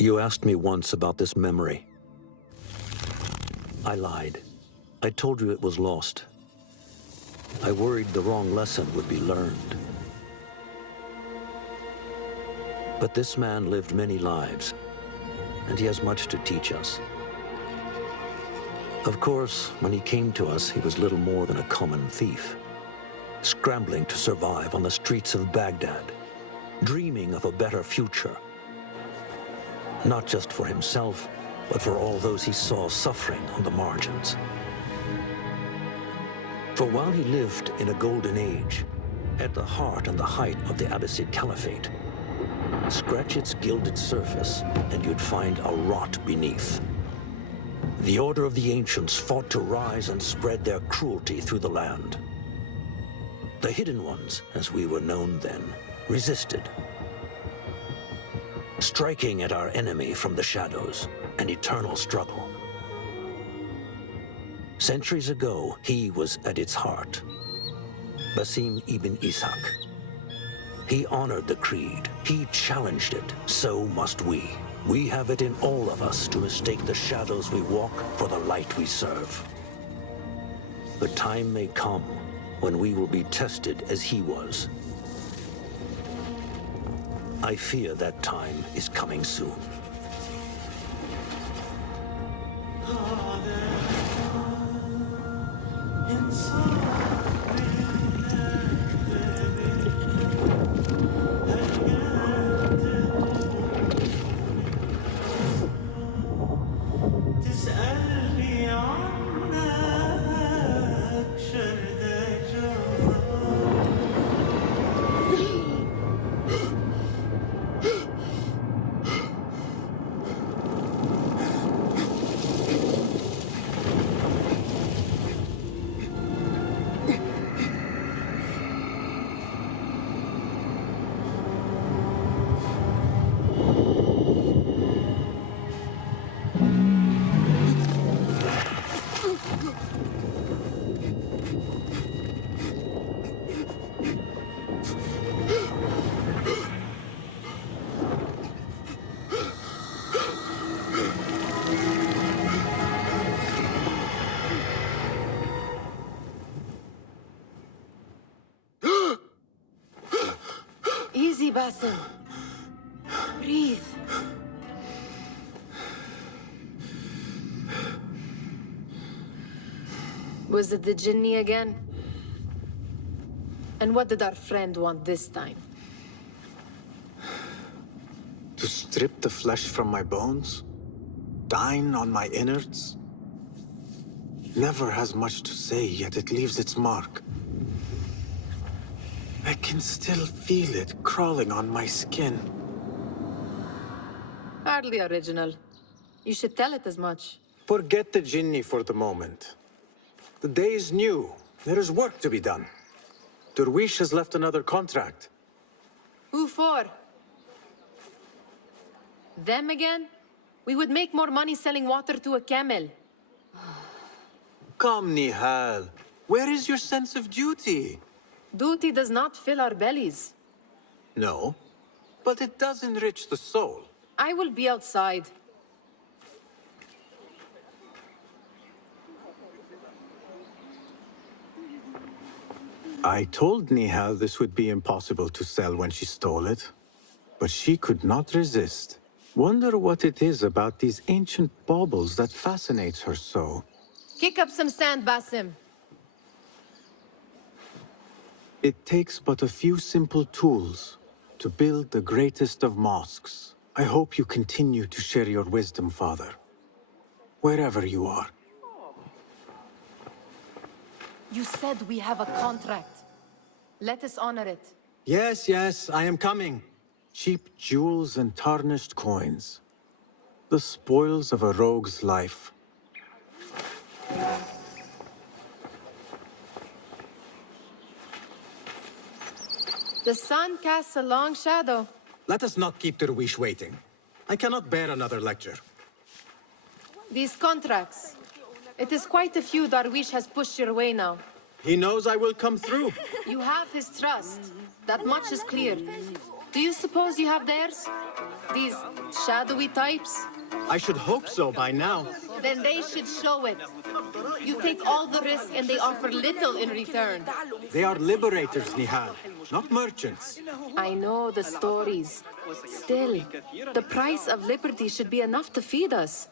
You asked me once about this memory. I lied. I told you it was lost. I worried the wrong lesson would be learned. But this man lived many lives, and he has much to teach us. Of course, when he came to us, he was little more than a common thief, scrambling to survive on the streets of Baghdad, dreaming of a better future. Not just for himself, but for all those he saw suffering on the margins. For while he lived in a golden age, at the heart and the height of the Abbasid Caliphate, scratch its gilded surface and you'd find a rot beneath. The Order of the Ancients fought to rise and spread their cruelty through the land. The Hidden Ones, as we were known then, resisted, striking at our enemy from the shadows, an eternal struggle. Centuries ago, he was at its heart, Basim ibn Ishaq. He honored the creed, he challenged it, so must we. We have it in all of us to mistake the shadows we walk for the light we serve. The time may come when we will be tested as he was. I fear that time is coming soon. Easy, Basim. Breathe. Was it the Jinni again? And what did our friend want this time? To strip the flesh from my bones? Dine on my innards? Never has much to say, yet it leaves its mark. I can still feel it crawling on my skin. Hardly original. You should tell it as much. Forget the Jinni for the moment. The day is new. There is work to be done. Derwish has left another contract. Who for? Them again? We would make more money selling water to a camel. Come, Nihal. Where is your sense of duty? Duty does not fill our bellies. No, but it does enrich the soul. I will be outside. I told Nihal this would be impossible to sell when she stole it, but she could not resist. Wonder what it is about these ancient baubles that fascinates her so. Kick up some sand, Basim. It takes but a few simple tools to build the greatest of mosques. I hope you continue to share your wisdom, Father, wherever you are. You said we have a contract. Let us honor it. Yes, yes, I am coming. Cheap jewels and tarnished coins. The spoils of a rogue's life. The sun casts a long shadow. Let us not keep Derwish waiting. I cannot bear another lecture. These contracts. It is quite a few Darwish has pushed your way now. He knows I will come through. You have his trust. That much is clear. Do you suppose you have theirs? These shadowy types? I should hope so by now. Then they should show it. You take all the risk and they offer little in return. They are liberators, Nihal, not merchants. I know the stories. Still, the price of liberty should be enough to feed us.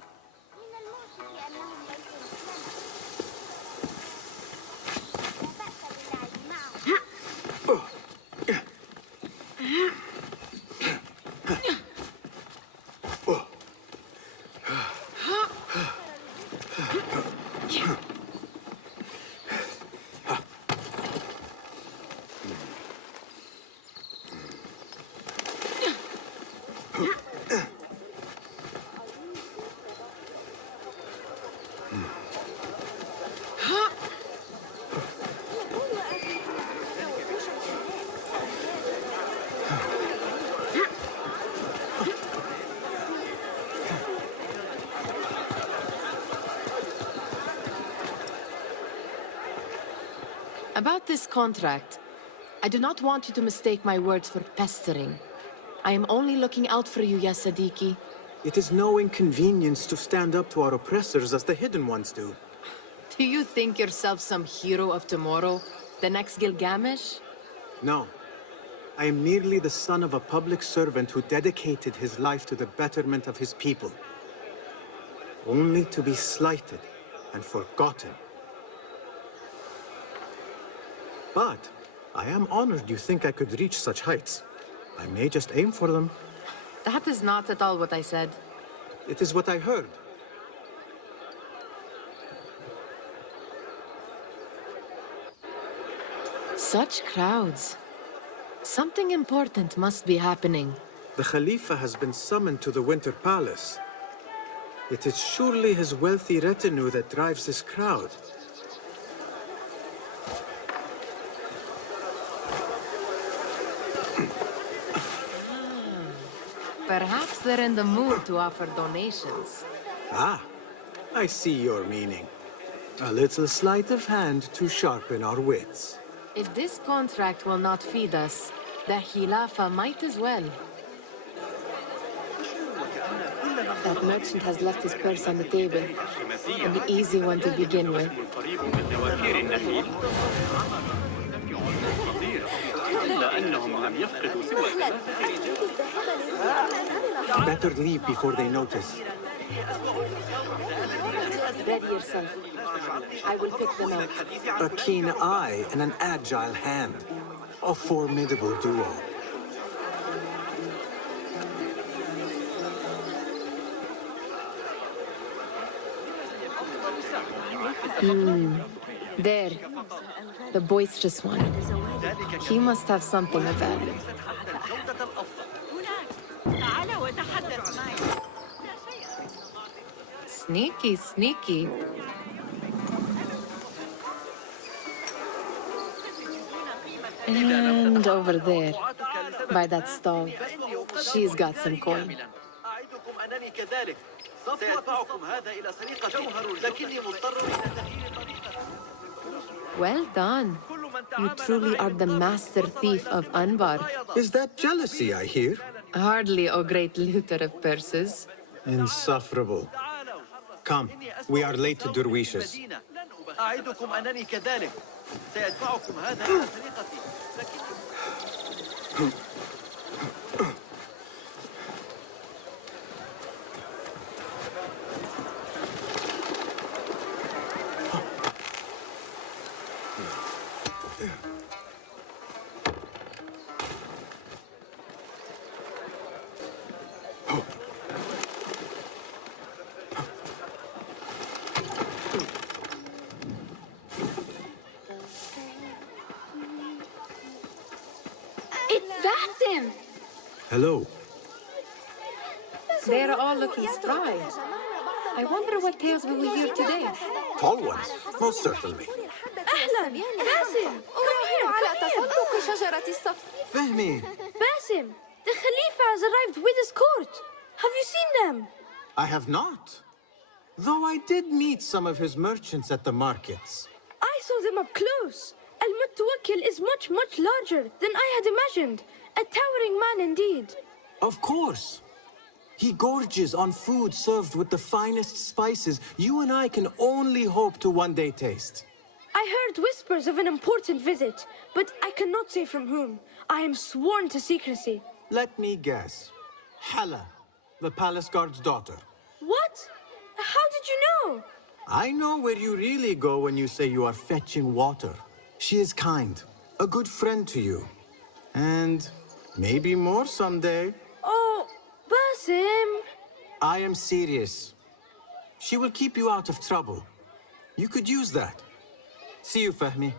About this contract, I do not want you to mistake my words for pestering. I am only looking out for you, ya Sadiki. It is no inconvenience to stand up to our oppressors as the hidden ones do. Do you think yourself some hero of tomorrow? The next Gilgamesh? No. I am merely the son of a public servant who dedicated his life to the betterment of his people. Only to be slighted and forgotten. But I am honored you think I could reach such heights. I may just aim for them. That is not at all what I said. It is what I heard. Such crowds. Something important must be happening. The Khalifa has been summoned to the Winter Palace. It is surely his wealthy retinue that drives this crowd. Perhaps they're in the mood to offer donations. Ah, I see your meaning. A little sleight of hand to sharpen our wits. If this contract will not feed us, the Khilafa might as well. That merchant has left his purse on the table. An easy one to begin with. Better leave before they notice. Ready yourself. I will pick them out. A keen eye and an agile hand. A formidable duo. There. The boisterous one. He must have something of value. Sneaky, sneaky. And over there, by that stall, she's got some coin. Well done. You truly are the master thief of Anbar. Is that jealousy I hear? Hardly, O great looter of purses. Insufferable. Come, we are late to Derwishes. أعدكم أنني كذلك سيدفعكم هذا إلى سرقتي Hello. They're all looking spry. I wonder what tales we will hear today. Tall ones, most certainly. أهلا باسم نحن على تسلق شجرة الصف Fehmi, باسم the Khalifa has arrived with his court. Have you seen them? I have not. Though I did meet some of his merchants at the markets. I saw them up close. Al-Mutawakkil is much, much larger than I had imagined. A towering man indeed. Of course. He gorges on food served with the finest spices you and I can only hope to one day taste. I heard whispers of an important visit, but I cannot say from whom. I am sworn to secrecy. Let me guess. Hala, the palace guard's daughter. What? How did you know? I know where you really go when you say you are fetching water. She is kind, a good friend to you. And maybe more someday. Oh, Basim. I am serious. She will keep you out of trouble. You could use that. See you, Fahmi.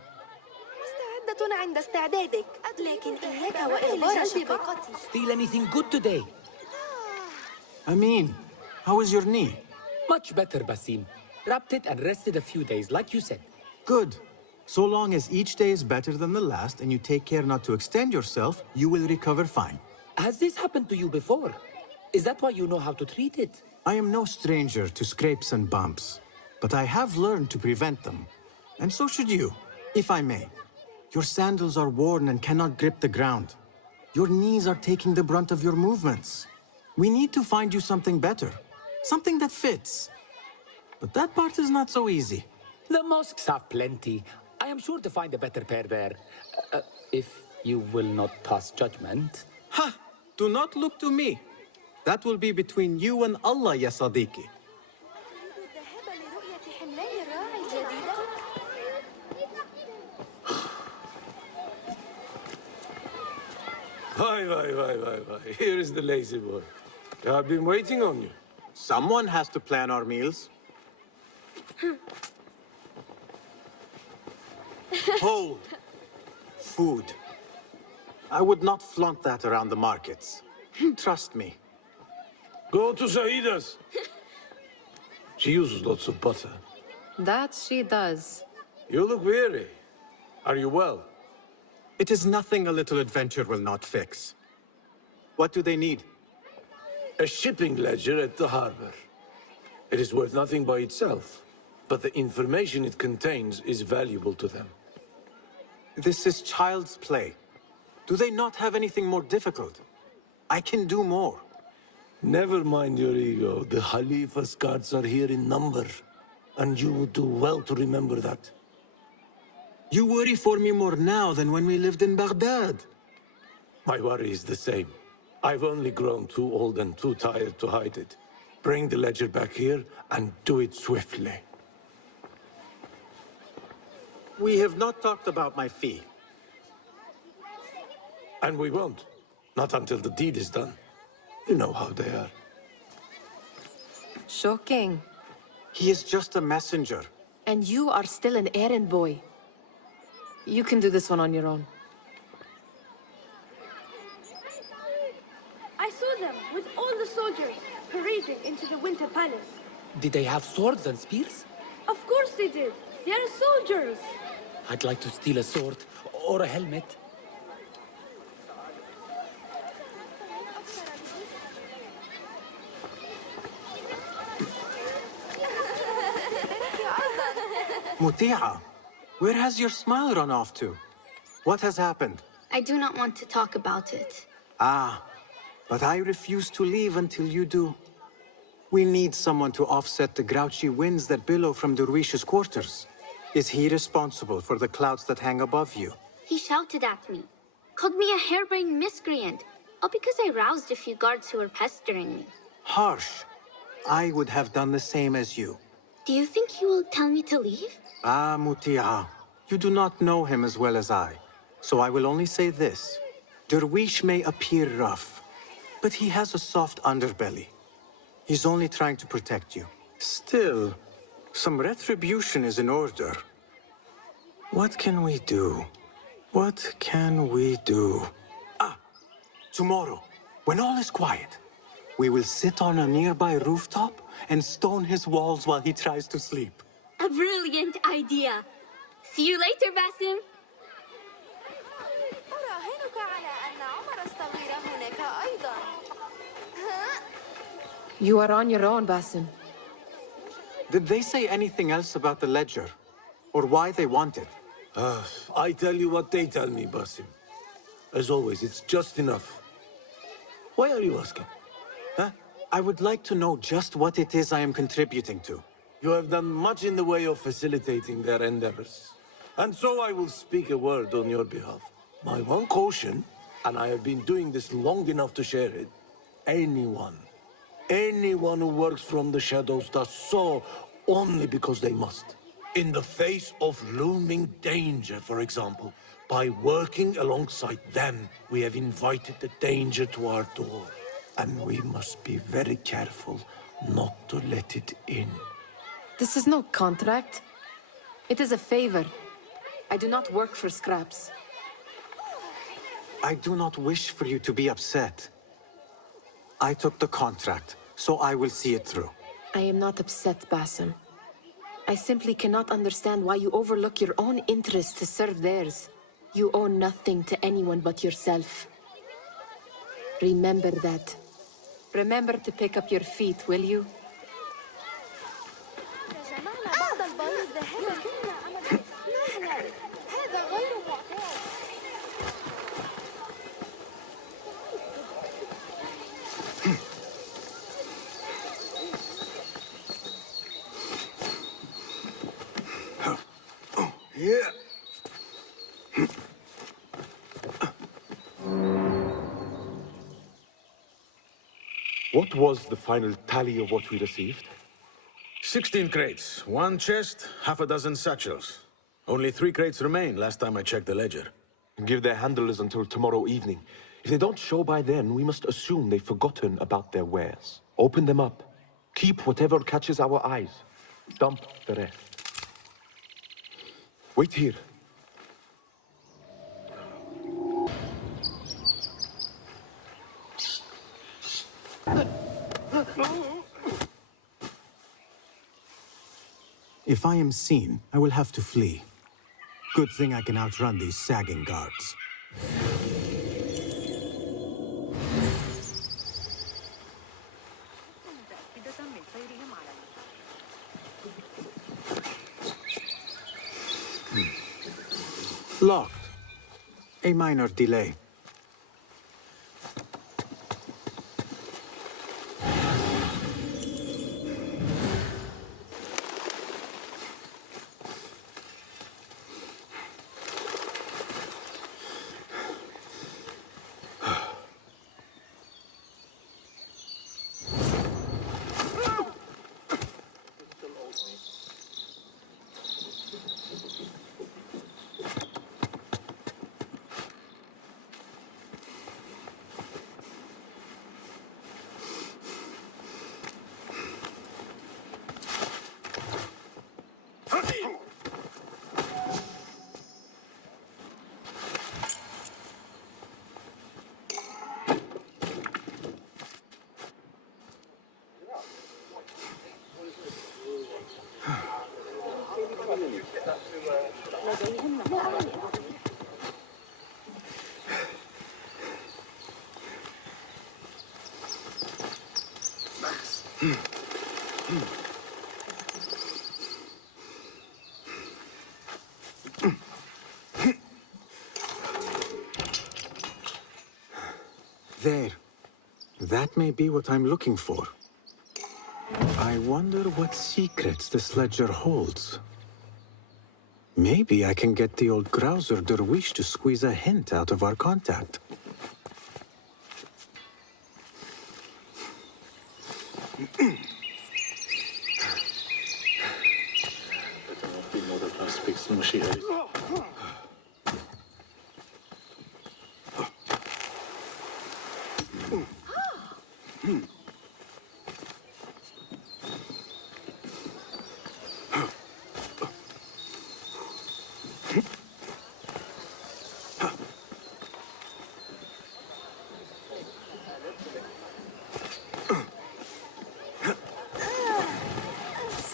مستعدة عند استعدادك لكن إياك وإخبار شقيقتي. Steal anything good today? Amin, how is your knee? Much better, Basim. Wrapped it and rested a few days, like you said. Good. So long as each day is better than the last and you take care not to extend yourself, you will recover fine. Has this happened to you before? Is that why you know how to treat it? I am no stranger to scrapes and bumps, but I have learned to prevent them. And so should you, if I may. Your sandals are worn and cannot grip the ground. Your knees are taking the brunt of your movements. We need to find you something better, something that fits. But that part is not so easy. The mosques have plenty. I am sure to find a better pair there. If you will not pass judgment. Ha! Do not look to me. That will be between you and Allah, ya Sadiqi. Why. Here is the lazy boy. I've been waiting on you. Someone has to plan our meals. Hold. Food. I would not flaunt that around the markets. Trust me. Go to Saida's. She uses lots of butter. That she does. You look weary. Are you well? It is nothing a little adventure will not fix. What do they need? A shipping ledger at the harbor. It is worth nothing by itself, but the information it contains is valuable to them. This is child's play. Do they not have anything more difficult? I can do more. Never mind your ego. The Khalifa's guards are here in number, and you would do well to remember that. You worry for me more now than when we lived in Baghdad. My worry is the same. I've only grown too old and too tired to hide it. Bring the ledger back here and do it swiftly. We have not talked about my fee. And we won't. Not until the deed is done. You know how they are. Shocking. He is just a messenger. And you are still an errand boy. You can do this one on your own. I saw them with all the soldiers parading into the Winter Palace. Did they have swords and spears? Of course they did. They are soldiers. I'd like to steal a sword or a helmet. Muti'a, where has your smile run off to? What has happened? I do not want to talk about it. Ah, but I refuse to leave until you do. We need someone to offset the grouchy winds that billow from Derwish's quarters. Is he responsible for the clouds that hang above you? He shouted at me, called me a harebrained miscreant, all because I roused a few guards who were pestering me. Harsh. I would have done the same as you. Do you think he will tell me to leave? Ah, Muti'a, you do not know him as well as I, so I will only say this. Derwish may appear rough, but he has a soft underbelly. He's only trying to protect you. Still, some retribution is in order. What can we do? What can we do? Ah, tomorrow, when all is quiet, we will sit on a nearby rooftop and stone his walls while he tries to sleep. A brilliant idea. See you later, Basim. أراهنك على أن عمر الصغير هناك أيضا. You are on your own, Basim. Did they say anything else about the ledger? or why they want it. I tell you what they tell me, Basim. As always, it's just enough. Why are you asking? Huh? I would like to know just what it is I am contributing to. You have done much in the way of facilitating their endeavors. And so I will speak a word on your behalf. My one caution, and I have been doing this long enough to share it, anyone who works from the shadows does so only because they must. In the face of looming danger, for example, by working alongside them, we have invited the danger to our door. And we must be very careful not to let it in. This is no contract. It is a favor. I do not work for scraps. I do not wish for you to be upset. I took the contract, so I will see it through. I am not upset, Basim. I simply cannot understand why you overlook your own interests to serve theirs. You owe nothing to anyone but yourself. Remember that. Remember to pick up your feet, will you? جمعنا بعض البيض ذهبا كنا عملا مهلا هذا غير معتاد Yeah. What was the final tally of what we received? 16 crates, 1 chest, half a dozen satchels. Only 3 crates remain last time I checked the ledger. Give their handlers until tomorrow evening. If they don't show by then, we must assume they've forgotten about their wares. Open them up. Keep whatever catches our eyes. Dump the rest. Wait here. If I am seen, I will have to flee. Good thing I can outrun these sagging guards. Locked. A minor delay. There. That may be what I'm looking for. I wonder what secrets this ledger holds. Maybe I can get the old grouser dervish to squeeze a hint out of our contact.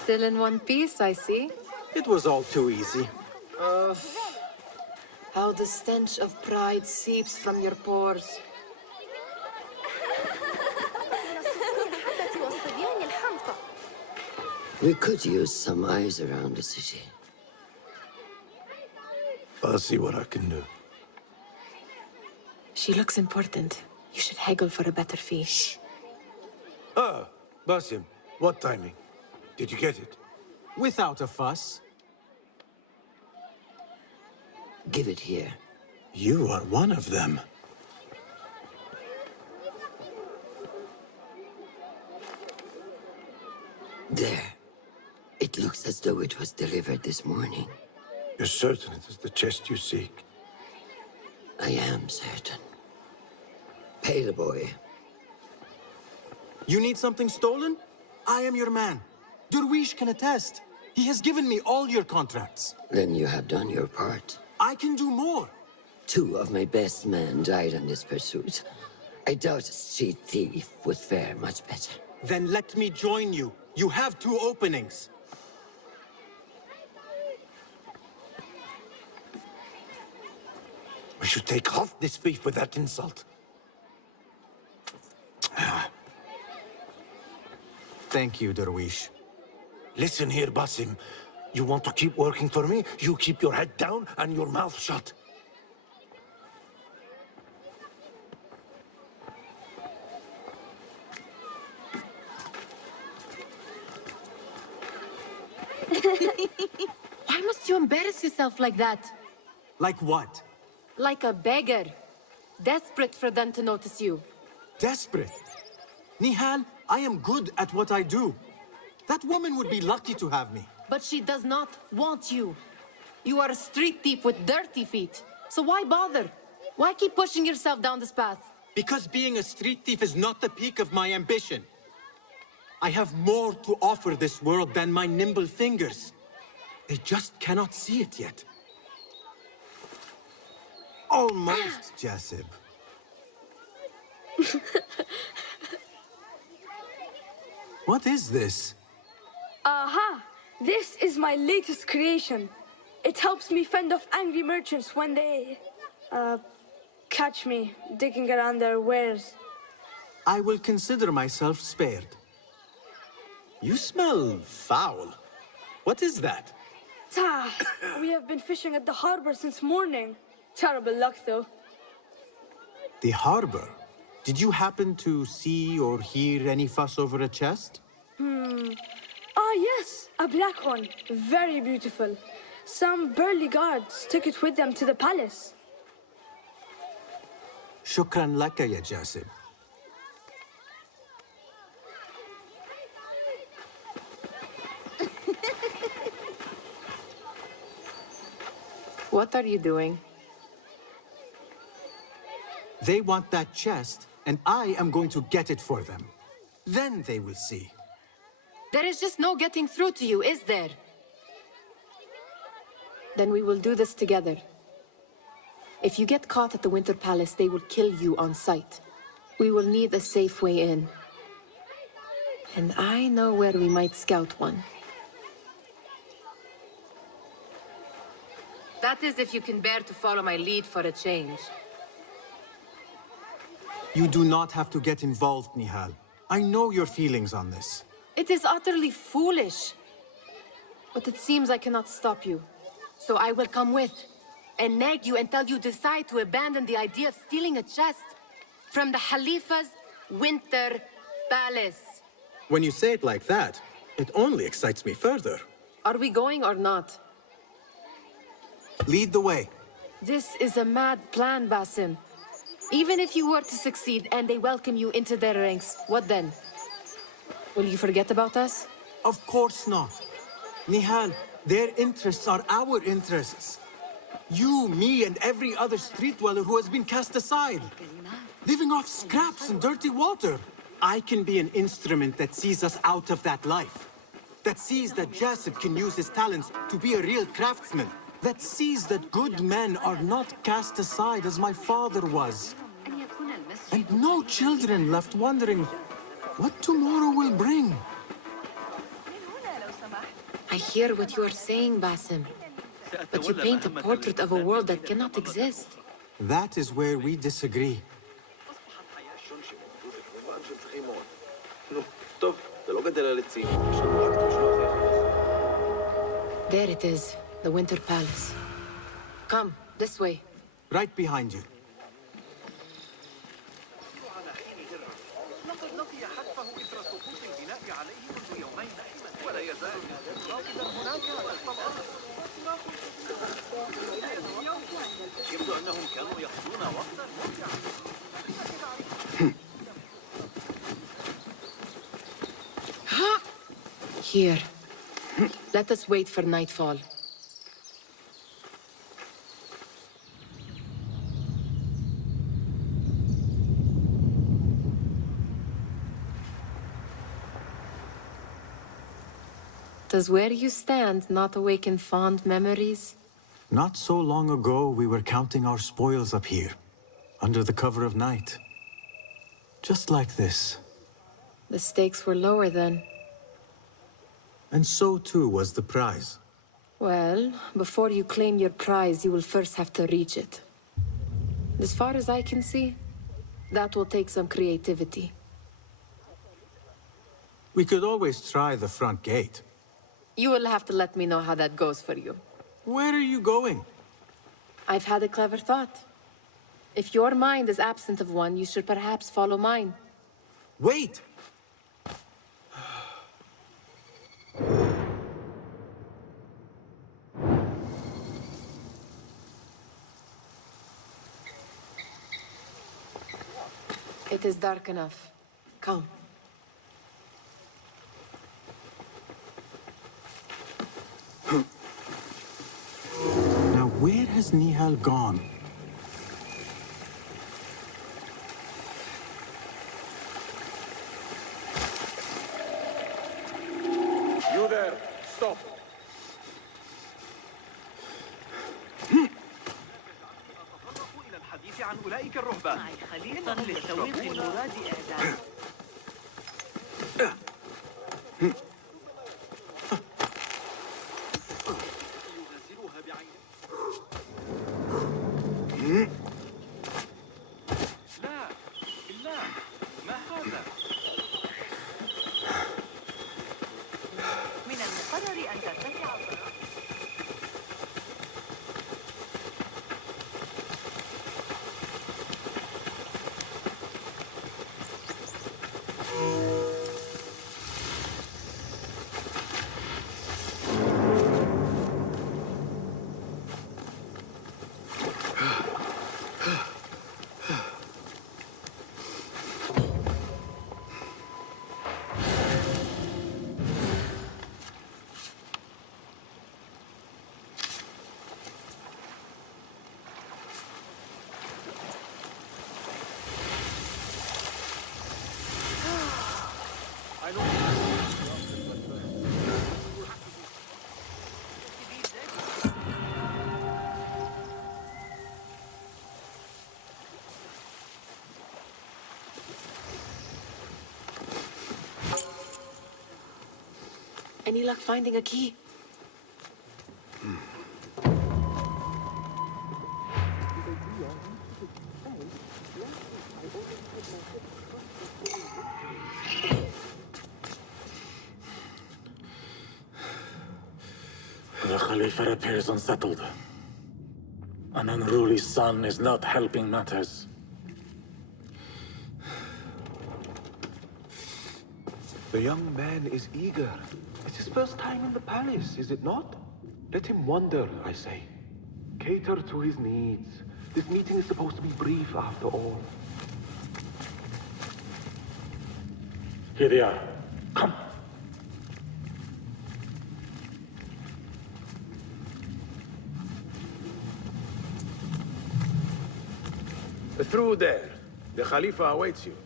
Still in one piece, I see. It was all too easy. How the stench of pride seeps from your pores. We could use some eyes around the city. I'll see what I can do. She looks important. You should haggle for a better fee. Ah, Basim, what timing? Did you get it? Without a fuss. Give it here. You are one of them. There. It looks as though it was delivered this morning. You're certain it is the chest you seek? I am certain. Pay the boy. You need something stolen? I am your man. Derwish can attest. He has given me all your contracts. Then you have done your part. I can do more. 2 of my best men died in this pursuit. I doubt a street thief would fare much better. Then let me join you. You have 2 openings. We should take off this thief with that insult. Thank you, Derwish. Listen here, Basim. You want to keep working for me? You keep your head down and your mouth shut. Why must you embarrass yourself like that? Like what? Like a beggar. Desperate for them to notice you. Desperate? Nihal, I am good at what I do. That woman would be lucky to have me. But she does not want you. You are a street thief with dirty feet. So why bother? Why keep pushing yourself down this path? Because being a street thief is not the peak of my ambition. I have more to offer this world than my nimble fingers. They just cannot see it yet. Almost, Jasib. What is this? Aha! This is my latest creation. It helps me fend off angry merchants when they, catch me digging around their wares. I will consider myself spared. You smell foul. What is that? We have been fishing at the harbor since morning. Terrible luck, though. The harbor? Did you happen to see or hear any fuss over a chest? Ah, yes, a black one. Very beautiful. Some burly guards took it with them to the palace. Shukran laka, ya Jasib. What are you doing? They want that chest, and I am going to get it for them. Then they will see. There is just no getting through to you, is there? Then we will do this together. If you get caught at the Winter Palace, they will kill you on sight. We will need a safe way in. And I know where we might scout one. That is if you can bear to follow my lead for a change. You do not have to get involved, Nihal. I know your feelings on this. It is utterly foolish. But it seems I cannot stop you. So I will come with, and nag you until you decide to abandon the idea of stealing a chest from the Khalifa's Winter Palace. When you say it like that, it only excites me further. Are we going or not? Lead the way. This is a mad plan, Basim. Even if you were to succeed and they welcome you into their ranks, what then? Will you forget about us? Of course not. Nihal, their interests are our interests. You, me, and every other street dweller who has been cast aside. Living off scraps and dirty water. I can be an instrument that sees us out of that life. That sees that Jasib can use his talents to be a real craftsman. That sees that good men are not cast aside as my father was. And no children left wondering what tomorrow will bring. I hear what you are saying, Basim. But you paint a portrait of a world that cannot exist. That is where we disagree. There it is, the Winter Palace. Come, this way. Right behind you. لقد لقي حتفه إثر سقوط البناء عليه منذ يومين ولا يزال راكدا هناك على الطبقات. يبدو أنهم كانوا يقضون وقتا ممتعا. Here. Let us wait for nightfall. Does where you stand not awaken fond memories? Not so long ago, we were counting our spoils up here, under the cover of night. Just like this. The stakes were lower then. And so too was the prize. Well, before you claim your prize, you will first have to reach it. As far as I can see, that will take some creativity. We could always try the front gate. You will have to let me know how that goes for you. Where are you going? I've had a clever thought. If your mind is absent of one, you should perhaps follow mine. Wait! It is dark enough. Come. Now, where has Nihal gone? You there! Stop! إلى الحديث عن أولئك الرهبان. خليطا للتسويق المراد إعداده. يغزلها بعينه. لا، بالله، ما هذا؟ من المقرر أن ترتفع الضرائب. Any luck finding a key? The Khalifa appears unsettled. An unruly son is not helping matters. The young man is eager. It's his first time in the palace, is it not? Let him wander, I say. Cater to his needs. This meeting is supposed to be brief after all. Here they are. Come. Through there. The Khalifa awaits you.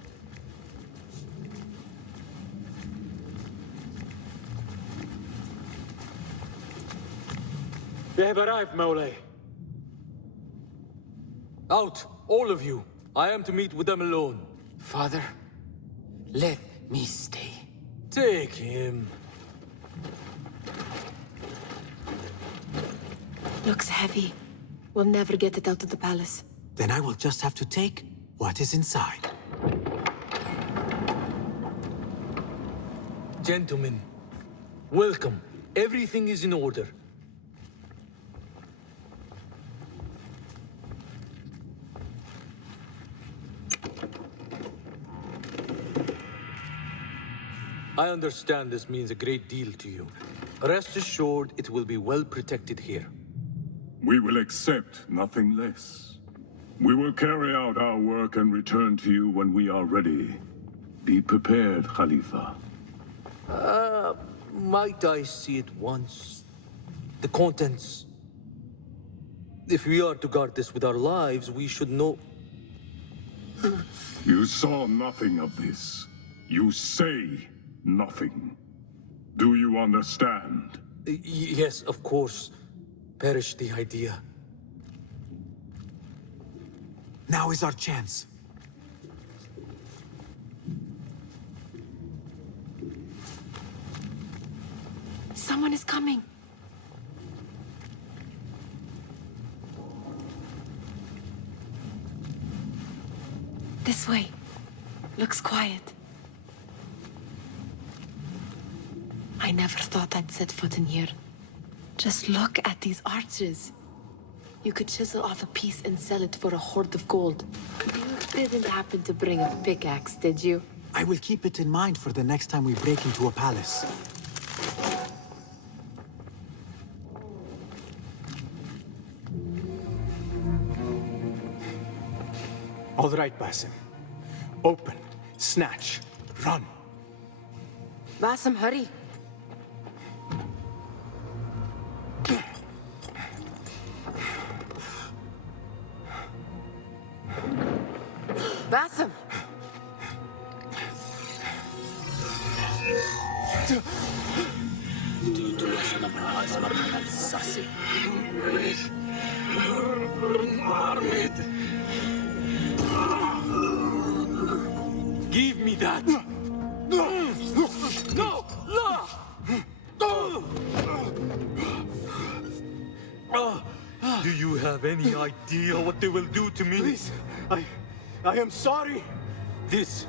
They have arrived, Mawlay. Out, all of you. I am to meet with them alone. Father, let me stay. Take him. Looks heavy. We'll never get it out of the palace. Then I will just have to take what is inside. Gentlemen, welcome. Everything is in order. I understand this means a great deal to you. Rest assured, it will be well protected here. We will accept nothing less. We will carry out our work and return to you when we are ready. Be prepared, Khalifa. Might I see it once? The contents. If we are to guard this with our lives, we should know. You saw nothing of this. You say nothing. Do you understand? Yes, of course. Perish the idea. Now is our chance. Someone is coming. This way. Looks quiet. I never thought I'd set foot in here. Just look at these arches. You could chisel off a piece and sell it for a hoard of gold. You didn't happen to bring a pickaxe, did you? I will keep it in mind for the next time we break into a palace. All right, Basim. Open, snatch, run. Basim, hurry. Basim! Give me that! No! Do you have any idea what they will do to me? Please, I am sorry. This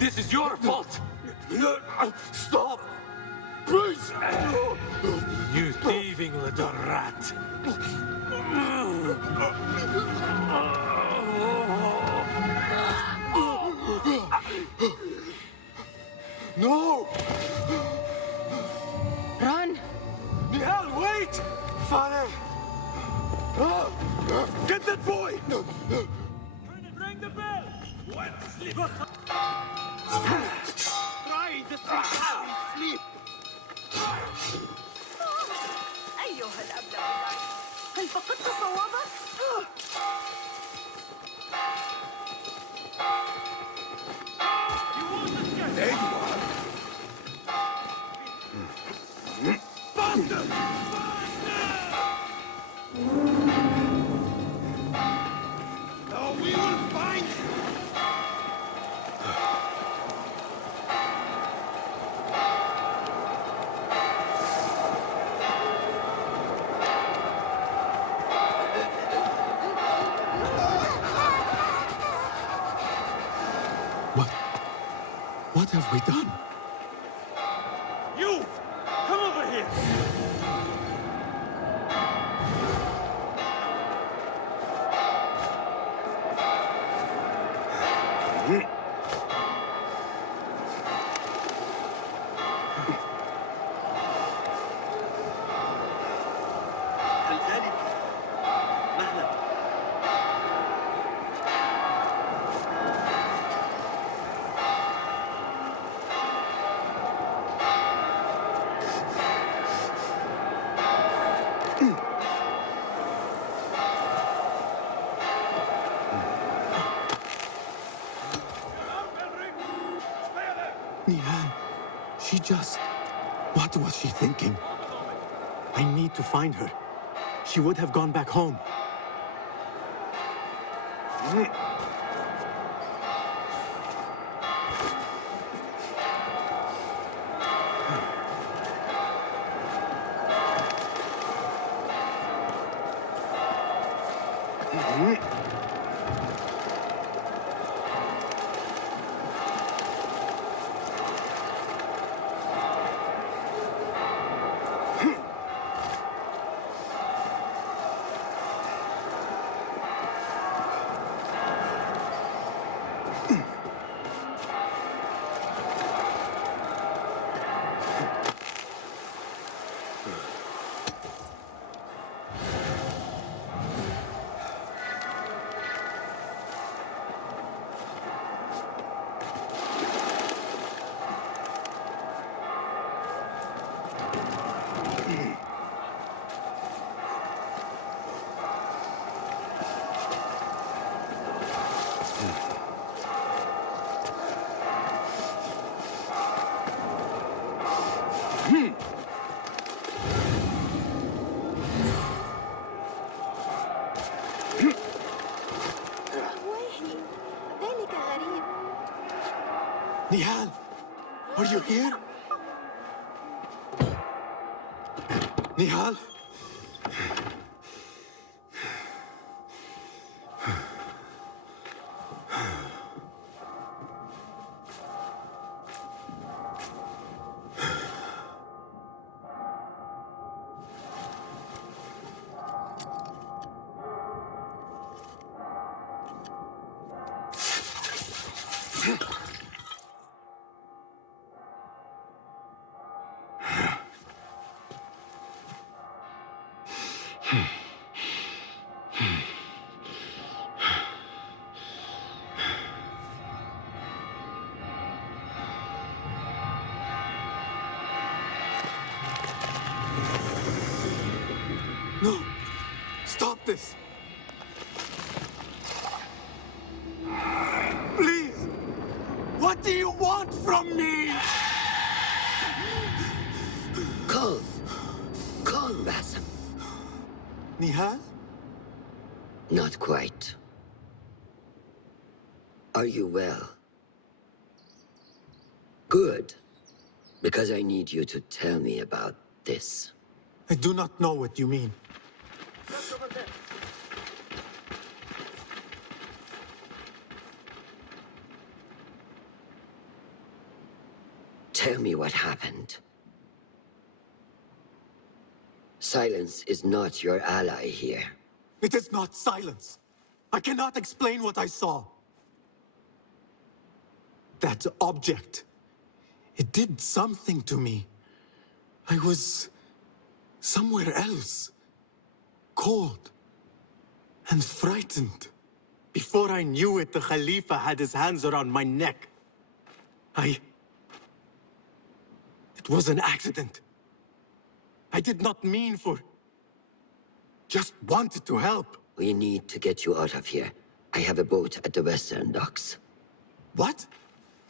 is your fault! Stop! Please! You thieving little rat! No! Run! Nihal, wait! Father! Get that boy! Ring the bell! Try the sleep! أيها الأبلة، هل فقدت صوابك؟ There you are! Faster! Now we will find you! What have we done? You! Come over here! Nihan, she just... What was she thinking? I need to find her. She would have gone back home. ويحي ذلك غريب. Nihal, are you here? Nihal? No! Stop this! Please! What do you want from me? Calm. Calm, Basim. Nihal? Not quite. Are you well? Good. Because I need you to tell me about this. I do not know what you mean. Tell me what happened. Silence is not your ally here. It is not silence. I cannot explain what I saw. That object. It did something to me. I was somewhere else. Cold and frightened. Before I knew it, the Khalifa had his hands around my neck. It was an accident. I did not mean for... Just wanted to help. We need to get you out of here. I have a boat at the western docks. What?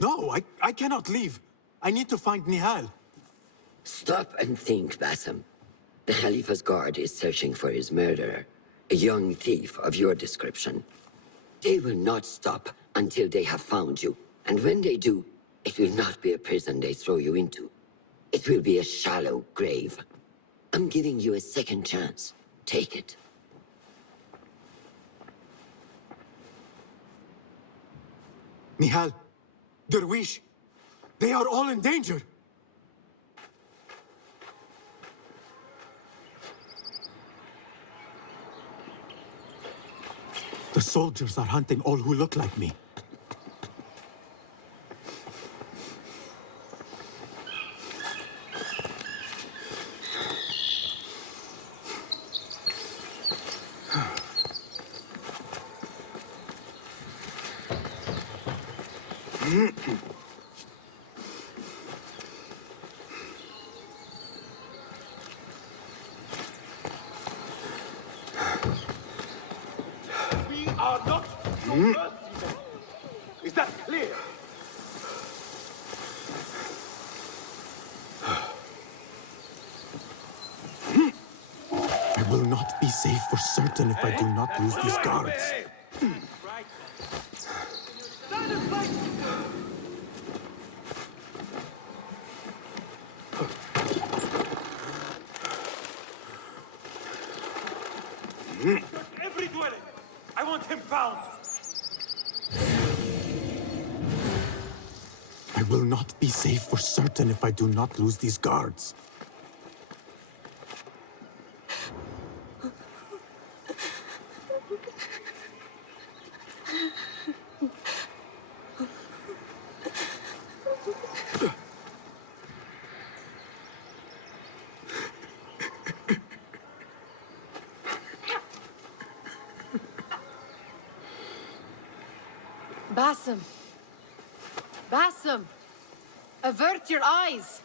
No, I cannot leave. I need to find Nihal. Stop and think, Basim. The Khalifa's guard is searching for his murderer, a young thief of your description. They will not stop until they have found you. And when they do, it will not be a prison they throw you into. It will be a shallow grave. I'm giving you a second chance. Take it. Nihal, Derwish, they are all in danger. The soldiers are hunting all who look like me. We are not your mercy. Is that clear? I will not be safe for certain if I do not lose these guards. Right. Stand and fight! Every dwelling! I want him found! I will not be safe for certain if I do not lose these guards. Basim. Basim. Avert your eyes.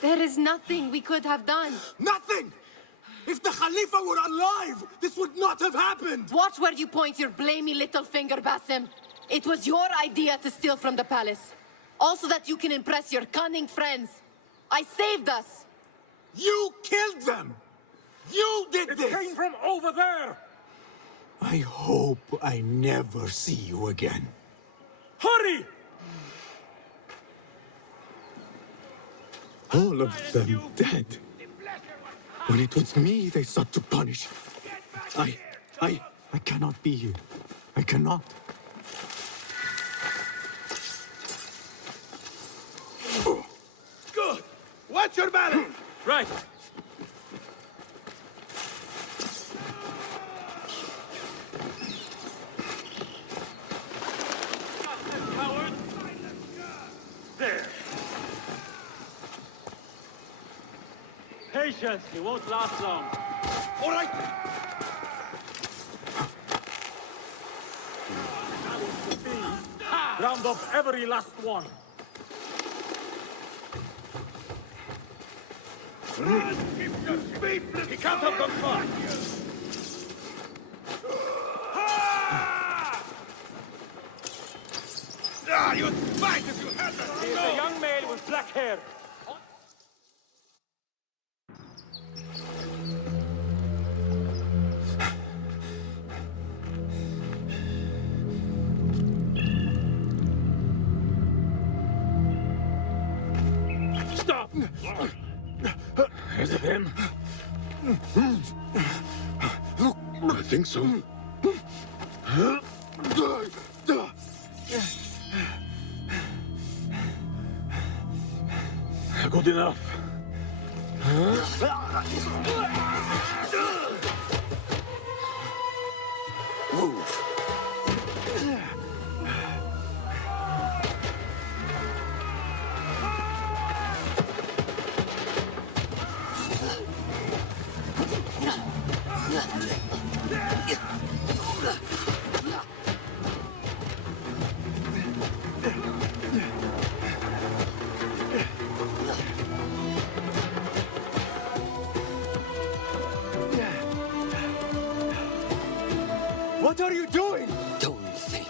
There is nothing we could have done. Nothing! If the Khalifa were alive, this would not have happened! Watch where you point your blamey little finger, Basim. It was your idea to steal from the palace. Also that you can impress your cunning friends. I saved us! You killed them! You did this! It came from over there! I hope I never see you again. Hurry! All of them dead. When it was me they sought to punish. I cannot be here. I cannot. Good! Watch your balance! Right. There. Patience, it won't last long. All right! Round up every last one. He can't have gone far! Ah, you'd fight if you had the He's a young male with black hair. Stop! Is it him? I think so. Good enough. Move! What are you doing? Don't think.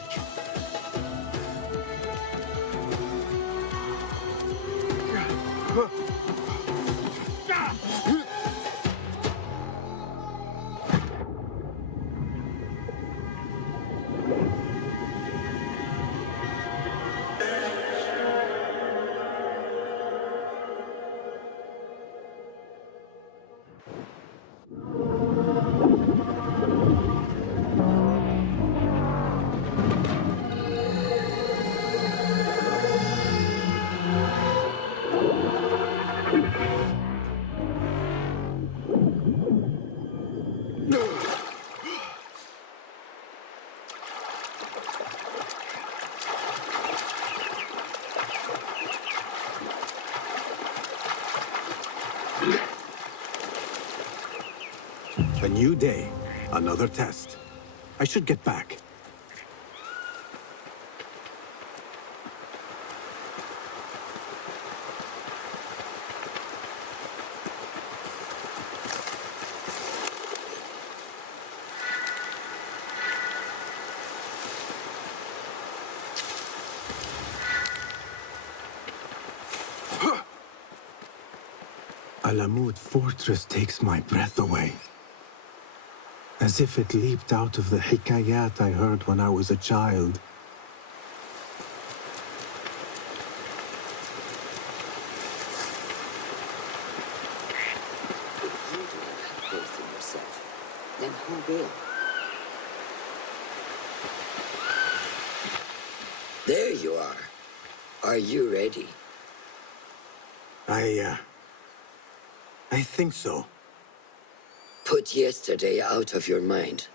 A new day, another test. I should get back. Allamut fortress takes my breath away. As if it leaped out of the hikayat I heard when I was a child. If you do not have faith in yourself, then who will? There you are. Are you ready? I think so. Put yesterday out of your mind.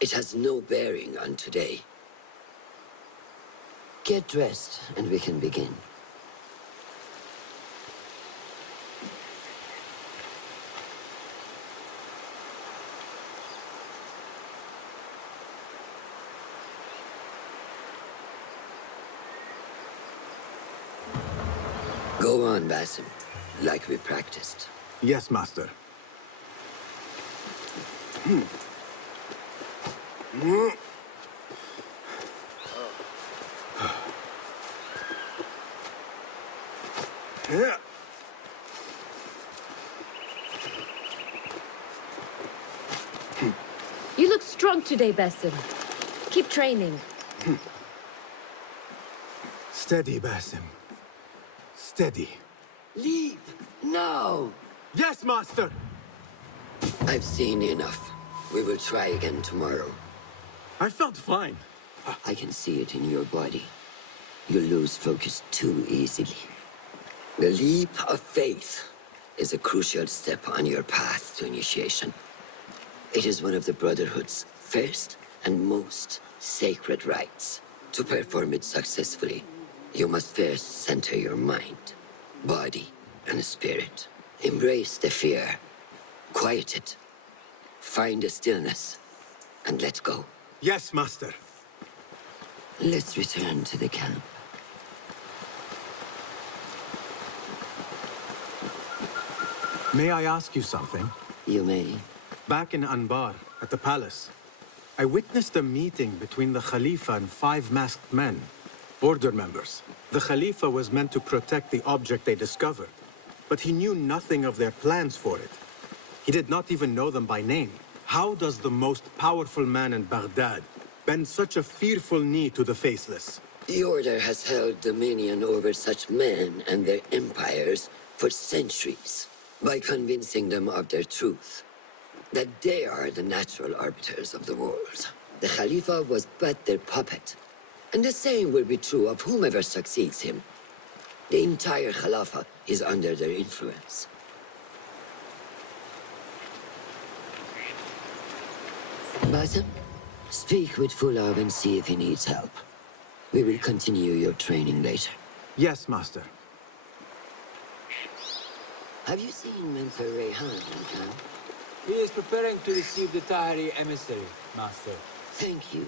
It has no bearing on today. Get dressed, and we can begin. Go on, Basim, like we practiced. Yes, Master. You look strong today, Basim. Keep training. Steady, Basim. Steady. Leave now! Yes, Master! I've seen enough. We will try again tomorrow. I felt fine. I can see it in your body. You lose focus too easily. The leap of faith is a crucial step on your path to initiation. It is one of the Brotherhood's first and most sacred rites. To perform it successfully, you must first center your mind, body, and spirit. Embrace the fear. Quiet it. Find a stillness, and let go. Yes, Master. Let's return to the camp. May I ask you something? You may. Back in Anbar, at the palace, I witnessed a meeting between the Khalifa and 5 masked men, order members. The Khalifa was meant to protect the object they discovered, but he knew nothing of their plans for it. He did not even know them by name. How does the most powerful man in Baghdad bend such a fearful knee to the faceless? The Order has held dominion over such men and their empires for centuries by convincing them of their truth, that they are the natural arbiters of the world. The Khalifa was but their puppet, and the same will be true of whomever succeeds him. The entire Khalifa is under their influence. Basim, speak with Fulab and see if he needs help. We will continue your training later. Yes, Master. Have you seen Mentor Rayhan in camp? He is preparing to receive the Tahiri emissary, Master. Thank you.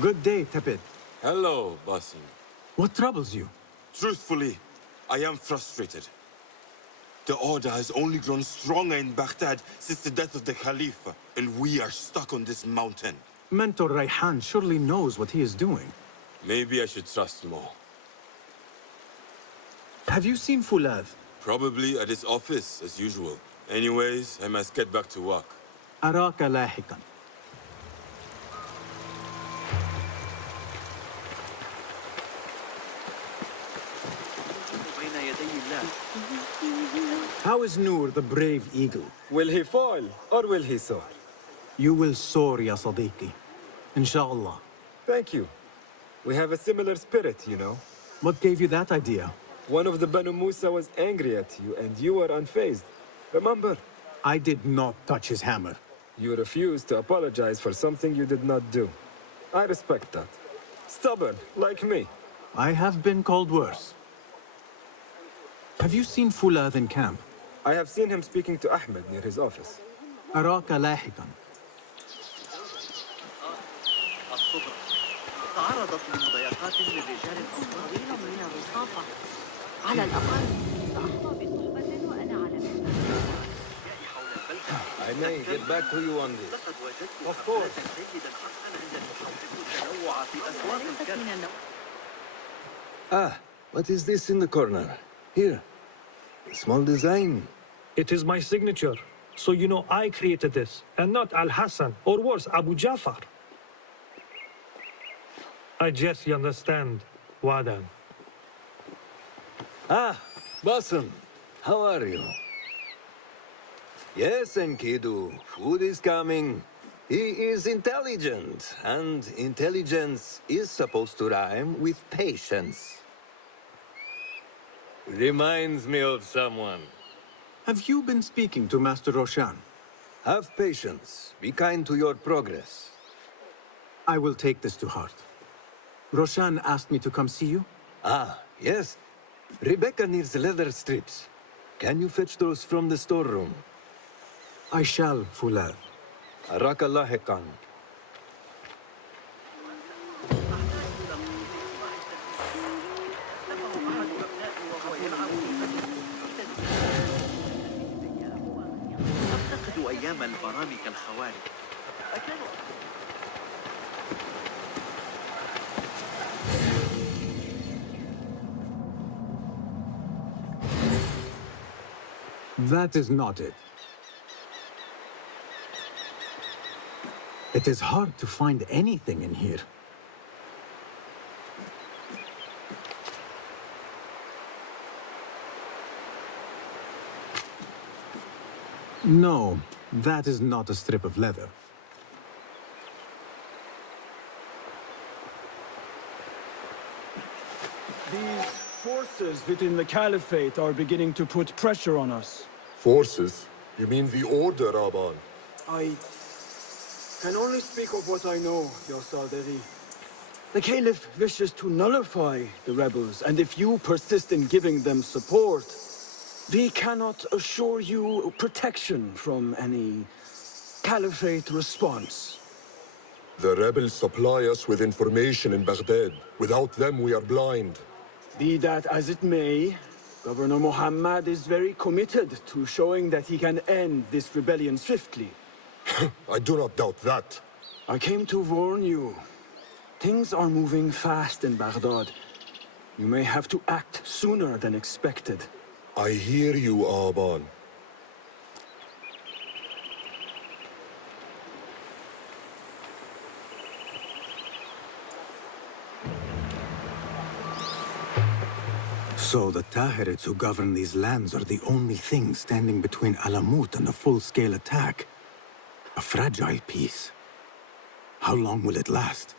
Good day, Tepid. Hello, Basim. What troubles you? Truthfully, I am frustrated. The Order has only grown stronger in Baghdad since the death of the Khalifa, and we are stuck on this mountain. Mentor Rayhan surely knows what he is doing. Maybe I should trust more. Have you seen Fulad? Probably at his office, as usual. Anyways, I must get back to work. أراك لاحقا. How is Noor, the brave eagle? Will he fall, or will he soar? You will soar, ya Sadiqi. Inshallah. Thank you. We have a similar spirit, you know. What gave you that idea? One of the Banu Musa was angry at you, and you were unfazed. Remember? I did not touch his hammer. You refused to apologize for something you did not do. I respect that. Stubborn, like me. I have been called worse. Have you seen Fulad in camp? I have seen him speaking to Ahmed near his office. أراك لاحقا. تعرضت لمضايقات من رجال الأنصار من الرصافة. على الأقل سأحظى بصحبة وأنا على I may get back to you on this. Of course. Ah, what is this in the corner? Here. A small design. It is my signature. So you know I created this, and not Al-Hassan, or worse, Abu Jafar. I just understand, Wadan. Ah, Basim. How are you? Yes, Enkidu. Food is coming. He is intelligent, and intelligence is supposed to rhyme with patience. Reminds me of someone. Have you been speaking to Master Roshan? Have patience. Be kind to your progress. I will take this to heart. Roshan asked me to come see you? Ah, yes. Rebecca needs leather strips. Can you fetch those from the storeroom? I shall, Fulad. Araka lahiqan. تذكرت أيام البرامج الخوارج. أكانوا That is not it. It is hard to find anything in here. No, that is not a strip of leather. These forces within the Caliphate are beginning to put pressure on us. Forces? You mean the Order, Aban? I can only speak of what I know, Your Sarderi. The Caliph wishes to nullify the rebels, and if you persist in giving them support, we cannot assure you protection from any Caliphate response. The rebels supply us with information in Baghdad. Without them, we are blind. Be that as it may, Governor Muhammad is very committed to showing that he can end this rebellion swiftly. I do not doubt that. I came to warn you. Things are moving fast in Baghdad. You may have to act sooner than expected. I hear you, Aban. So the Tahirids who govern these lands are the only thing standing between Alamut and a full-scale attack. A fragile peace. How long will it last?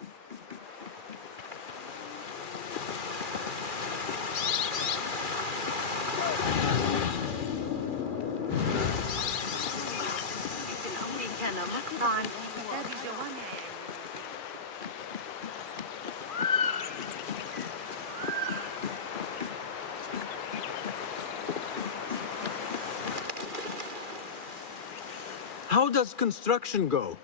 How does construction go?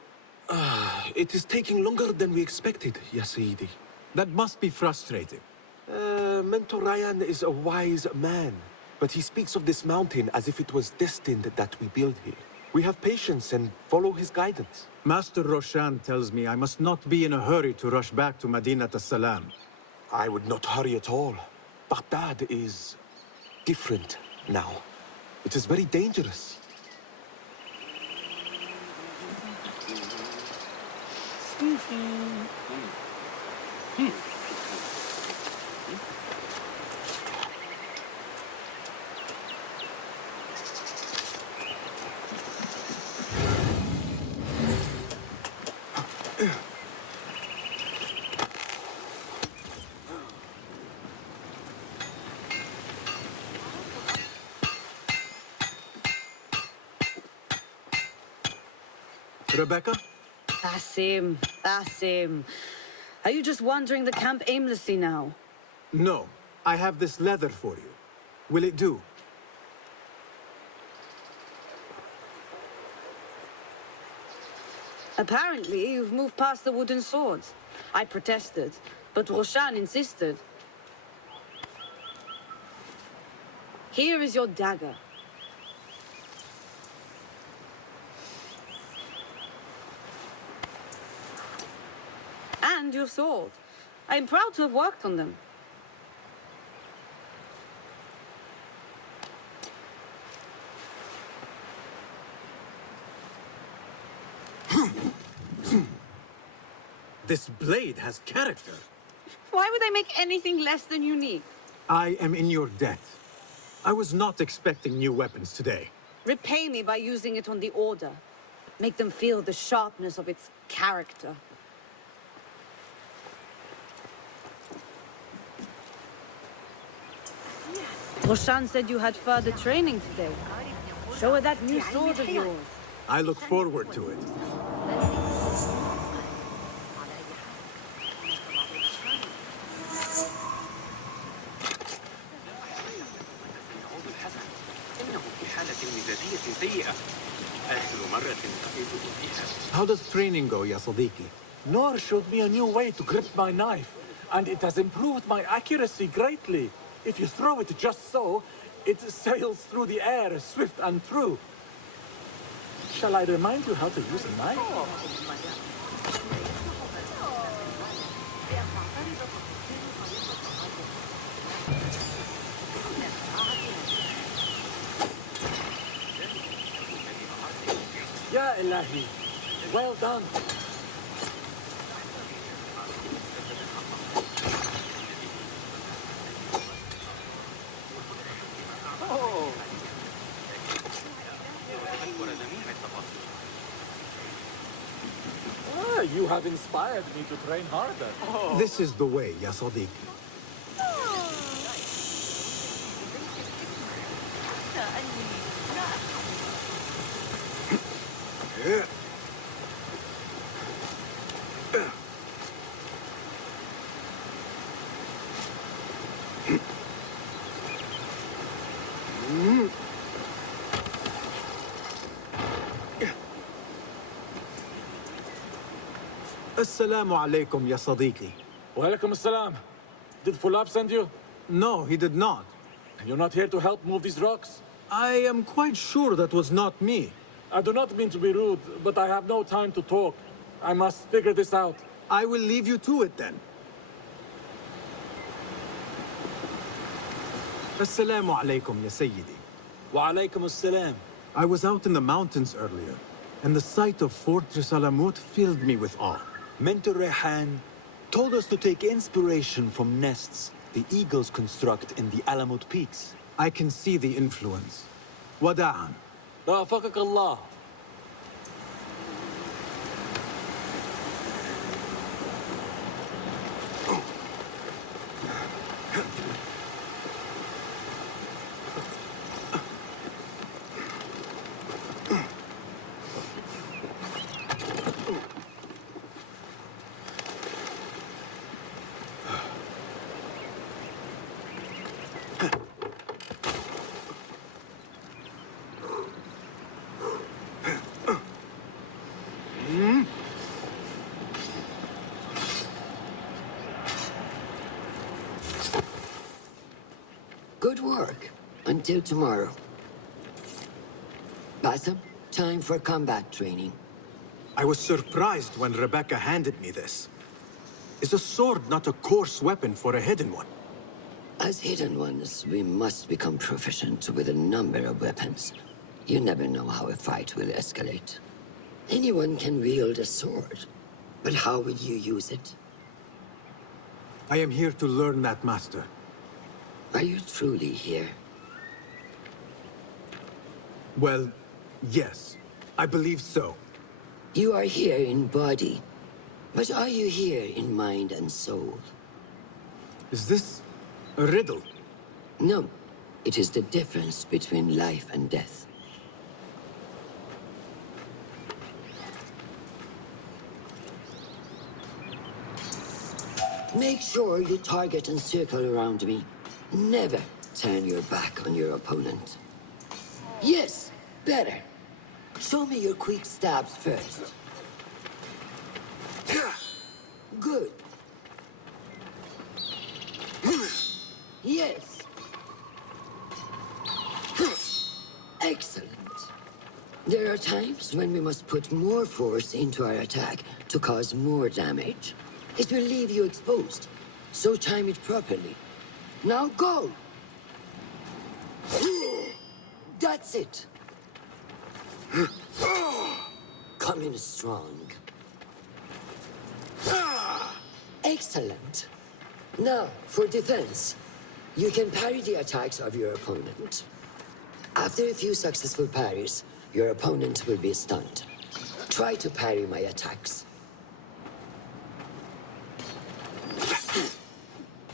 It is taking longer than we expected, Ya Sayyidi. That must be frustrating. Mentor Ryan is a wise man, but he speaks of this mountain as if it was destined that we build here. We have patience and follow his guidance. Master Roshan tells me I must not be in a hurry to rush back to Madinat as-Salam. I would not hurry at all. Baghdad is different now. It is very dangerous. Rebecca? Asim. Are you just wandering the camp aimlessly now? No. I have this leather for you. Will it do? Apparently, you've moved past the wooden swords. I protested, but Roshan insisted. Here is your dagger. And your sword. I'm proud to have worked on them. This blade has character. Why would I make anything less than unique? I am in your debt. I was not expecting new weapons today. Repay me by using it on the Order. Make them feel the sharpness of its character. Roshan said you had further training today. Show her that new sword of yours. I look forward to it. How does training go, Ya Sadiqi? Noor showed me a new way to grip my knife, and it has improved my accuracy greatly. If you throw it just so, it sails through the air, swift and true. Shall I remind you how to use a knife? Ya Ilahi, well done. You have inspired me to train harder. This is the way, ya Sadiq. Assalamu alaikum, ya Sadiqi. Walaikum assalam. Did Fulab send you? No, he did not. You're not here to help move these rocks? I am quite sure that was not me. I do not mean to be rude, but I have no time to talk. I must figure this out. I will leave you to it then. Assalamu alaikum, ya Sayyidi. Wa alaikum assalam. I was out in the mountains earlier, and the sight of Fortress Alamut filled me with awe. Mentor Rehan told us to take inspiration from nests the eagles construct in the Alamut peaks. I can see the influence. Wada'an. Rafaqak Allah. Good work. Until tomorrow. Bassam, time for combat training. I was surprised when Rebecca handed me this. Is a sword not a coarse weapon for a hidden one? As hidden ones, we must become proficient with a number of weapons. You never know how a fight will escalate. Anyone can wield a sword, but how will you use it? I am here to learn that, Master. Are you truly here? Well, yes. I believe so. You are here in body, but are you here in mind and soul? Is this a riddle? No. It is the difference between life and death. Make sure you target and circle around me. Never turn your back on your opponent. Yes, better. Show me your quick stabs first. Good. Yes. Excellent. There are times when we must put more force into our attack to cause more damage. It will leave you exposed, so time it properly. Now go! That's it! Come in strong. Excellent. Now, for defense. You can parry the attacks of your opponent. After a few successful parries, your opponent will be stunned. Try to parry my attacks.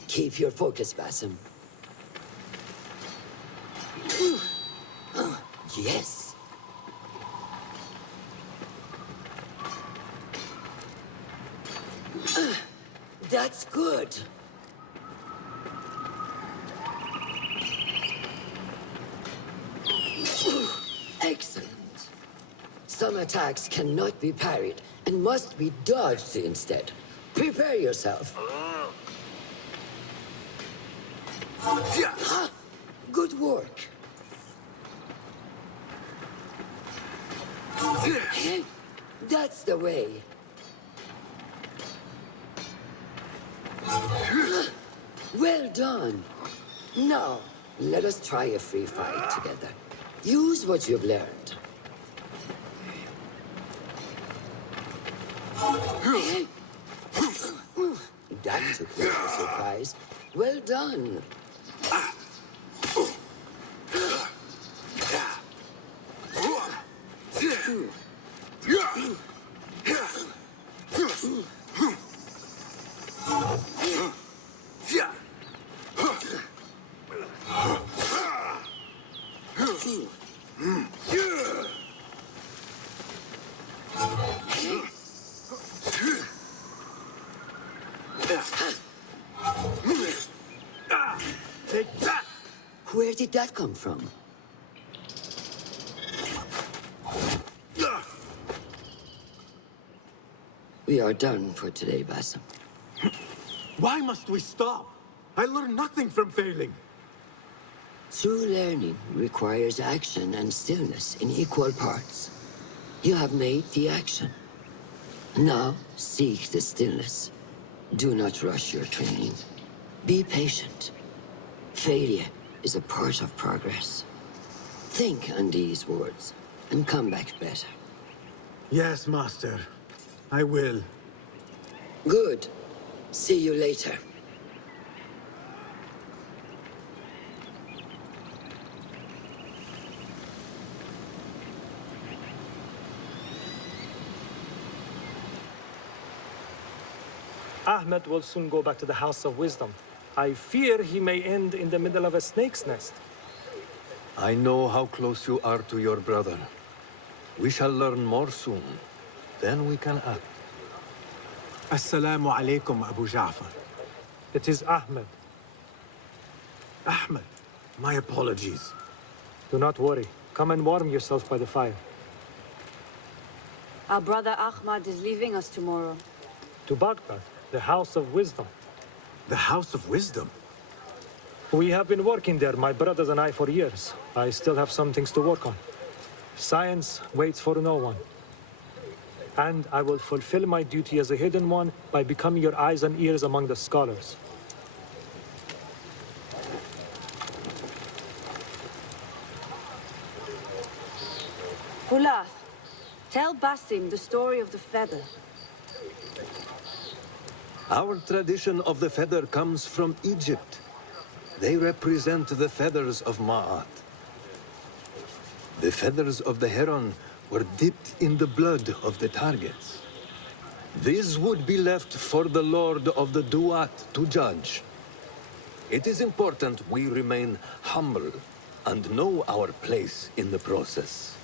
Keep your focus, Bassam. Yes. That's good. Excellent. Some attacks cannot be parried and must be dodged instead. Prepare yourself. Good work. That's the way. Well done. Now, let us try a free fight together. Use what you've learned. That took me by surprise. Well done. Take that! Where did that come from? We are done for today, Basim. Why must we stop? I learned nothing from failing. True learning requires action and stillness in equal parts. You have made the action. Now, seek the stillness. Do not rush your training. Be patient. Failure is a part of progress. Think on these words and come back better. Yes, Master. I will. Good. See you later. Ahmed will soon go back to the House of Wisdom. I fear he may end in the middle of a snake's nest. I know how close you are to your brother. We shall learn more soon. Then we can act. Assalamu alaikum, Abu Ja'far. It is Ahmed. Ahmed, my apologies. Do not worry. Come and warm yourself by the fire. Our brother Ahmad is leaving us tomorrow. To Baghdad, the House of Wisdom. The House of Wisdom? We have been working there, my brothers and I, for years. I still have some things to work on. Science waits for no one. And I will fulfill my duty as a hidden one by becoming your eyes and ears among the scholars. Fulath, tell Basim the story of the feather. Our tradition of the feather comes from Egypt. They represent the feathers of Ma'at. The feathers of the heron were dipped in the blood of the targets. These would be left for the Lord of the Duat to judge. It is important we remain humble and know our place in the process.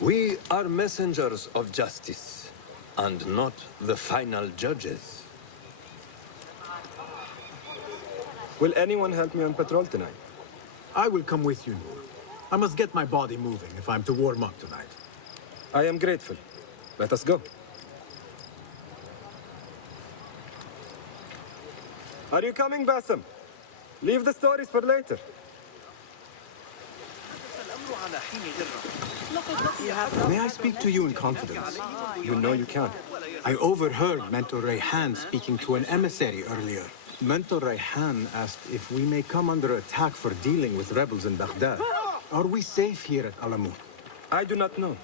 We are messengers of justice, and not the final judges. Will anyone help me on patrol tonight? I will come with you, Noor. I must get my body moving if I'm to warm up tonight. I am grateful. Let us go. Are you coming, Basim? Leave the stories for later. May I speak to you in confidence? You know you can. I overheard Mentor Rayhan speaking to an emissary earlier. Mentor Rayhan asked if we may come under attack for dealing with rebels in Baghdad. Are we safe here at Allamut? I do not know,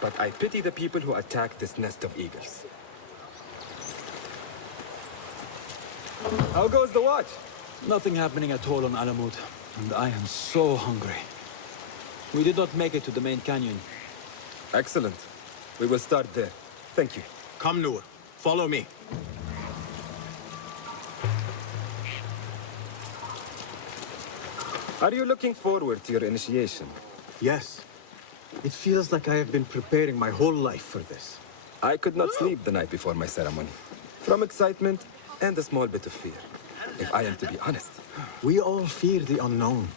but I pity the people who attack this nest of eagles. How goes the watch? Nothing happening at all on Allamut, and I am so hungry. We did not make it to the main canyon. Excellent. We will start there. Thank you. Come, Noor. Follow me. Are you looking forward to your initiation? Yes. It feels like I have been preparing my whole life for this. I could not sleep the night before my ceremony. From excitement and a small bit of fear, if I am to be honest. We all fear the unknown.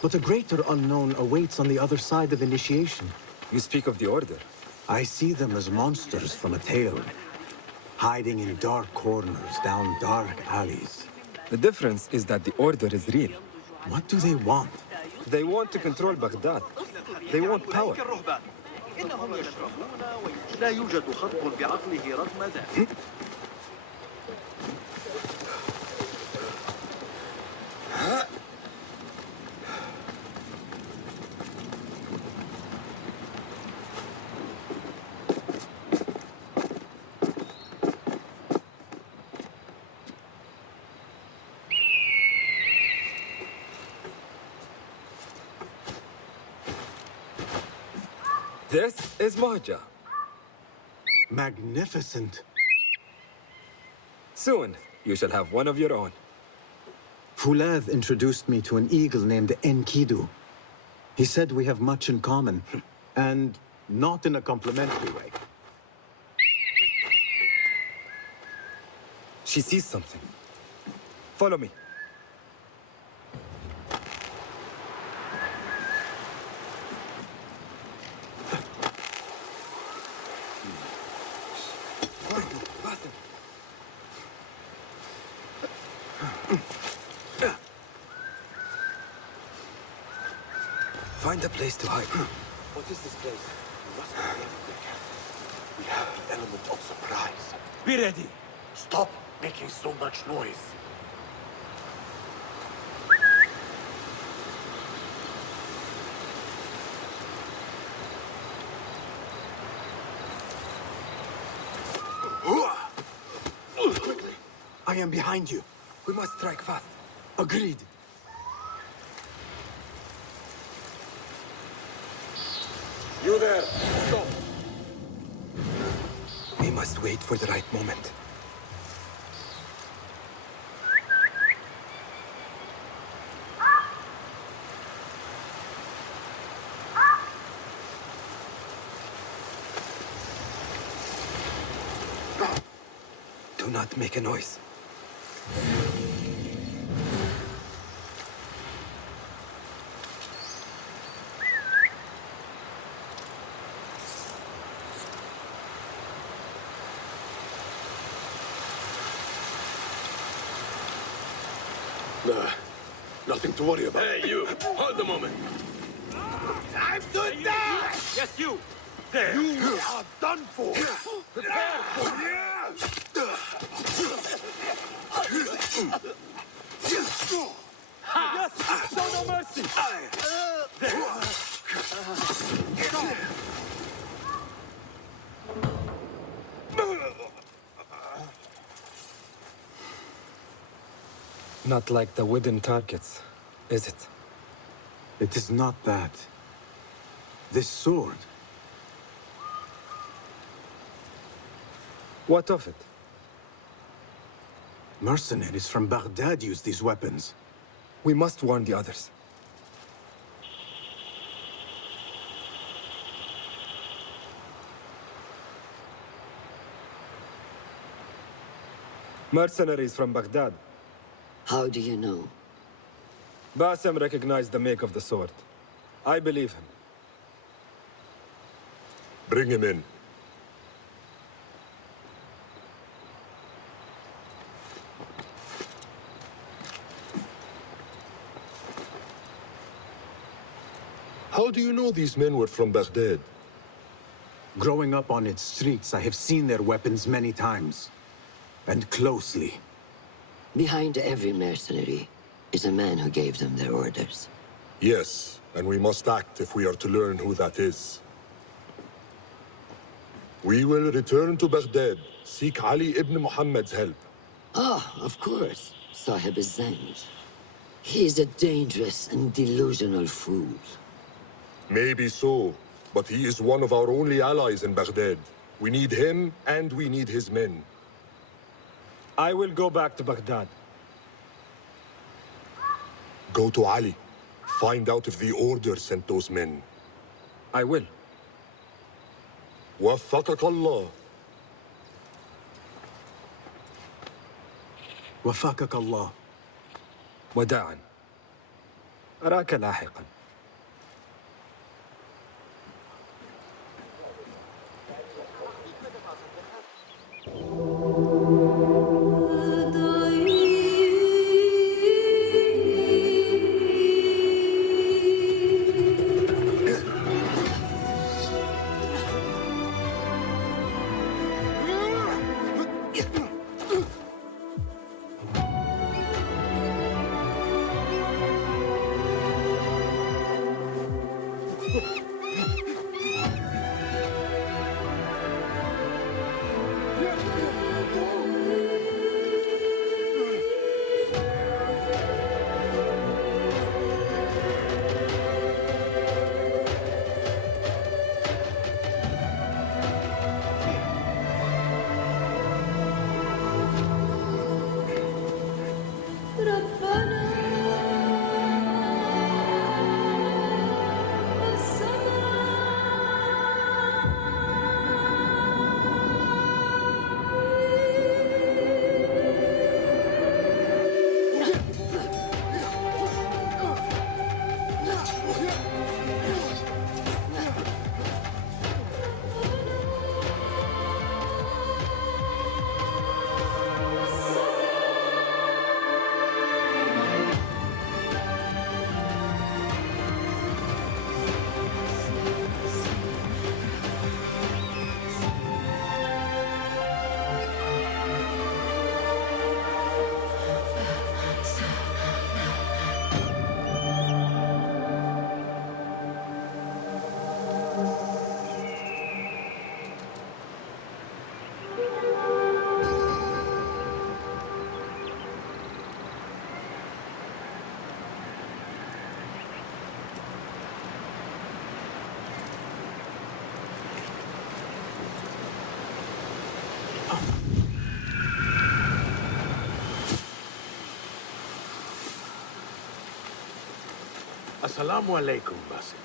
But a greater unknown awaits on the other side of initiation. You speak of the Order. I see them as monsters from a tale, hiding in dark corners, down dark alleys. The difference is that the Order is real. What do they want? They want to control Baghdad. They want power. إنهم يشربون لا يوجد خطب بعقله رغم ذلك. This is Mahja. Magnificent. Soon, you shall have one of your own. Fulath introduced me to an eagle named Enkidu. He said we have much in common, and not in a complimentary way. She sees something. Follow me. Find a place to hide. What is this place? We must be ready if we can. We have the element of surprise. Be ready. Stop making so much noise. Quickly. I am behind you. We must strike fast. Agreed. You there! Stop! We must wait for the right moment. Do not make a noise. Nothing to worry about. Hey, you! Hold a moment. I'm to die! Yes, you! There! You are done for! Prepare for Yes! Show no mercy! Not like the wooden targets, is it? It is not that. This sword. What of it? Mercenaries from Baghdad use these weapons. We must warn the others. Mercenaries from Baghdad. How do you know? Bassem recognized the make of the sword. I believe him. Bring him in. How do you know these men were from Baghdad? Growing up on its streets, I have seen their weapons many times. And closely. Behind every mercenary is a man who gave them their orders. Yes, and we must act if we are to learn who that is. We will return to Baghdad, seek Ali ibn Muhammad's help. Ah, of course, Sahib Zanj. He is a dangerous and delusional fool. Maybe so, but he is one of our only allies in Baghdad. We need him, and we need his men. I will go back to Baghdad. Go to Ali. Find out if the order sent those men. I will. وفقك الله. وفقك الله. وداعا. أراك لاحقا. Assalamu alaikum, Basim.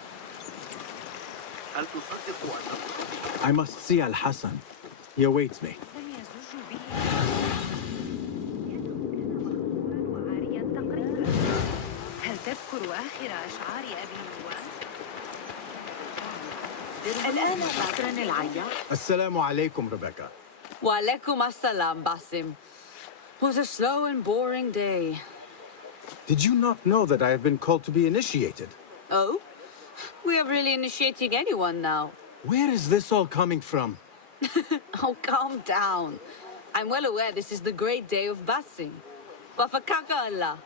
هل تصدق أن I must see Al-Hassan. He awaits me. لم يزج به هل تذكر آخر أشعار أبي نوان؟ الآن شكرا العيار. Assalamu alaikum, Rebecca. Walaikum assalam, Basim. Was a slow and boring day. Did you not know that I have been called to be initiated? Oh? We are really initiating anyone now. Where is this all coming from? Oh, calm down. I'm well aware this is the great day of Basim. Wafakaka Allah.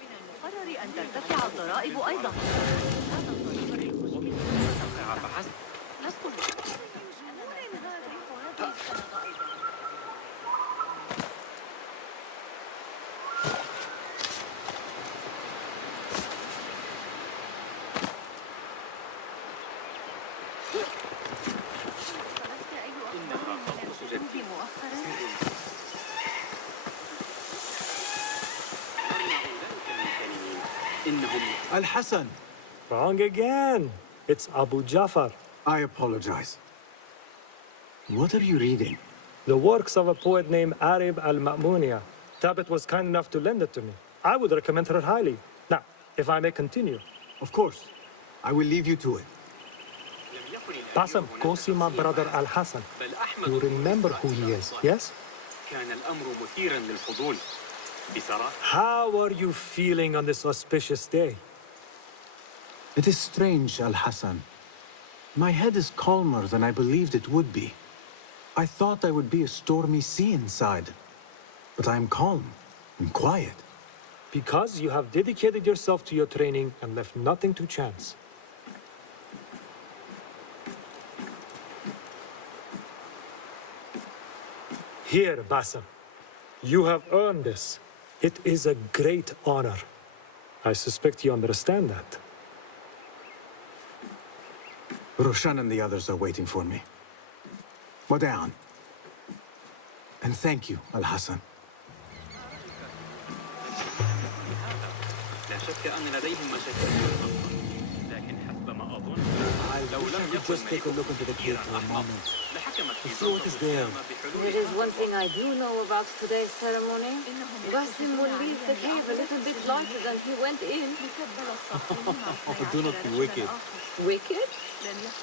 من المقرر أن ترتفع الضرائب أيضا. Al-Hassan! Wrong again. It's Abu Jafar. I apologize. What are you reading? The works of a poet named Arib al-Ma'muniya. Tabit was kind enough to lend it to me. I would recommend her highly. Now, if I may continue. Of course. I will leave you to it. Basim, go see my brother Al-Hassan. You remember who he is, yes? How are you feeling on this auspicious day? It is strange, Al-Hassan. My head is calmer than I believed it would be. I thought I would be a stormy sea inside. But I am calm and quiet. Because you have dedicated yourself to your training and left nothing to chance. Here, Basim. You have earned this. It is a great honor. I suspect you understand that. Roshan and the others are waiting for me. Wada'an. And thank you, Al-Hassan. لا شك أن لديهم مشاكل لكن حسب ما أظن لو لم يكن ملكهم لحكمت في ظروف القيامة There is one thing I do know about today's ceremony. Basim will leave the cave a little bit lighter than he went in. Do not be wicked. Wicked?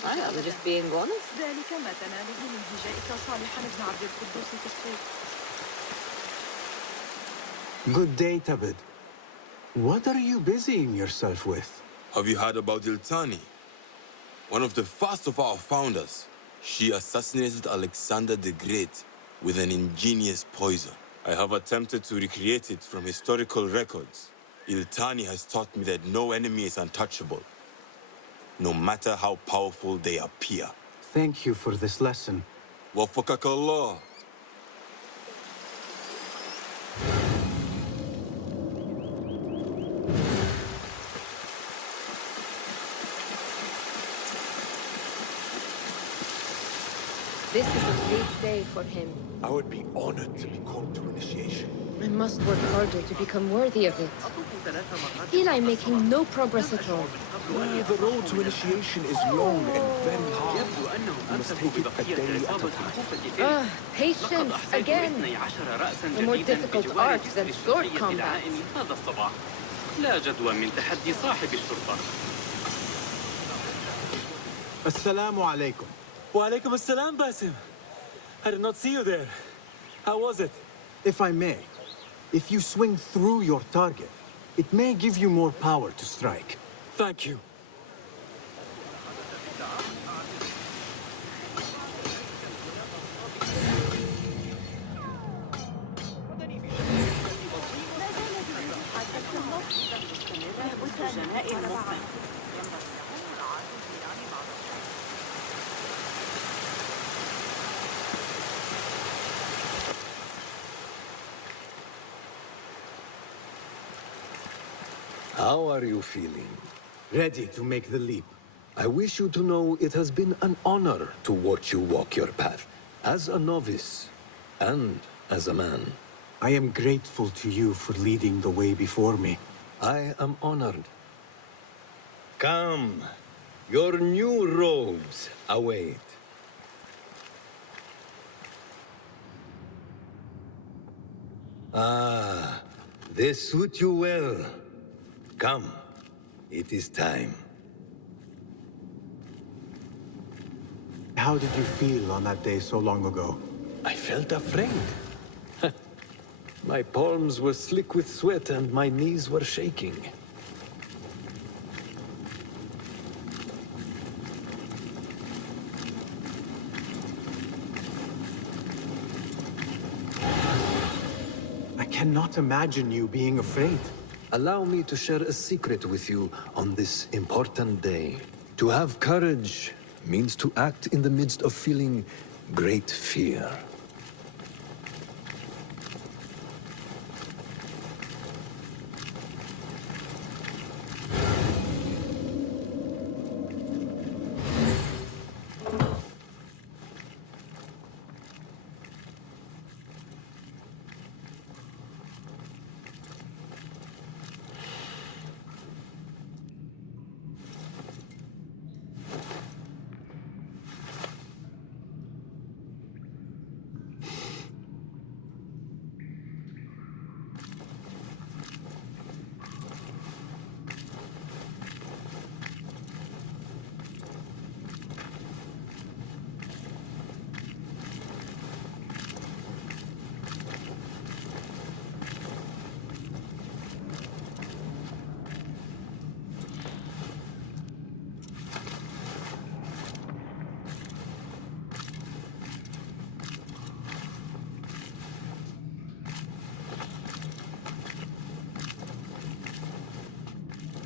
I am just being honest. ذلك ما تناله من هجائك صالحا بن عبد القدوس في السوق. Good day, Tabid. What are you busying yourself with? Have you heard about Iltani? One of the first of our founders. She assassinated Alexander the Great with an ingenious poison. I have attempted to recreate it from historical records. Iltani has taught me that no enemy is untouchable, no matter how powerful they appear. Thank you for this lesson. Wafakak Allah. This is a great day for him. I would be honored to be called to initiation. I must work harder to become worthy of it. I feel I'm making no progress at all. The road to initiation is long and very hard. You must take it a day at a time. Patience again. A more difficult art than sword combat. لا جدوى من تحدي صاحب الشرطة. Assalamu alaikum. Wa alaikum assalam, Basim. I did not see you there. How was it? If I may, if you swing through your target, it may give you more power to strike. Thank you. How are you feeling? Ready to make the leap. I wish you to know it has been an honor to watch you walk your path, as a novice and as a man. I am grateful to you for leading the way before me. I am honored. Come. Your new robes await. Ah, they suit you well. Come. It is time. How did you feel on that day so long ago? I felt afraid. My palms were slick with sweat and my knees were shaking. I cannot imagine you being afraid. Allow me to share a secret with you on this important day. To have courage means to act in the midst of feeling great fear.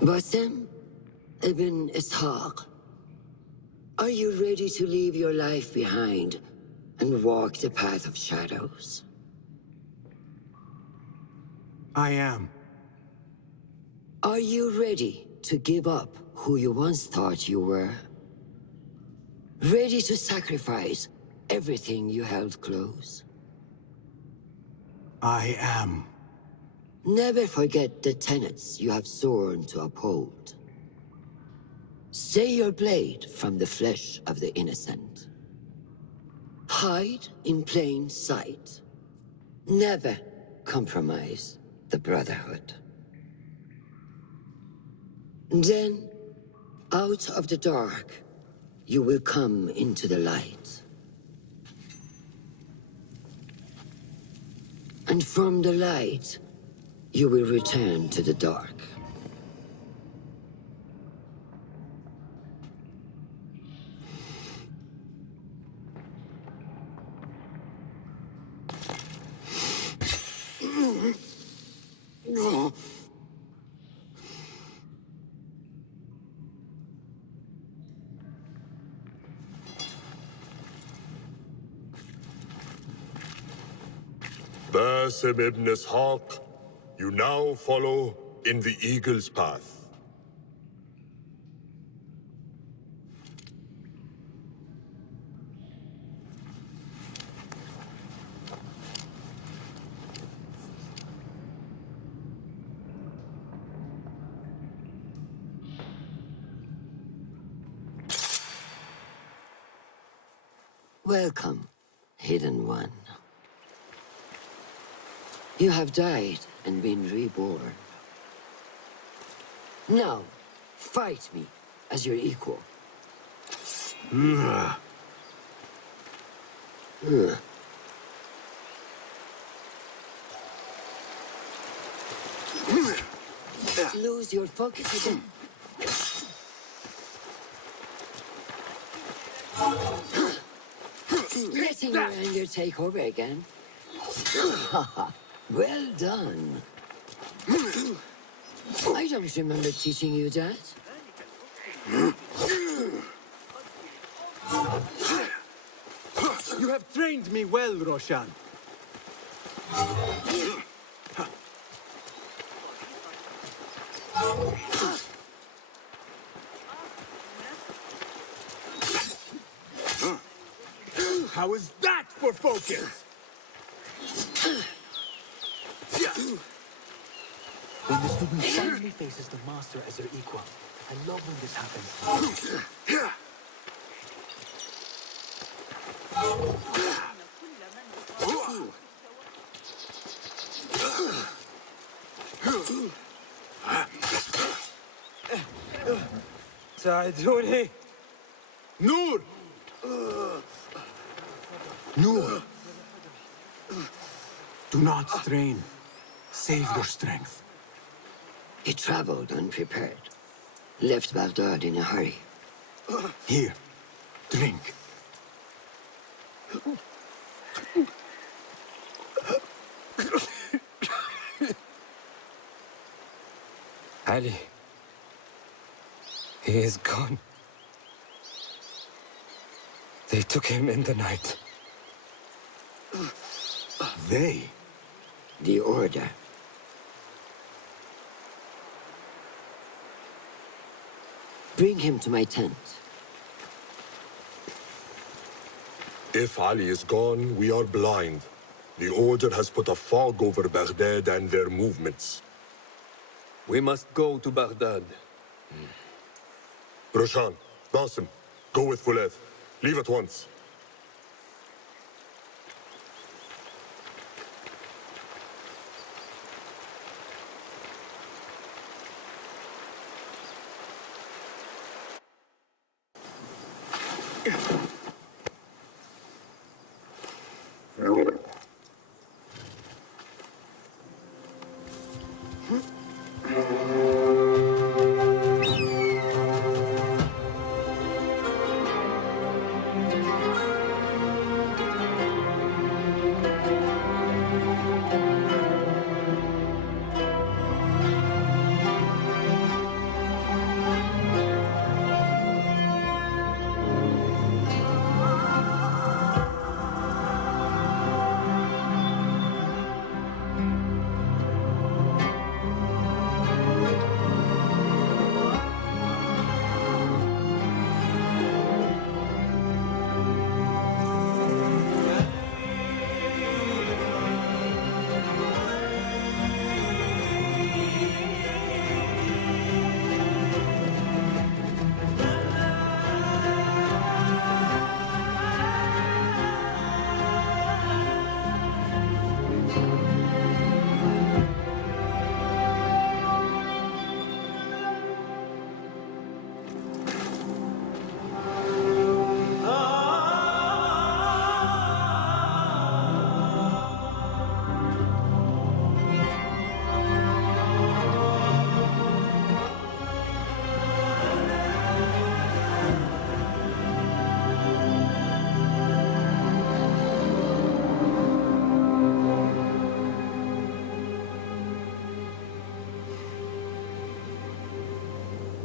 Basim ibn Ishaq, are you ready to leave your life behind and walk the path of shadows? I am. Are you ready to give up who you once thought you were? Ready to sacrifice everything you held close? I am. Never forget the tenets you have sworn to uphold. Stay your blade from the flesh of the innocent. Hide in plain sight. Never compromise the Brotherhood. Then, out of the dark, you will come into the light. And from the light, you will return to the dark. Basim ibn Ishaq, you now follow in the Eagle's path. Welcome, Hidden One. You have died and been reborn. Now, fight me as your equal. Lose your focus again. Letting your anger take over again. Well done. I don't remember teaching you that. You have trained me well, Roshan. How is that for focus? When the student finally faces the master as their equal, I love when this happens. ساعدوني. Noor! Noor! Do not strain. Save your strength. He traveled unprepared. Left Baghdad in a hurry. Here, drink. Ali. He is gone. They took him in the night. They? The Order. Bring him to my tent. If Ali is gone, we are blind. The Order has put a fog over Baghdad and their movements. We must go to Baghdad. Roshan, Qasim, go with Fulev. Leave at once.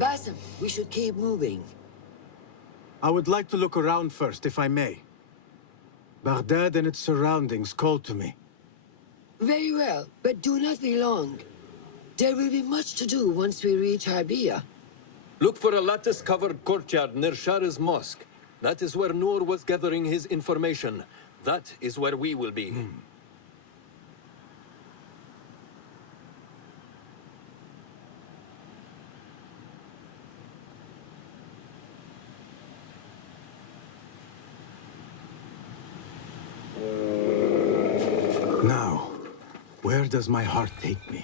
Basim, we should keep moving. I would like to look around first, if I may. Baghdad and its surroundings call to me. Very well, but do not be long. There will be much to do once we reach Harbiya. Look for a lattice-covered courtyard near Shah's mosque. That is where Noor was gathering his information. That is where we will be. Now, where does my heart take me?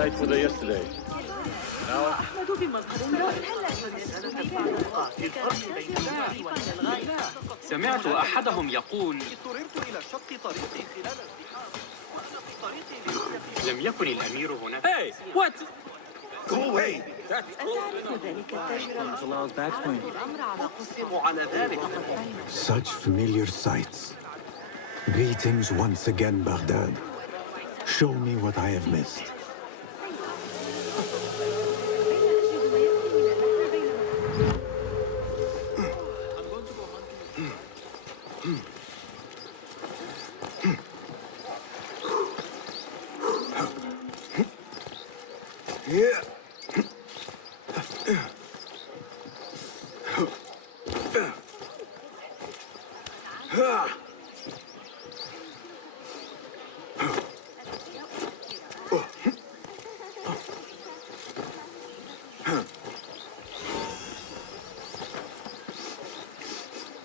Late for the yesterday. Now, سمعت أحدهم يقول لم يكن الأمير هناك. Hey, what? Go away! Such familiar sights. Greetings once again, Baghdad. Show me what I have missed.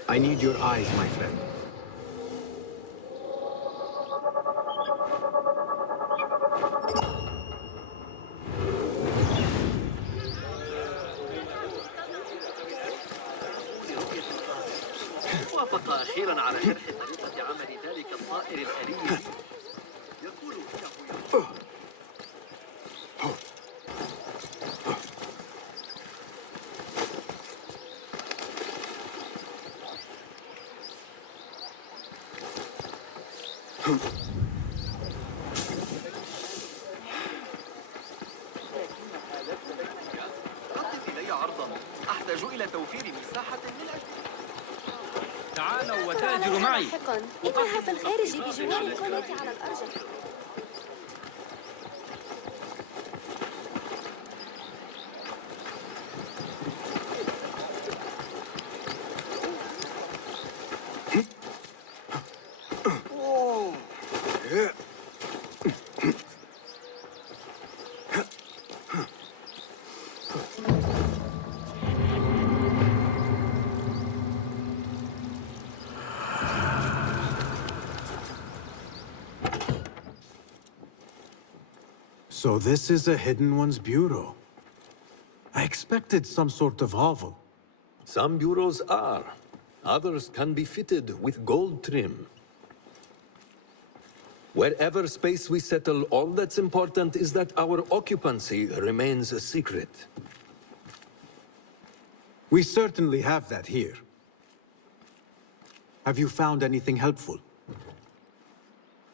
I need your eyes, my friend. وافق أخيرا على شرح طريقة عمل ذلك الطائر الآلي. يقول قدم إلي عرضا. أحتاج إلى توفير مساحة من أجل تعالوا وتاجروا معي. لاحقا إنها في الخارج بجوار القناة على الأرجح. So this is a Hidden One's bureau. I expected some sort of hovel. Some bureaus are. Others can be fitted with gold trim. Wherever space we settle, all that's important is that our occupancy remains a secret. We certainly have that here. Have you found anything helpful?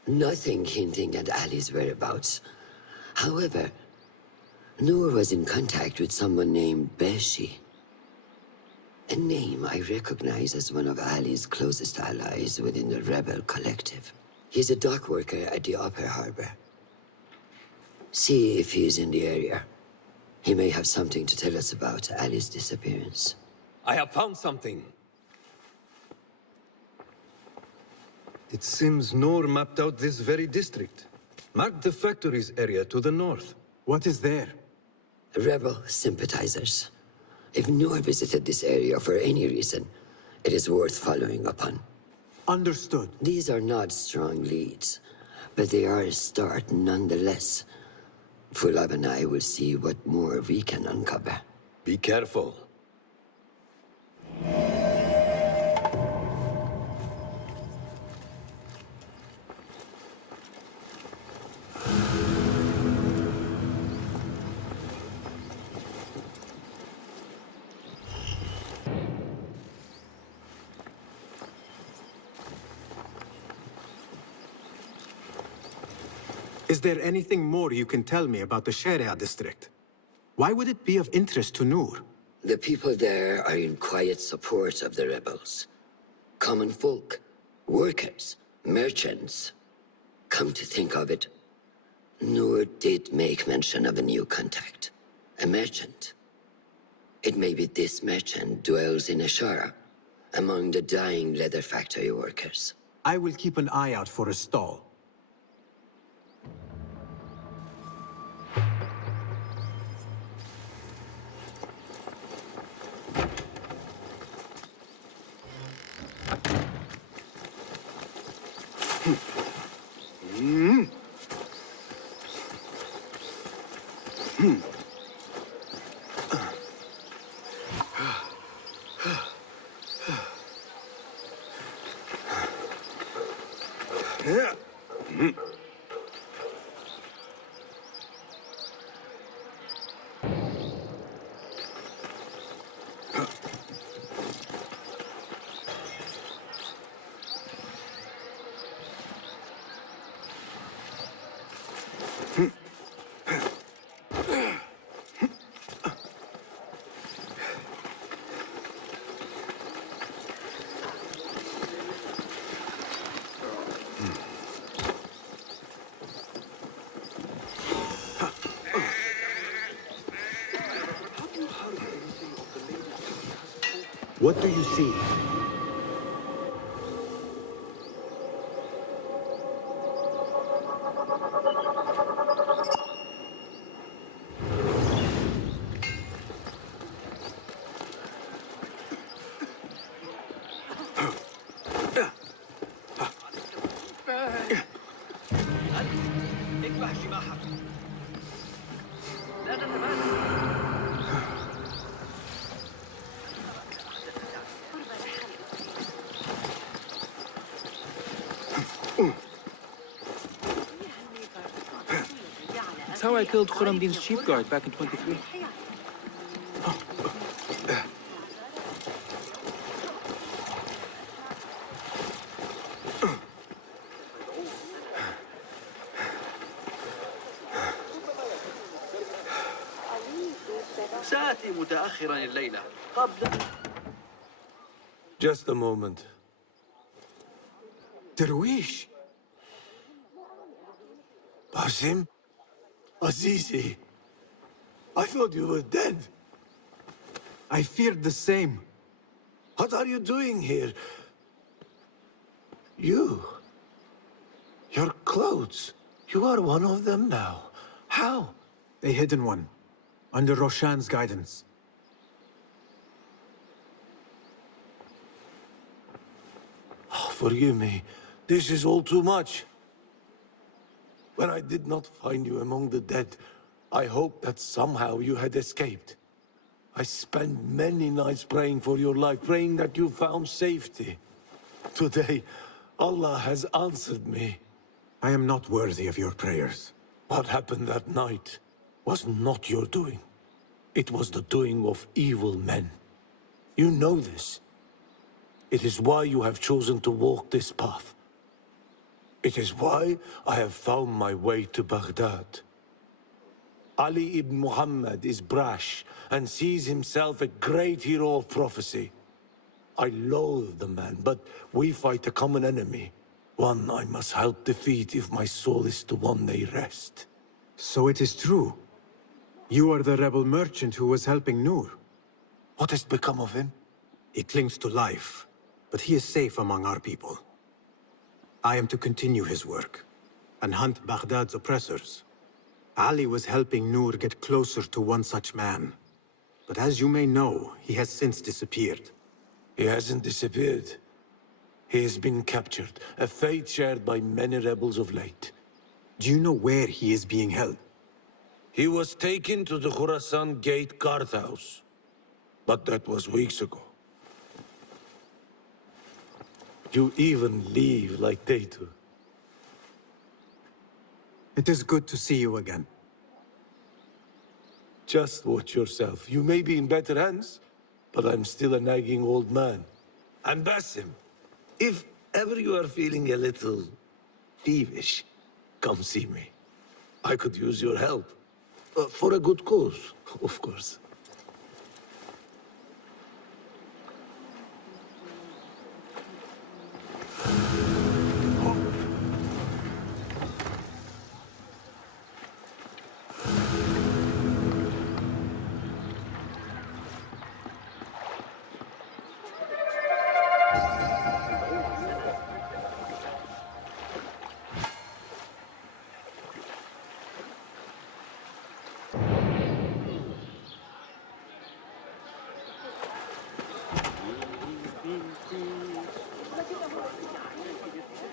Nothing hinting at Ali's whereabouts. However, Noor was in contact with someone named Beshi. A name I recognize as one of Ali's closest allies within the rebel collective. He's a dock worker at the Upper Harbor. See if he's in the area. He may have something to tell us about Ali's disappearance. I have found something. It seems Noor mapped out this very district. Mark the factories area to the north. What is there? Rebel sympathizers. If Noor visited this area for any reason, it is worth following upon. Understood. These are not strong leads, but they are a start nonetheless. Fulab and I will see what more we can uncover. Be careful. Is there anything more you can tell me about the Sharia district? Why would it be of interest to Noor? The people there are in quiet support of the rebels. Common folk, workers, merchants. Come to think of it, Noor did make mention of a new contact. A merchant. It may be this merchant dwells in Ashara, among the dying leather factory workers. I will keep an eye out for a stall. What do you see? اكبح جماحك. لا تتبادل. That's how I killed Khurramdin's chief guard back in 23. سآتي متأخرا الليلة قبل. Just a moment. Darwish! Basim? Azizi? I thought you were dead. I feared the same. What are you doing here? You? Your clothes? You are one of them now. How? A hidden one, under Roshan's guidance. Oh, forgive me. This is all too much. When I did not find you among the dead, I hoped that somehow you had escaped. I spent many nights praying for your life, praying that you found safety. Today, Allah has answered me. I am not worthy of your prayers. What happened that night was not your doing. It was the doing of evil men. You know this. It is why you have chosen to walk this path. It is why I have found my way to Baghdad. Ali ibn Muhammad is brash and sees himself a great hero of prophecy. I loathe the man, but we fight a common enemy. One I must help defeat if my soul is to one day rest. So it is true. You are the rebel merchant who was helping Noor. What has become of him? He clings to life, but he is safe among our people. I am to continue his work and hunt Baghdad's oppressors. Ali was helping Noor get closer to one such man. But as you may know, he has since disappeared. He hasn't disappeared. He has been captured, a fate shared by many rebels of late. Do you know where he is being held? He was taken to the Khurasan Gate guardhouse. But that was weeks ago. You even leave like they do. It is good to see you again. Just watch yourself. You may be in better hands, but I'm still a nagging old man. And Basim, if ever you are feeling a little peevish, come see me. I could use your help. For a good cause, of course.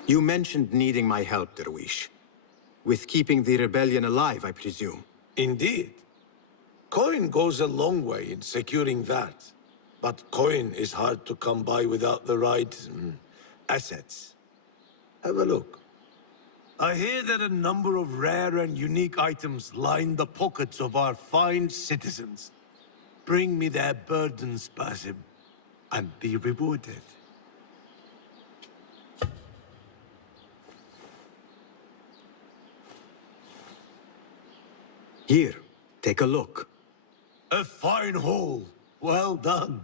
You mentioned needing my help, Darwish. With keeping the rebellion alive, I presume. Indeed. Coin goes a long way in securing that. But coin is hard to come by without the right assets. Have a look. I hear that a number of rare and unique items line the pockets of our fine citizens. Bring me their burdens, Basim, and be rewarded. Here, take a look. A fine haul. Well done.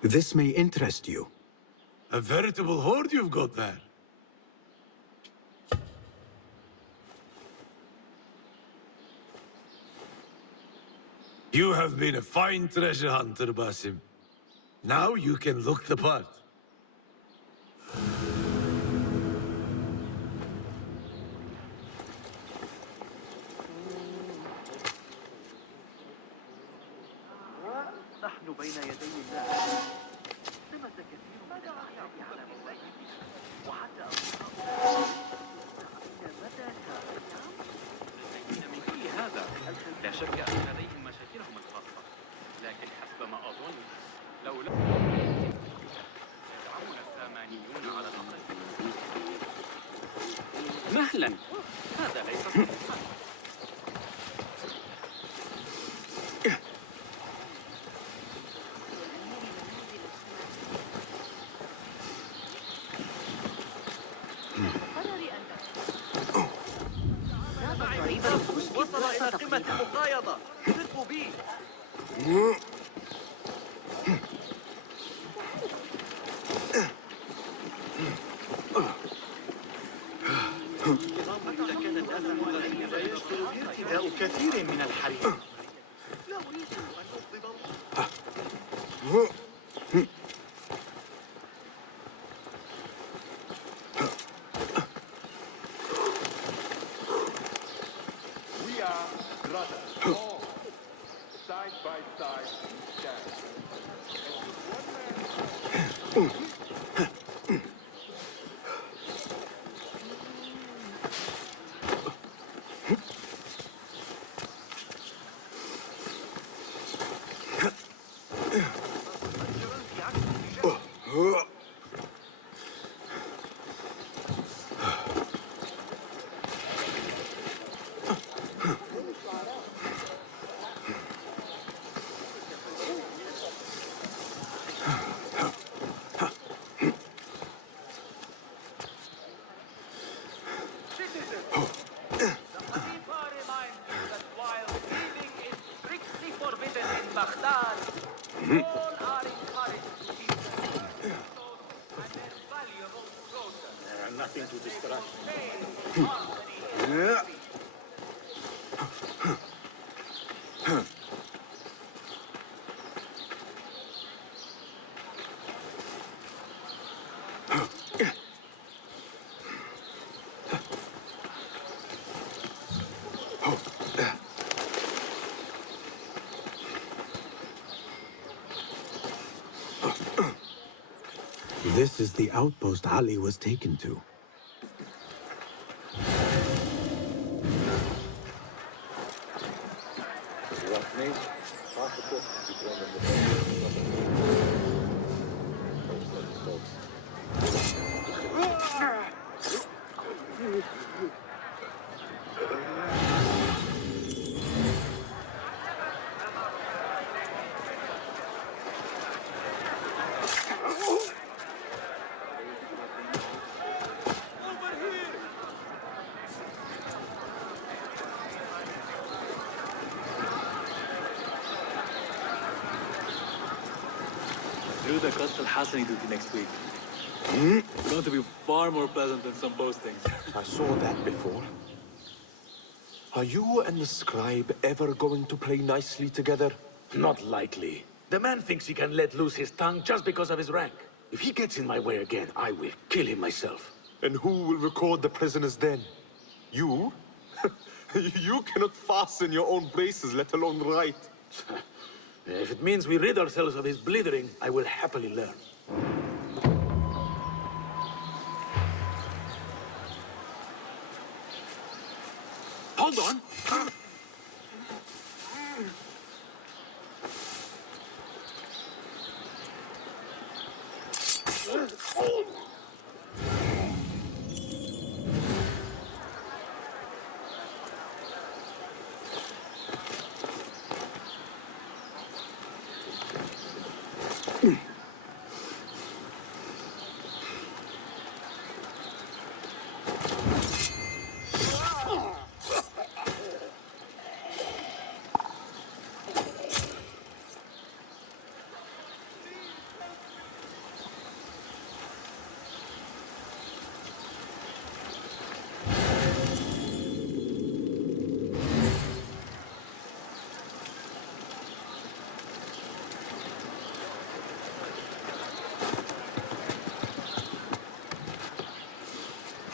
This may interest you. A veritable hoard you've got there. You have been a fine treasure hunter, Basim. Now you can look the part. نحن بين يدي الله. ثمة كثير من الأعياد على موائده وحتى أصدقائه. إلى متى من كل هذا لا شك أن لديهم مشاكلهم الخاصة، لكن حسب ما أظن لو لم يدعمنا السامانيون على الأقل. مهلا، هذا ليس صحيحا. وصل إلى قمة المقايضة. ثقوا بي. كان الناس الذين يشعروا بارتداء كثير من الحرير. لا أريد أن أغضب. Nothing to distract. This is the outpost Ali was taken to. Through the Castle Hassani duty next week. It's going to be far more pleasant than some postings. I saw that before. Are you and the scribe ever going to play nicely together? Not likely. The man thinks he can let loose his tongue just because of his rank. If he gets in my way again, I will kill him myself. And who will record the prisoners then? You? You cannot fasten your own braces, let alone write. If it means we rid ourselves of his blithering, I will happily learn. Hold on!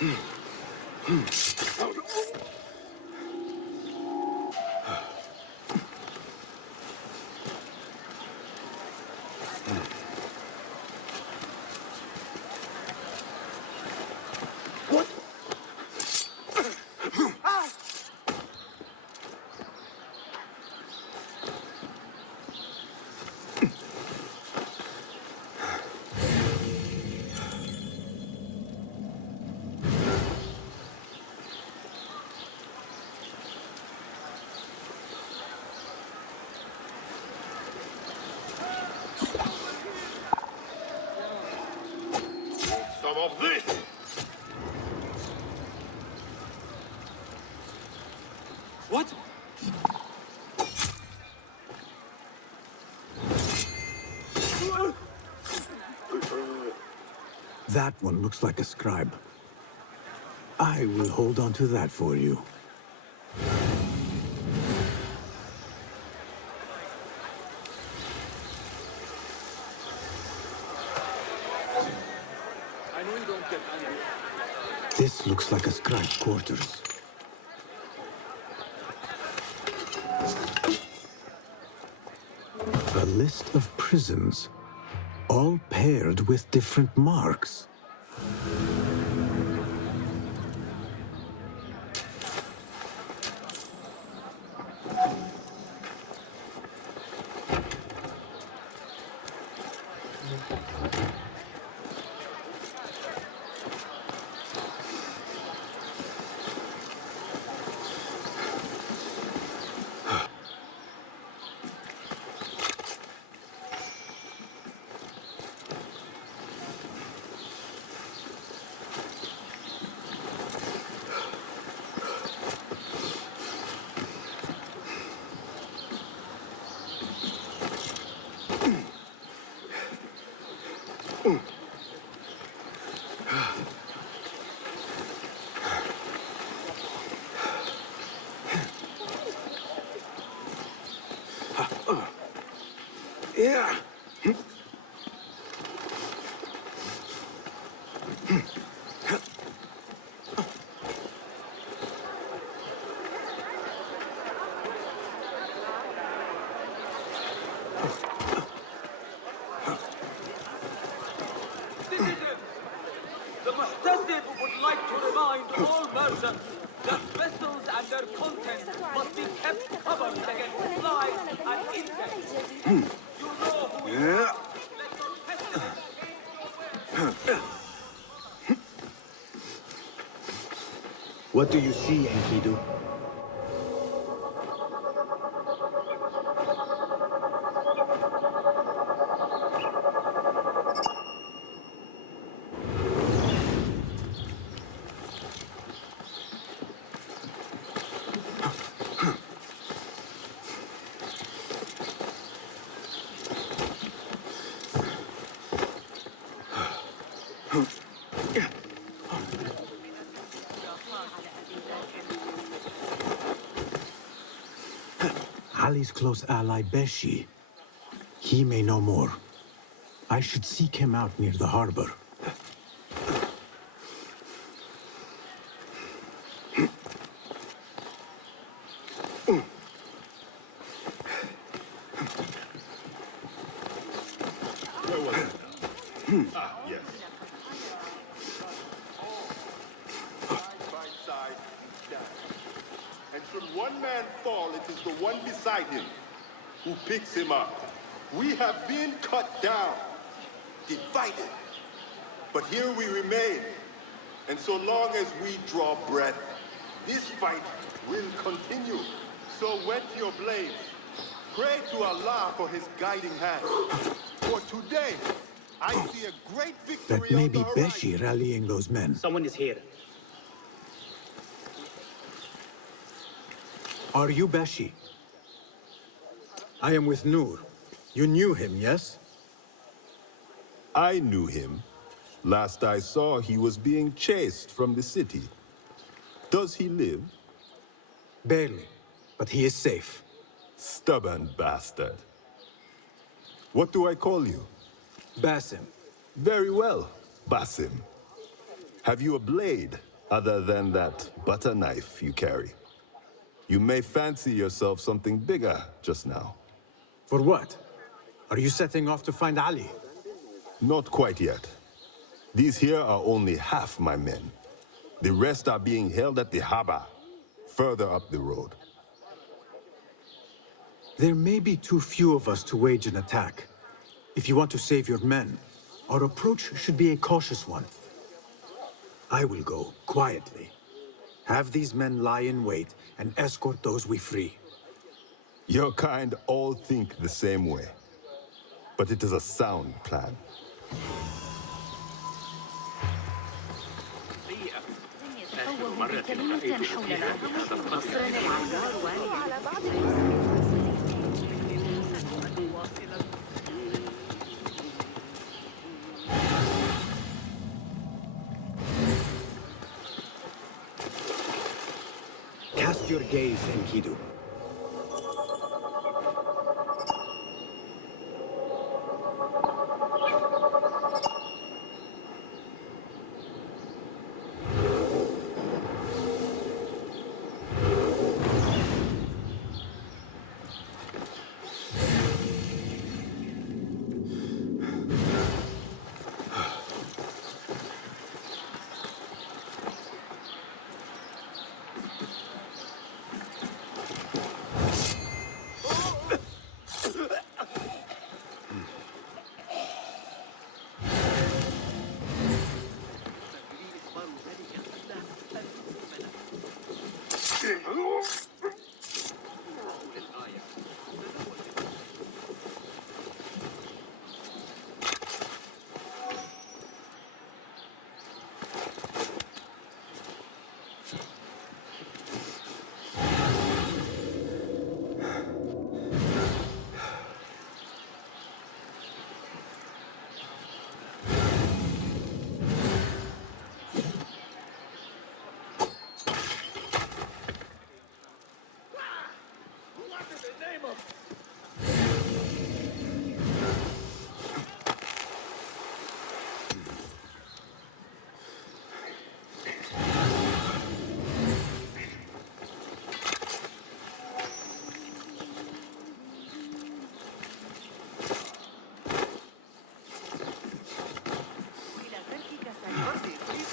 Some of this! What? That one looks like a scribe. I will hold on to that for you. This looks like a scribe's quarters. A list of prisons, all paired with different marks. Yeah. The Muhtasib would like to remind all merchants that vessels and their contents must be kept covered against flies and insects. You know who you are. What do you see, Enkidu? Ali's close ally, Beshi. He may know more. I should seek him out near the harbor. Where was it? Ah, yes. Right side down. And should one man fall, it is the one beside him who picks him up. We have been cut down, divided. But here we remain. And so long as we draw breath, this fight will continue. So whet your blades. Pray to Allah for his guiding hand. For today, I see a great victory. That may on be the horizon. Beshi rallying those men. Someone is here. Are you Beshi? I am with Nur. You knew him, yes? I knew him. Last I saw, he was being chased from the city. Does he live? Barely, but he is safe. Stubborn bastard. What do I call you? Basim. Very well, Basim. Have you a blade? Other than that butter knife you carry. You may fancy yourself something bigger just now. For what? Are you setting off to find Ali? Not quite yet. These here are only half my men. The rest are being held at the Haba, further up the road. There may be too few of us to wage an attack. If you want to save your men, our approach should be a cautious one. I will go quietly. Have these men lie in wait and escort those we free. Your kind all think the same way. But it is a sound plan. Cast your gaze, Enkidu.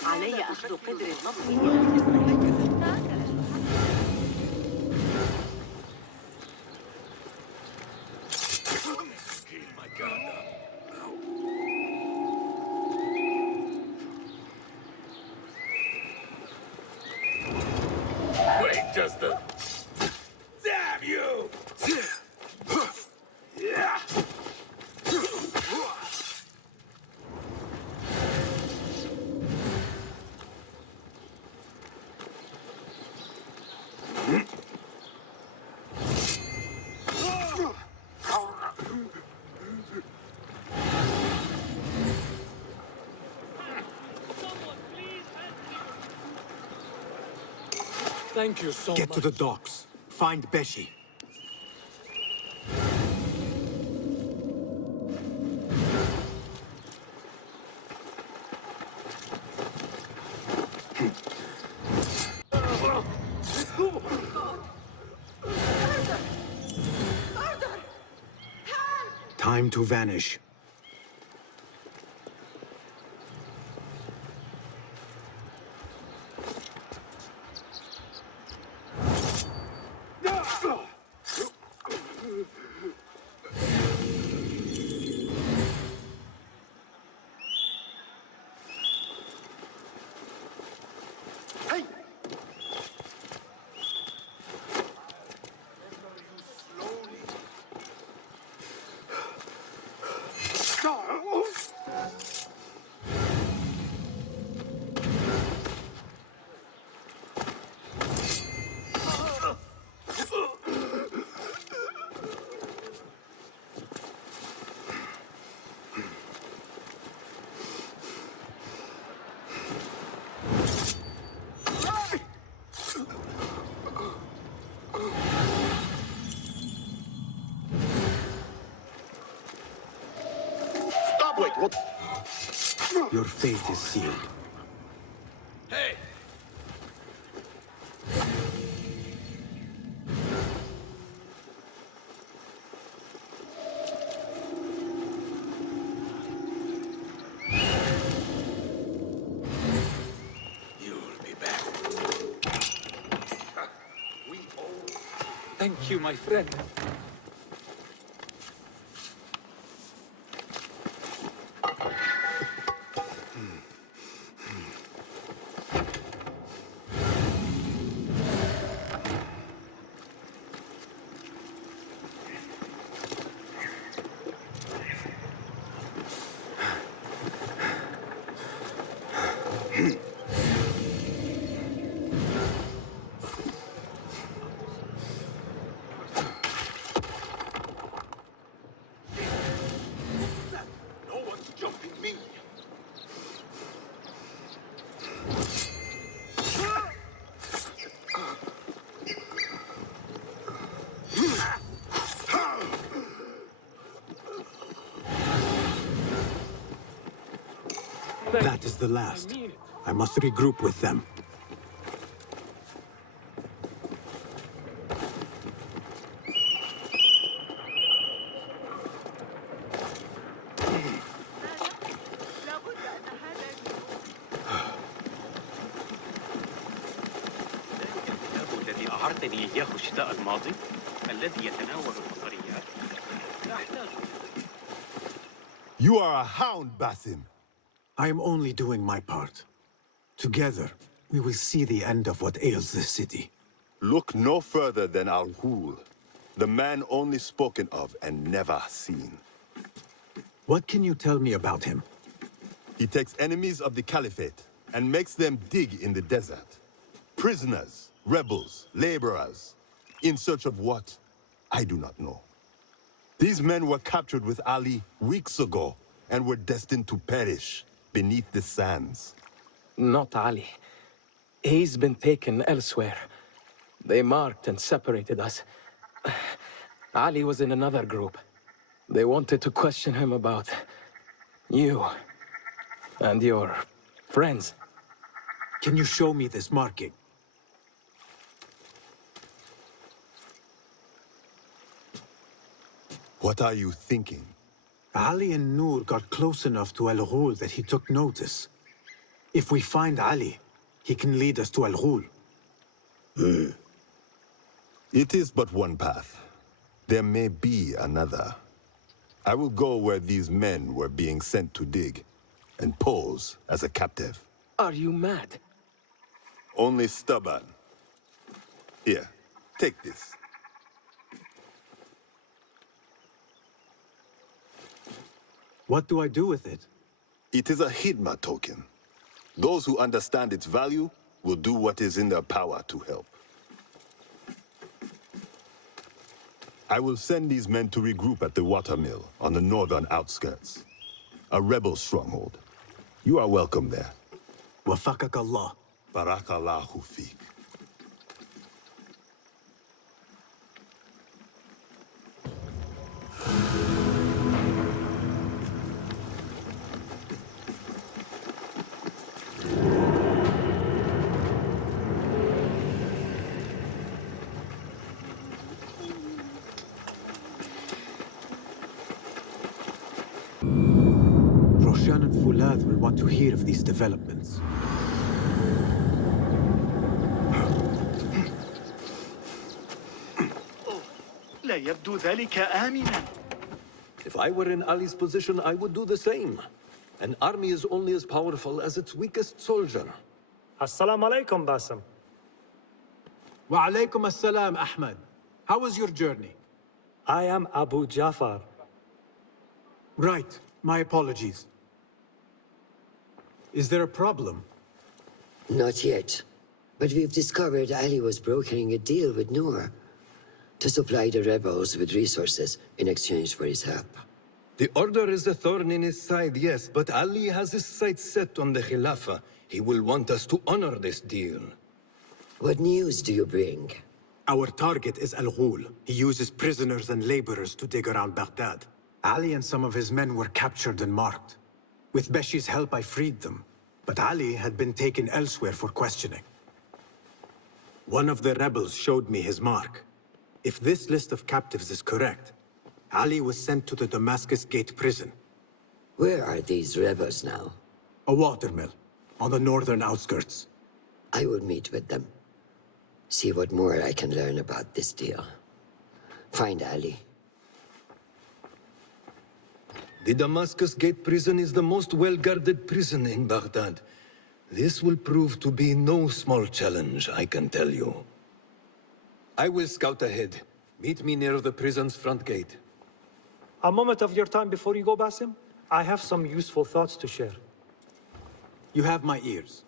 علي أخذ قدر النبض. Wait just a... Damn you! Thank you so much. Get to the docks. Find Beshi. Time to vanish. Your fate is sealed. Hey! Thank you, my friend. That is the last. I must regroup with them. الذي أعرتني إياه الشتاء الماضي الذي يتناول البصريات لا أحتاج. You are a hound, Basim. I am only doing my part. Together, we will see the end of what ails this city. Look no further than Alguul, the man only spoken of and never seen. What can you tell me about him? He takes enemies of the Caliphate and makes them dig in the desert. Prisoners, rebels, laborers. In search of what? I do not know. These men were captured with Ali weeks ago and were destined to perish beneath the sands. Not Ali. He's been taken elsewhere. They marked and separated us. Ali was in another group. They wanted to question him about you and your friends. Can you show me this marking? What are you thinking? Ali and Noor got close enough to Al-Ghul that he took notice. If we find Ali, he can lead us to Al-Ghul. It is but one path. There may be another. I will go where these men were being sent to dig, and pose as a captive. Are you mad? Only stubborn. Here, take this. What do I do with it? It is a Hidma token. Those who understand its value will do what is in their power to help. I will send these men to regroup at the watermill on the northern outskirts. A rebel stronghold. You are welcome there. Wafakak Allah. Barakallahu fiq. Roshan and Fulad will want to hear of these developments. لا يبدو ذلك آمنا. If I were in Ali's position, I would do the same. An army is only as powerful as its weakest soldier. Assalamu alaikum, Basim. Wa alaykum assalam, Ahmad. How was your journey? I am Abu Jafar. Right. My apologies. Is there a problem? Not yet. But we've discovered Ali was brokering a deal with Noor to supply the rebels with resources in exchange for his help. The Order is a thorn in his side, yes, but Ali has his sights set on the Khilafah. He will want us to honor this deal. What news do you bring? Our target is Al-Ghul. He uses prisoners and laborers to dig around Baghdad. Ali and some of his men were captured and marked. With Beshi's help, I freed them. But Ali had been taken elsewhere for questioning. One of the rebels showed me his mark. If this list of captives is correct, Ali was sent to the Damascus Gate prison. Where are these rebels now? A watermill, on the northern outskirts. I will meet with them. See what more I can learn about this deal. Find Ali. The Damascus Gate prison is the most well-guarded prison in Baghdad. This will prove to be no small challenge, I can tell you. I will scout ahead. Meet me near the prison's front gate. A moment of your time before you go, Basim. I have some useful thoughts to share. You have my ears.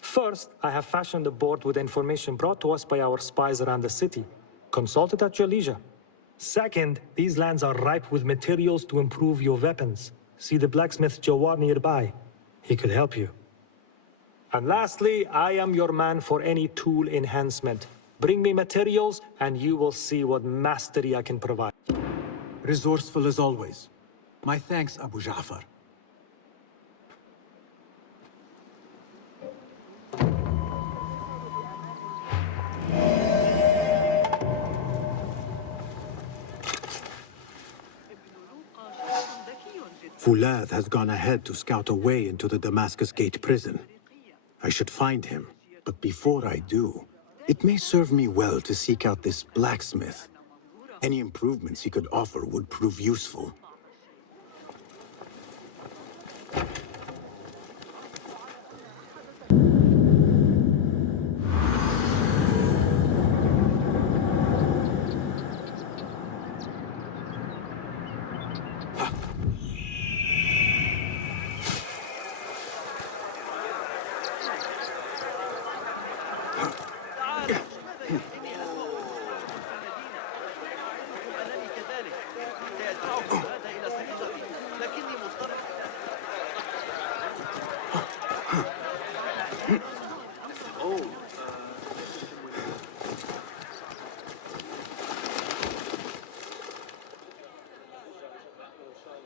First, I have fashioned a board with information brought to us by our spies around the city. Consult it at your leisure. Second, these lands are ripe with materials to improve your weapons. See the blacksmith Jawar nearby. He could help you. And lastly, I am your man for any tool enhancement. Bring me materials, and you will see what mastery I can provide. Resourceful as always. My thanks, Abu Ja'far. Fulad has gone ahead to scout a way into the Damascus Gate prison. I should find him, but before I do, it may serve me well to seek out this blacksmith. Any improvements he could offer would prove useful.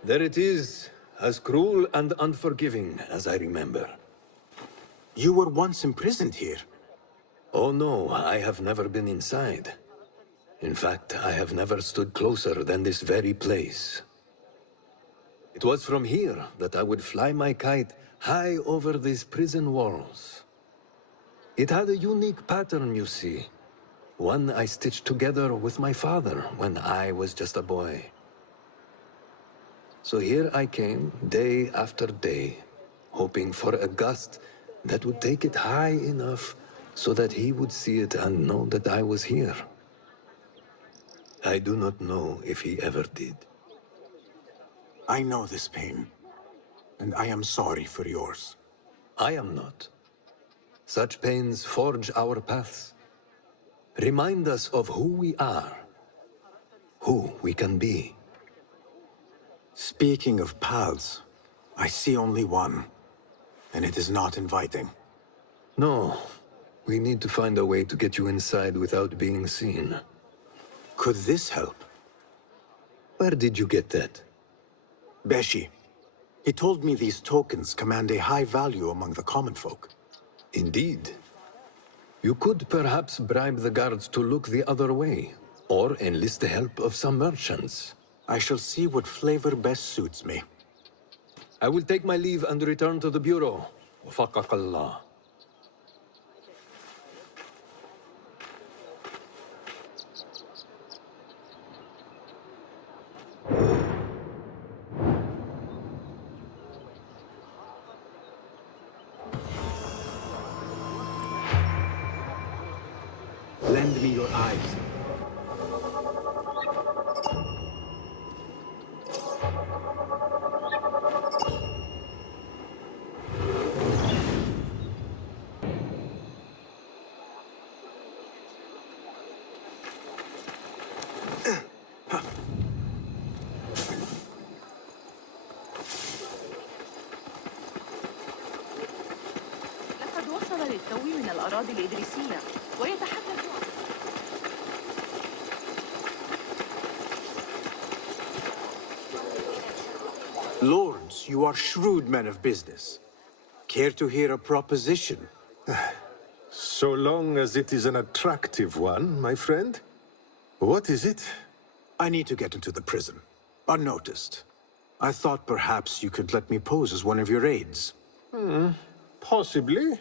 There it is, as cruel and unforgiving as I remember. You were once imprisoned here. Oh no, I have never been inside. In fact, I have never stood closer than this very place. It was from here that I would fly my kite high over these prison walls. It had a unique pattern, you see. One I stitched together with my father when I was just a boy. So here I came, day after day, hoping for a gust that would take it high enough so that he would see it and know that I was here. I do not know if he ever did. I know this pain, and I am sorry for yours. I am not. Such pains forge our paths. Remind us of who we are, who we can be. Speaking of paths, I see only one, and it is not inviting. No, we need to find a way to get you inside without being seen. Could this help? Where did you get that? Beshi. He told me these tokens command a high value among the common folk. Indeed. You could perhaps bribe the guards to look the other way, or enlist the help of some merchants. I shall see what flavor best suits me. I will take my leave and return to the bureau. Wafaqakallah. Lend me your eyes. لقد وصل للتو من الأراضي الإدريسية ويتحدث Lords, you are shrewd men of business. Care to hear a proposition? So long as it is an attractive one, my friend. What is it? I need to get into the prison, unnoticed. I thought perhaps you could let me pose as one of your aides. Possibly.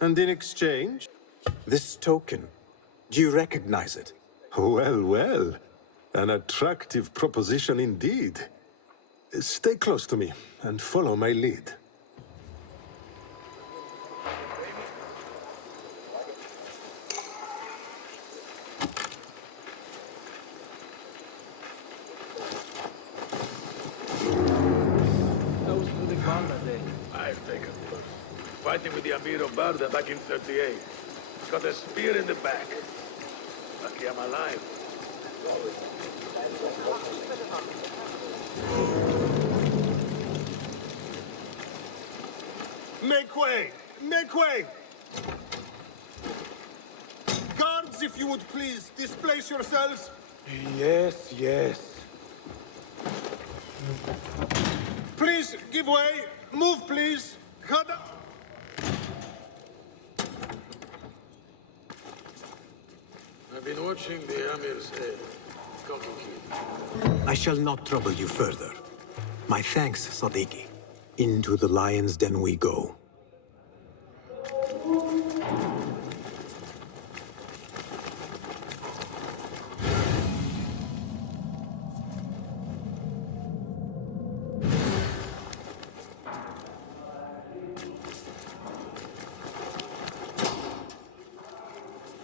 And in exchange? This token, do you recognize it? Well, well. An attractive proposition indeed. Stay close to me and follow my lead. I've taken first. Fighting with the Amir of Barda back in 38. Got a spear in the back. Lucky I'm alive. Make way! Make way! Guards, if you would please, displace yourselves. Yes, yes. Please, give way. Move, please. I've been watching the Amir's head. Complicated. I shall not trouble you further. My thanks, Sadiqi. Into the lion's den we go.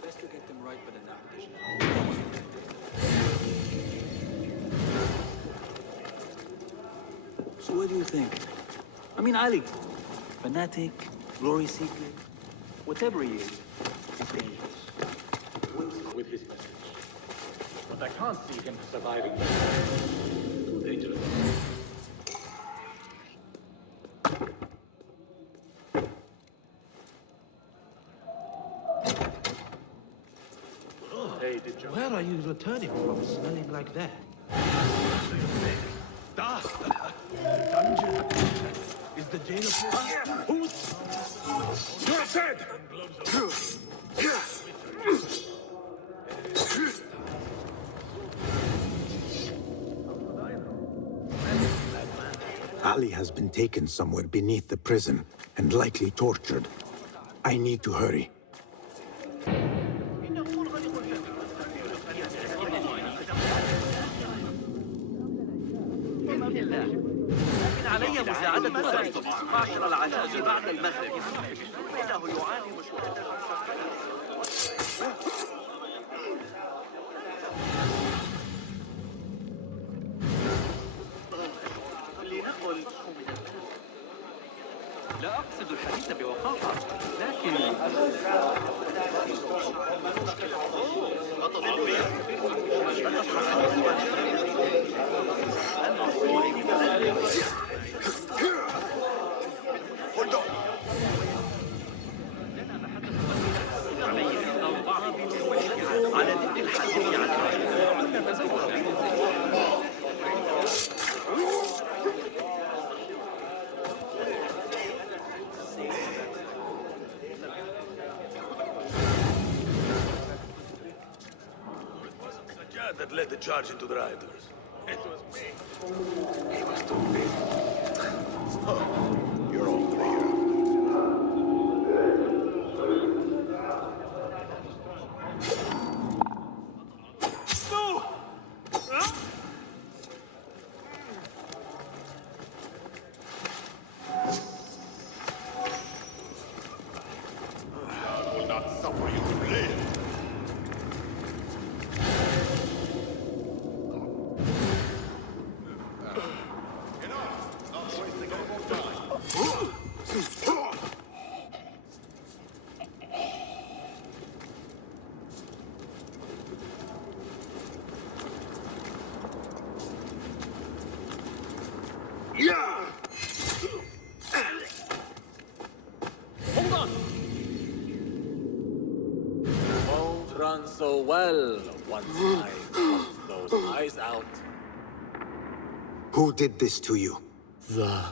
Best to get them right with an application. So what do you think? I mean, Ali, fanatic, glory seeker, whatever he is, he's dangerous. With his message. But I can't see him surviving. Too dangerous. Where are you returning from, smelling like that? Dungeon. Is the jailer Who's? You're dead! Ali has been taken somewhere beneath the prison and likely tortured. I need to hurry. لكن علي مساعدة سيد معشر العجائز بعد المغرب. إنه يعاني مشكلة. لنقل لا أقصد الحديث بوقاحة لكن على ذكر الحديث That led the charge into the rioters. It was me. He was too big. Oh, you're all clear. No! Huh? I will not suffer you to live. Won't run so well once I pop those eyes out. Who did this to you? The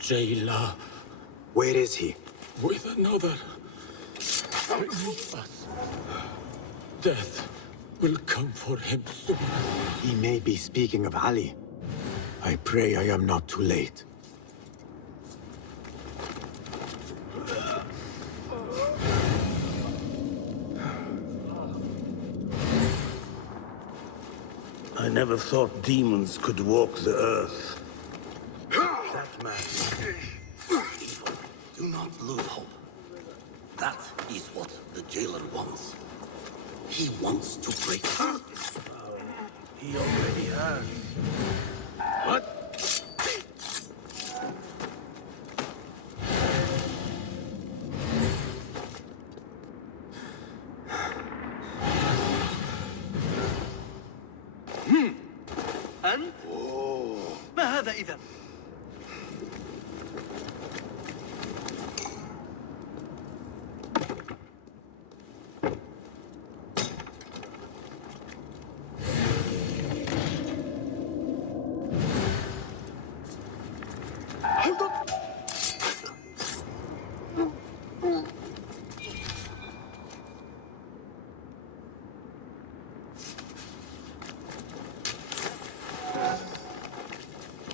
jailer. Where is he? With another. Death will come for him soon. He may be speaking of Ali. I pray I am not too late. I never thought demons could walk the earth. That man is evil. Do not lose hope. That is what the jailer wants. He wants to break out. He already has. What? أنت؟ ما هذا إذا؟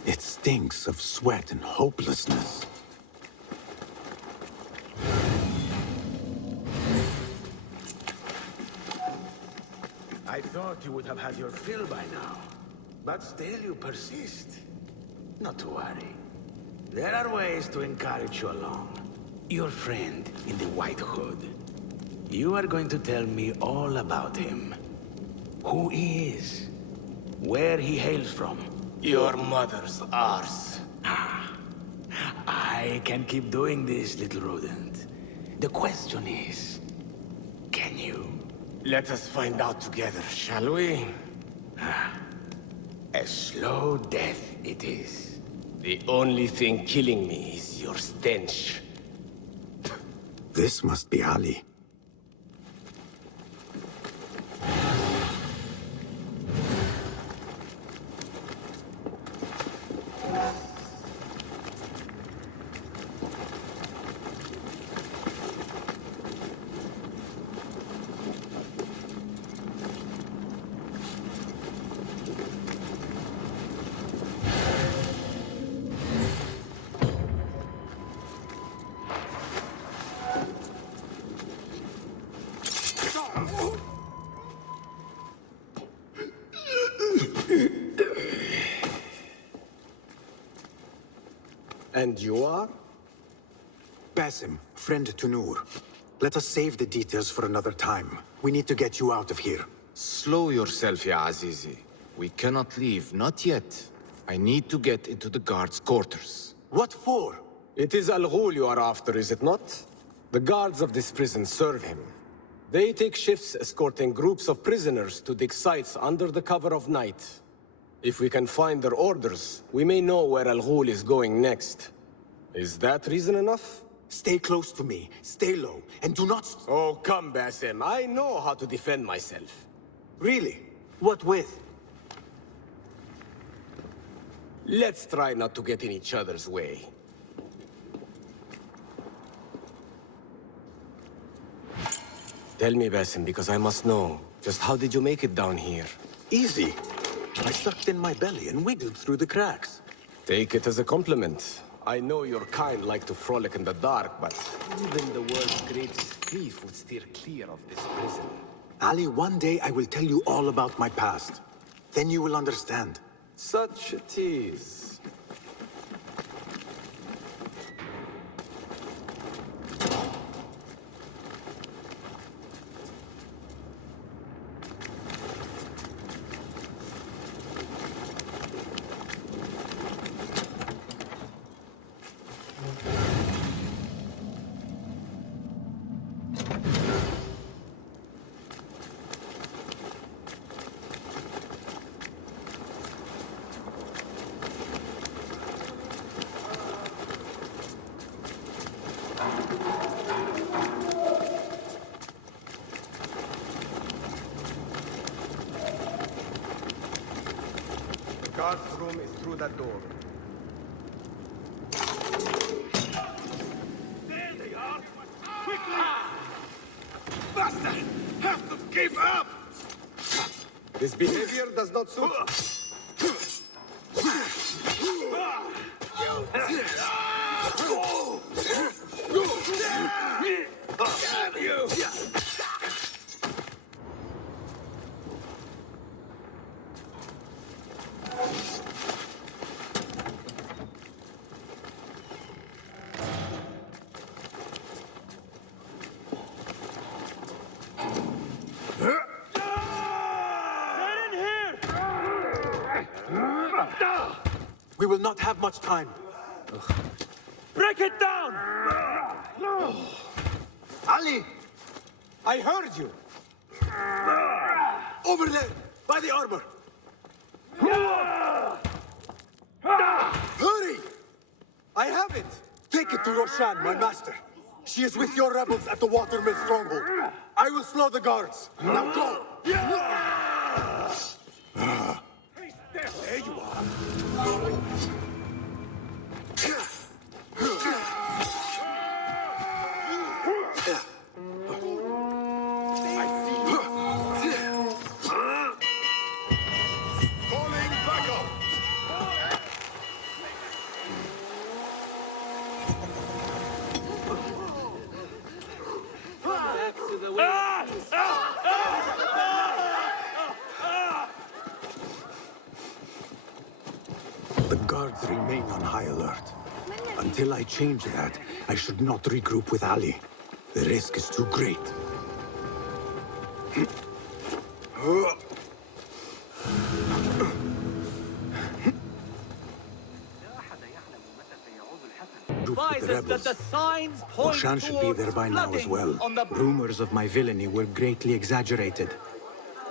It stinks of sweat and hopelessness. I thought you would have had your fill by now. But still you persist. Not to worry. There are ways to encourage you along. Your friend in the white hood. You are going to tell me all about him. Who he is. Where he hails from. Your mother's arse. I can keep doing this, little rodent. The question is, can you? Let us find out together, shall we? A slow death it is. The only thing killing me is your stench. This must be Ali. And you are? Basim, friend to Noor. Let us save the details for another time. We need to get you out of here. Slow yourself, Ya Azizi. We cannot leave, not yet. I need to get into the guards' quarters. What for? It is Al-Ghul you are after, is it not? The guards of this prison serve him. They take shifts escorting groups of prisoners to dig sites under the cover of night. If we can find their orders, we may know where Al-Ghul is going next. Is that reason enough? Stay close to me, stay low, and do not... Oh, come, Basim. I know how to defend myself. Really? What with? Let's try not to get in each other's way. Tell me, Basim, because I must know. Just how did you make it down here? Easy. I sucked in my belly and wiggled through the cracks. Take it as a compliment. I know your kind like to frolic in the dark, but even the world's greatest thief would steer clear of this prison. Ali, one day I will tell you all about my past. Then you will understand. Such a tease. The guard's room is through that door. There they are! Quickly! Bastard! Have to give up! This behavior does not suit. will not have much time. Break it down! Ali! I heard you! Over there, by the armor! Hurry! I have it! Take it to Roshan, my master. She is with your rebels at the watermill stronghold. I will slow the guards. Now go! There you are. Calling backup! The guards remain on high alert. Until I change that, I should not regroup with Ali. The risk is too great. Advises that the signs point Roshan should be there by now as well. Rumors of my villainy were greatly exaggerated.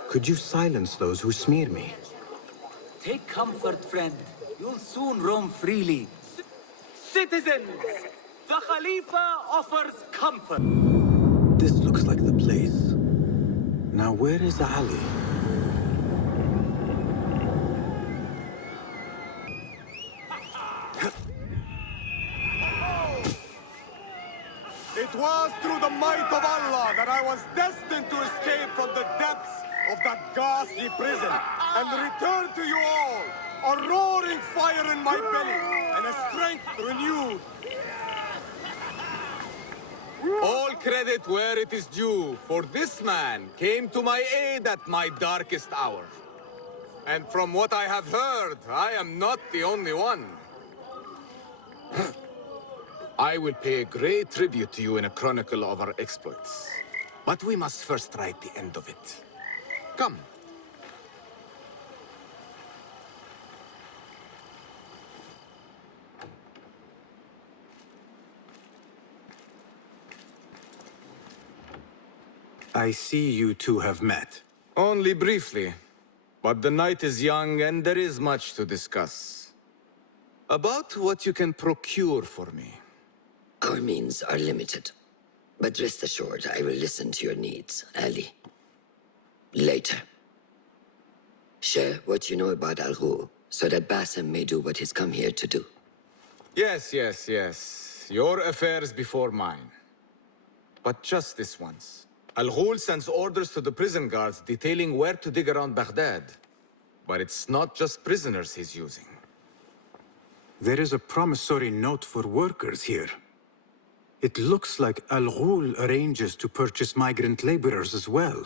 Could you silence those who smear me? Take comfort, friend. You'll soon roam freely. Citizens, the Khalifa offers comfort. This looks like the place. Now where is Ali? It was through the might of Allah that I was destined to escape from the depths of that ghastly prison and return to you all, a roaring fire in my belly and a strength renewed. All credit where it is due, for this man came to my aid at my darkest hour. And from what I have heard, I am not the only one. I will pay great tribute to you in a chronicle of our exploits. But we must first write the end of it. Come. I see you two have met. Only briefly. But the night is young and there is much to discuss. About what you can procure for me. Our means are limited. But rest assured, I will listen to your needs, Ali. Later. Share what you know about Alghul, so that Basim may do what he's come here to do. Yes. Your affairs before mine. But just this once. Alghul sends orders to the prison guards detailing where to dig around Baghdad. But it's not just prisoners he's using. There is a promissory note for workers here. It looks like Alghul arranges to purchase migrant laborers as well.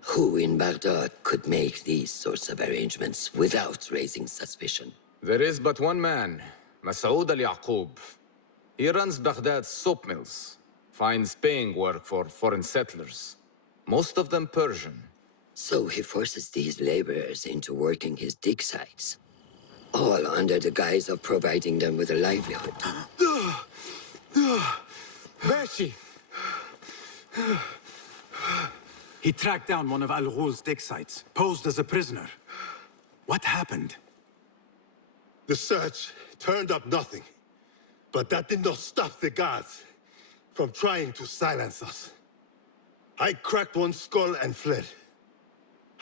Who in Baghdad could make these sorts of arrangements without raising suspicion? There is but one man, Masoud al-Yaqub. He runs Baghdad's soap mills, finds paying work for foreign settlers, most of them Persian. So he forces these laborers into working his dig sites, all under the guise of providing them with a livelihood. Beshi! He tracked down one of Al-Ghul's dig sites, posed as a prisoner. What happened? The search turned up nothing. But that did not stop the guards from trying to silence us. I cracked one skull and fled.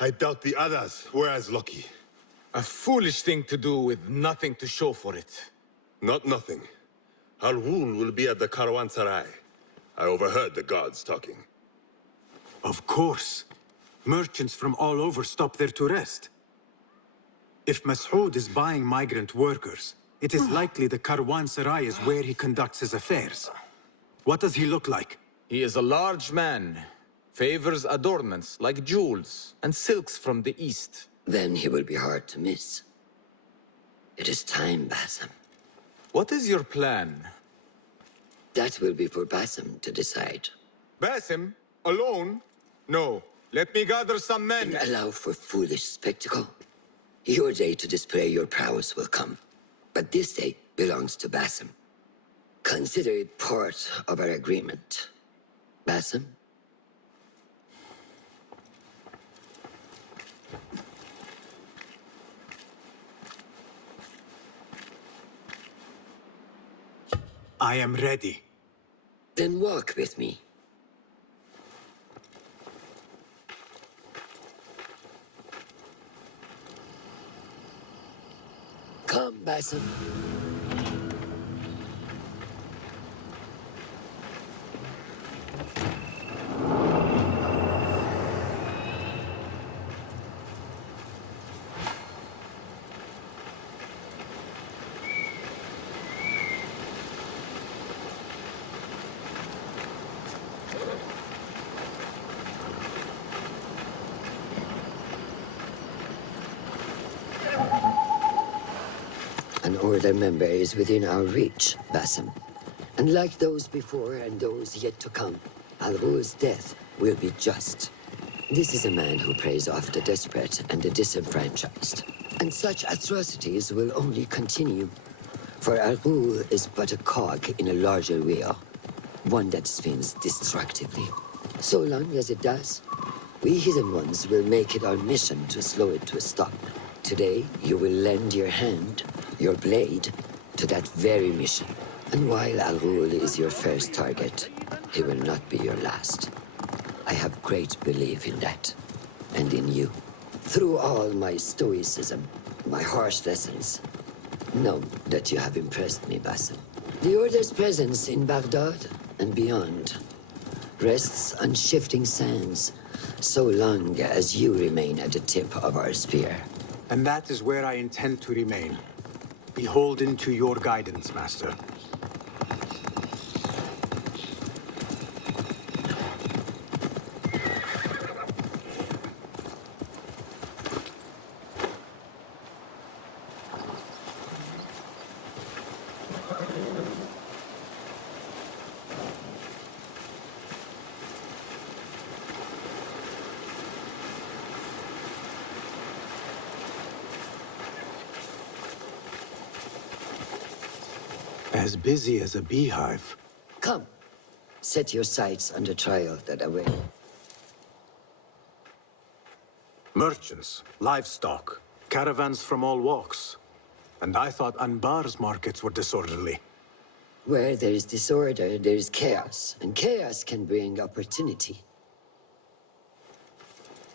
I doubt the others were as lucky. A foolish thing to do with nothing to show for it. Not nothing. Al-Ghul will be at the Caravanserai. I overheard the guards talking. Of course. Merchants from all over stop there to rest. If Masoud is buying migrant workers, it is likely the Caravanserai is where he conducts his affairs. What does he look like? He is a large man. Favors adornments like jewels and silks from the east. Then he will be hard to miss. It is time, Basim. What is your plan? That will be for Basim to decide. Basim? Alone? No. Let me gather some men. And allow for foolish spectacle. Your day to display your prowess will come. But this day belongs to Basim. Consider it part of our agreement. Basim? I am ready. Then walk with me. Come, Basim. An Order member is within our reach, Basim. And like those before and those yet to come, Alguul's death will be just. This is a man who preys off the desperate and the disenfranchised. And such atrocities will only continue. For Alguul is but a cog in a larger wheel, one that spins destructively. So long as it does, we Hidden Ones will make it our mission to slow it to a stop. Today, you will lend your hand, your blade, to that very mission. And while Alguul is your first target, he will not be your last. I have great belief in that, and in you. Through all my stoicism, my harsh lessons, know that you have impressed me, Basim. The Order's presence in Baghdad and beyond rests on shifting sands, so long as you remain at the tip of our spear. And that is where I intend to remain. Beholden to your guidance, Master. As busy as a beehive. Come, set your sights on the trial that awaits. Merchants, livestock, caravans from all walks. And I thought Anbar's markets were disorderly. Where there is disorder, there is chaos, and chaos can bring opportunity.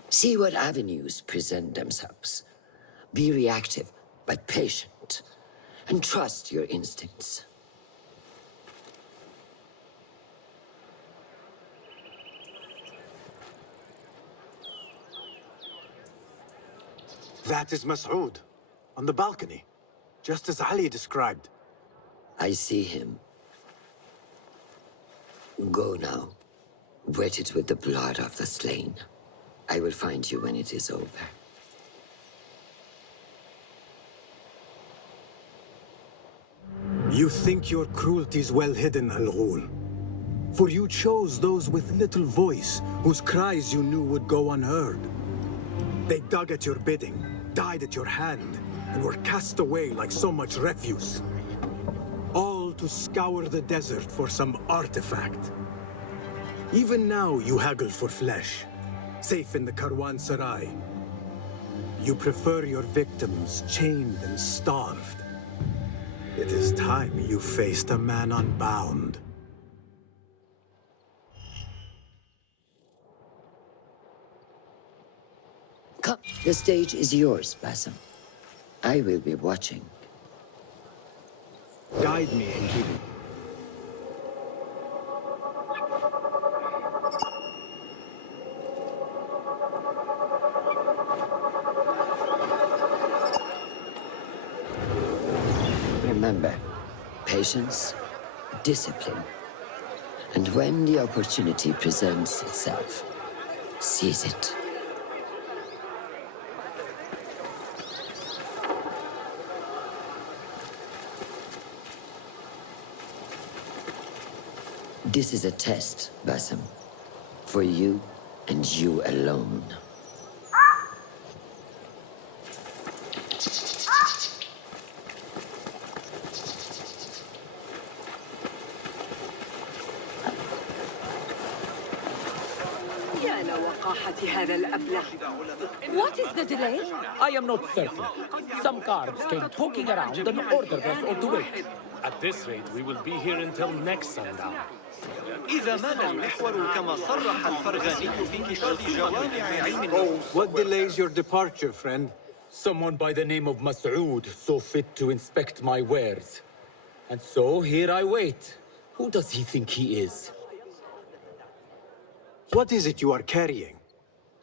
See what avenues present themselves. Be reactive, but patient, and trust your instincts. That is Mas'ud, on the balcony, just as Ali described. I see him. Go now. Wet it with the blood of the slain. I will find you when it is over. You think your cruelty is well hidden, Al-Ghul. For you chose those with little voice, whose cries you knew would go unheard. They dug at your bidding, died at your hand, and were cast away like so much refuse. All to scour the desert for some artifact. Even now you haggle for flesh, safe in the Karwansarai. You prefer your victims chained and starved. It is time you faced a man unbound. Come, the stage is yours, Basim. I will be watching. Guide me, Enkidu. Remember, patience, discipline. And when the opportunity presents itself, seize it. This is a test, Basim. For you and you alone. What is the delay? I am not certain. Some guards came poking around and ordered us all to wait. At this rate, we will be here until next sundown. إذا مال المحور كما صرح الفرغاني في كتاب جوامع علم النفس. What delays your departure, friend? Someone by the name of Mas'ud saw fit to inspect my wares. And so here I wait. Who does he think he is? What is it you are carrying?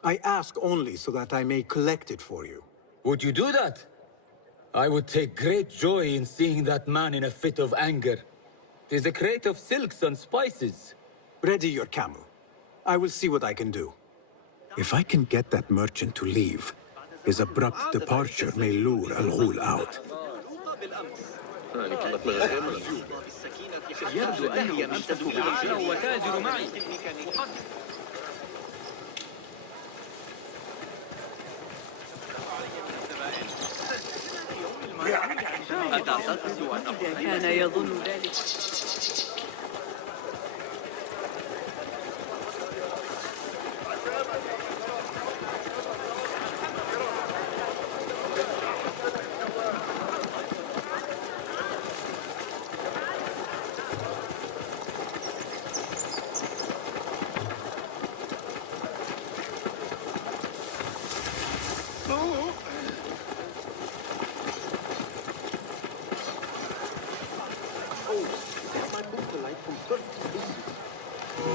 I ask only so that I may collect it for you. Would you do that? I would take great joy in seeing that man in a fit of anger. It is a crate of silks and spices. Ready your camel. I will see what I can do. If I can get that merchant to leave, his abrupt departure may lure Al-Ghul out. يبدو أني أن تدخل وتاجر معي. أتعتقد أنه كان يظن ذلك؟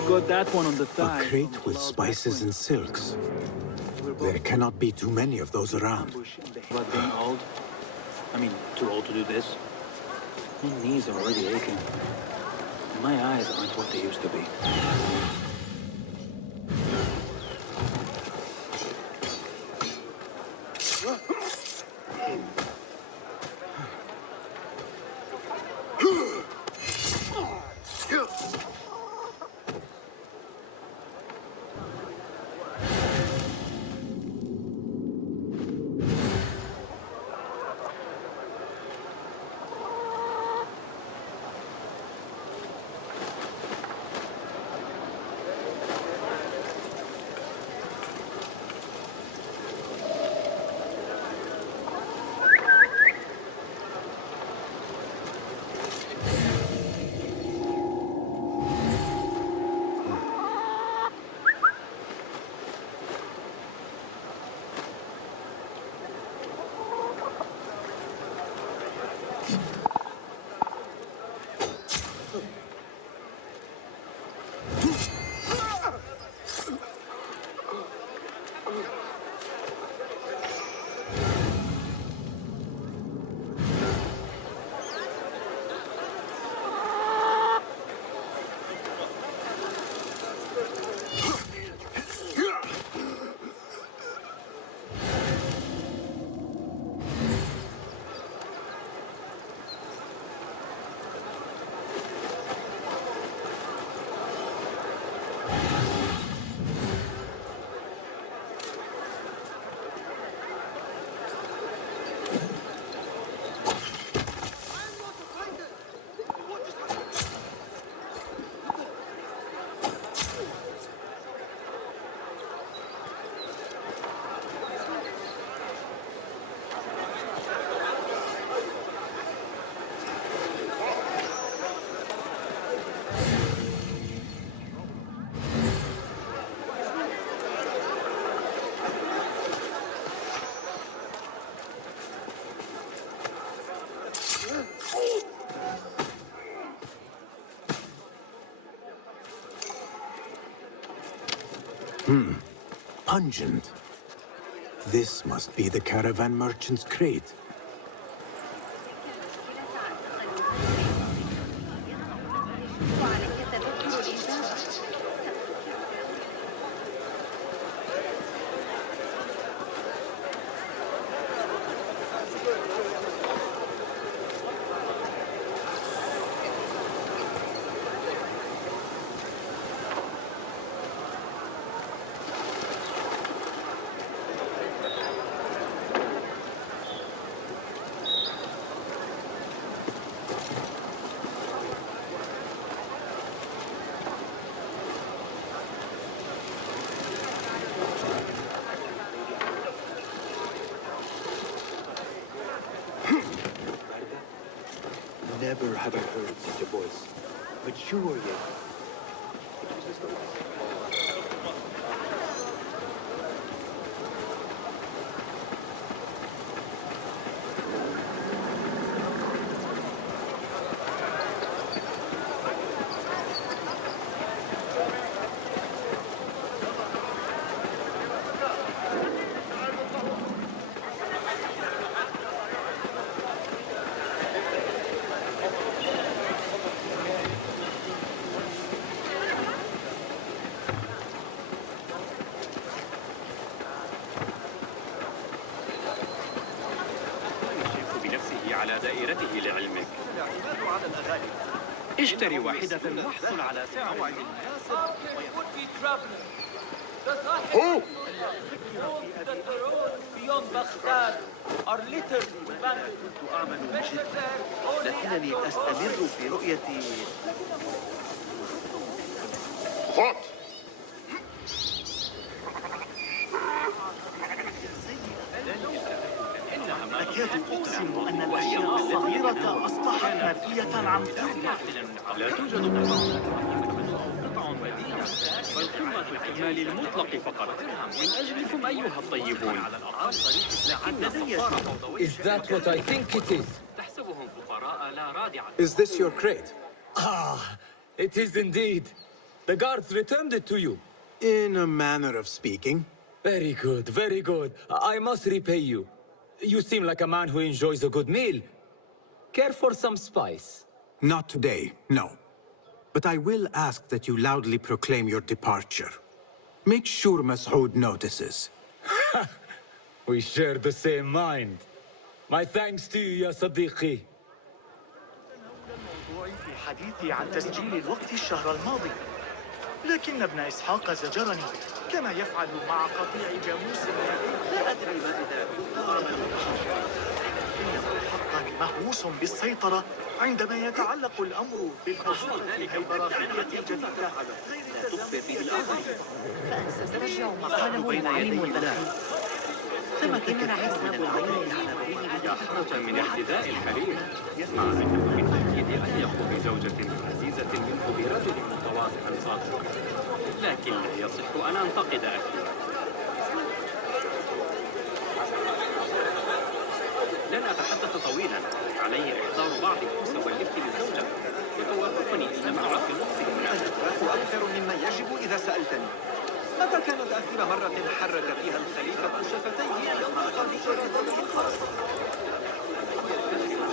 Got that one on the A thigh. crate with spices and silks. There cannot be too many of those around. About being old? I mean, too old to do this. My knees are already aching. And my eyes aren't what they used to be. Pungent. This must be the caravan merchant's crate. haven't heard such a voice. But surely it was as though على دائرته لعلمك. اشتري واحدة واحصل على سعر Who? That the roads beyond Baghdad are littered with bandits. كنت أعمل بجد لكنني أستمر في رؤية What? أكاد أقسم أن الأشياء الصغيرة أصبحت مرئية عن قرب. لا توجد قطع مدينة بل قمة الكمال المطلق فقط من أجلكم أيها الطيبون. Is that what I think it is? تحسبهم فقراء لا رادعة. Is this your crate? Ah, it is indeed. The guards returned it to you. In a manner of speaking. Very good, very good. I must repay you. You seem like a man who enjoys a good meal. Care for some spice? Not today, no. But I will ask that you loudly proclaim your departure. Make sure Masoud notices. We share the same mind. My thanks to you, ya Sadiqi. في حديثي عن تسجيل الوقت الشهر الماضي، لكن ابن إسحاق زجرني كما يفعل مع قطيع جاموس. لا أدري ما إذا إنه حقا مهووس بالسيطرة عندما يتعلق الأمر بالحصول على البراغيثية الجديدة غير تخبر بالآخر. فأسترجع مقاله المعلم البلاغي. ثم كان حساب العين يا حرجا من اعتداء الحريم. مع أنه بالتأكيد أليق بزوجة عزيزة منه برجل متواضع صادق. لكن لا يصح أن أنتقد أخي. لن أتحدث طويلا. علي إحضار بعض الكوس واللفت للزوجة وتوافقني إن معه في الوقت المناسب. أكثر مما يجب إذا سألتني. متى كانت آخر مرة حرك فيها الخليفة شفتيه ينطق بإرادته الخاصة؟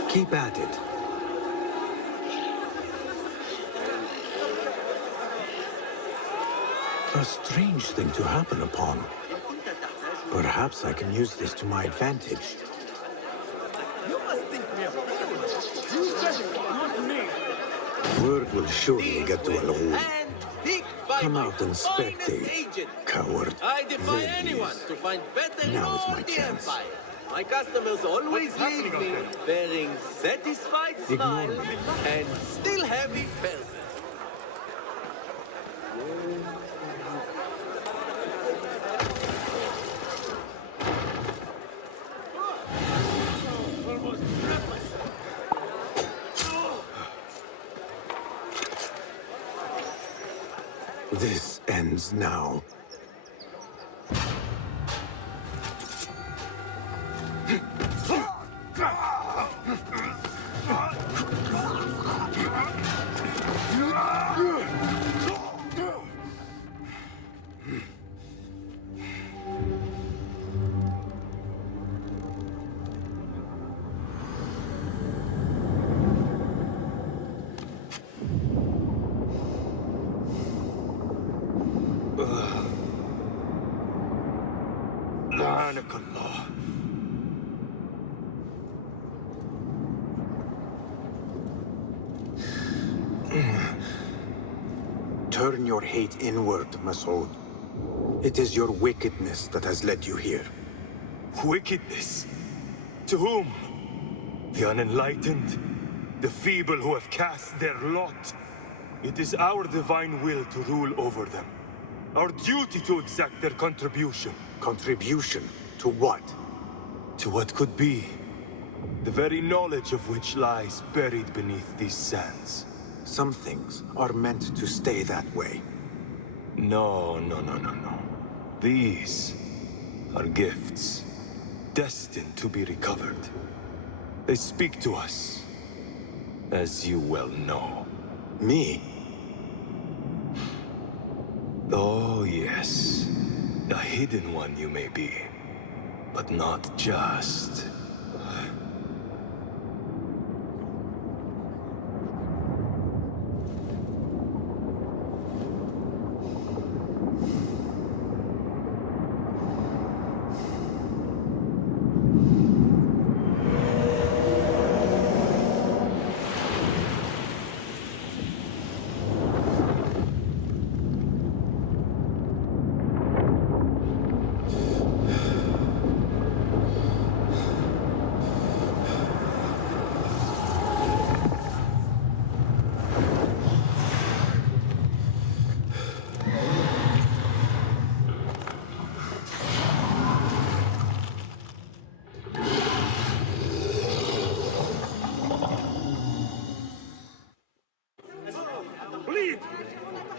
Keep at it. A strange thing to happen upon. Perhaps I can use this to my advantage. Word will surely get to Al-Ghul. Come out and spectate, coward. I defy anyone to find better in Now is all my the chance. empire. My customers always leave me wearing satisfied smile and still happy person. This ends now. لعنك الله. Turn your hate inward, Masoud. It is your wickedness that has led you here. Wickedness? To whom? The unenlightened? The feeble who have cast their lot? It is our divine will to rule over them. Our duty to exact their contribution. Contribution? To what? To what could be. the very knowledge of which lies buried beneath these sands. Some things are meant to stay that way. No. These are gifts, destined to be recovered. They speak to us, as you well know. Me? Oh, yes. A hidden one you may be, but not just.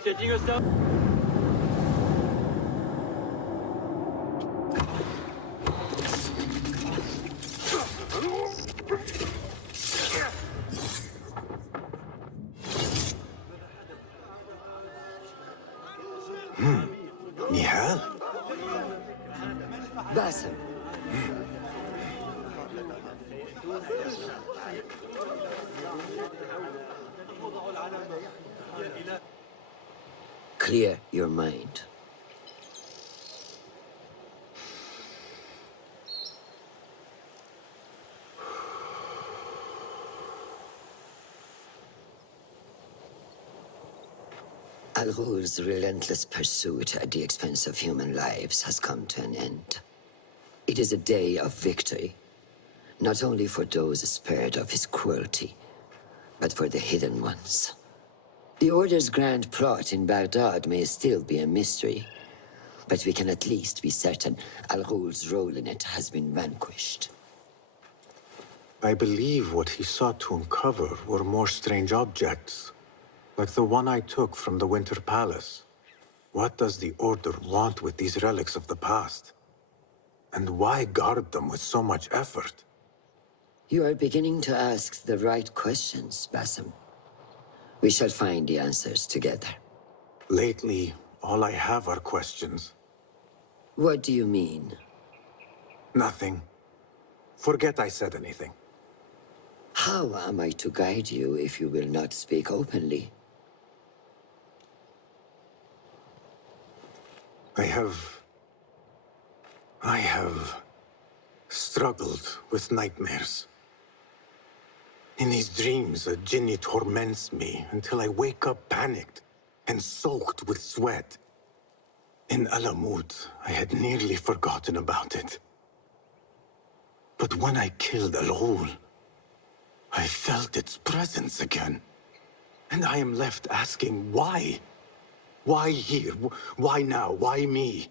Setting us down. Nihal? Basim. Clear your mind. Al-Ghul's relentless pursuit at the expense of human lives has come to an end. It is a day of victory, not only for those spared of his cruelty, but for the hidden ones. The Order's grand plot in Baghdad may still be a mystery, but we can at least be certain Al-Ghul's role in it has been vanquished. I believe what he sought to uncover were more strange objects, like the one I took from the Winter Palace. What does the Order want with these relics of the past? And why guard them with so much effort? You are beginning to ask the right questions, Basim. We shall find the answers together. Lately, all I have are questions. What do you mean? Nothing. Forget I said anything. How am I to guide you if you will not speak openly? I have struggled with nightmares. In these dreams, a jinni torments me until I wake up panicked and soaked with sweat. In Alamut, I had nearly forgotten about it. But when I killed Al-Ghul, I felt its presence again. And I am left asking why? Why here? Why now? Why me?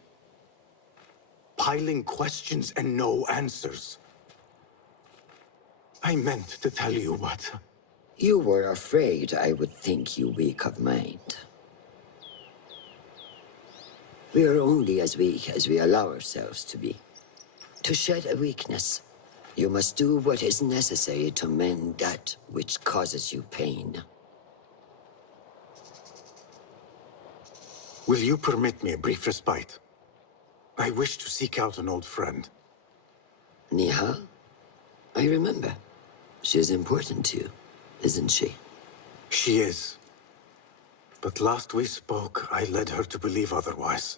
Piling questions and no answers. I meant to tell you, but... You were afraid I would think you weak of mind. We are only as weak as we allow ourselves to be. To shed a weakness, you must do what is necessary to mend that which causes you pain. Will you permit me a brief respite? I wish to seek out an old friend. Nihal? I remember. She is important to you, isn't she? She is. But last we spoke, I led her to believe otherwise.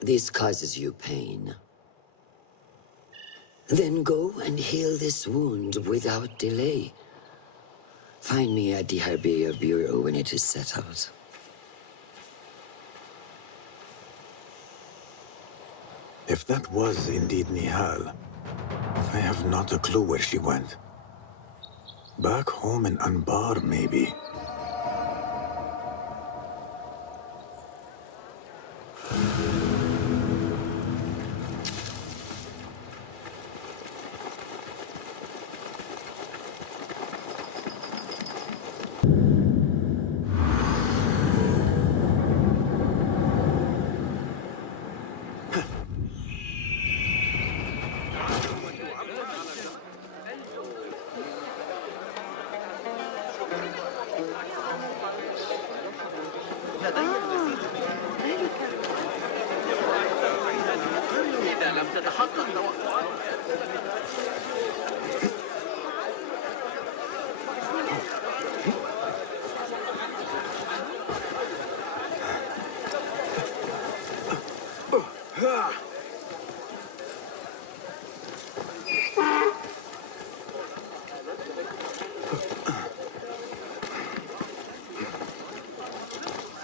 This causes you pain. Then go and heal this wound without delay. Find me at the Harbier Bureau when it is settled. If that was indeed Nihal, I have not a clue where she went. Back home in Anbar, maybe. ستتحقق توقعات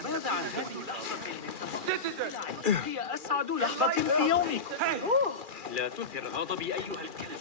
ماذا عن هذه اللحظة المنتظرة؟ هي أسعد لحظة في يومكم. لا تثر غضبي أيها الكلب.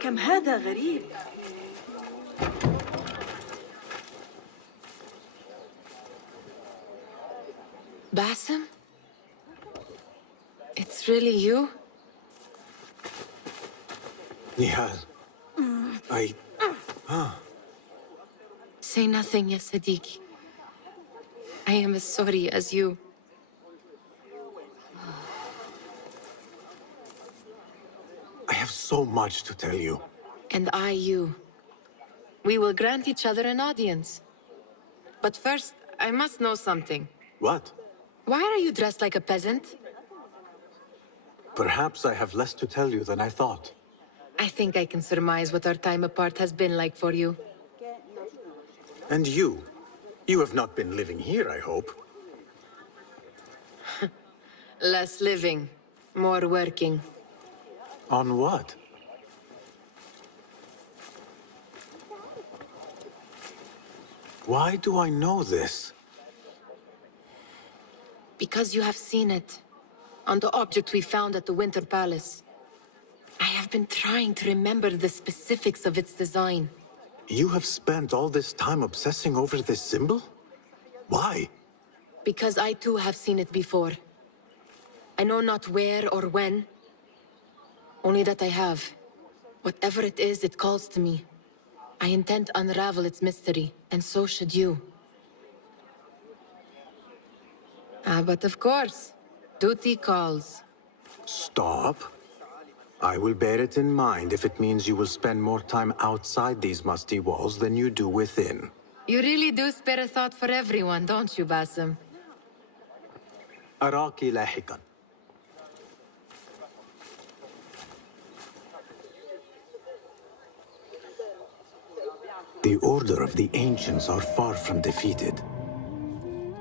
كم هذا غريب. Basim? It's really you? Nihal. Say nothing, ya Sadiq. I am as sorry as you. I have so much to tell you. And I you. We will grant each other an audience. But first, I must know something. What? Why are you dressed like a peasant? Perhaps I have less to tell you than I thought. I think I can surmise what our time apart has been like for you. And you? You have not been living here, I hope. Less living, more working. On what? Why do I know this? Because you have seen it. On the object we found at the Winter Palace. I have been trying to remember the specifics of its design. You have spent all this time obsessing over this symbol? Why? Because I too have seen it before. I know not where or when. Only that I have. Whatever it is, it calls to me. I intend to unravel its mystery, and so should you. But of course, duty calls. Stop. I will bear it in mind if it means you will spend more time outside these musty walls than you do within. You really do spare a thought for everyone, don't you, Basim? أراك لاحقا. The Order of the Ancients are far from defeated.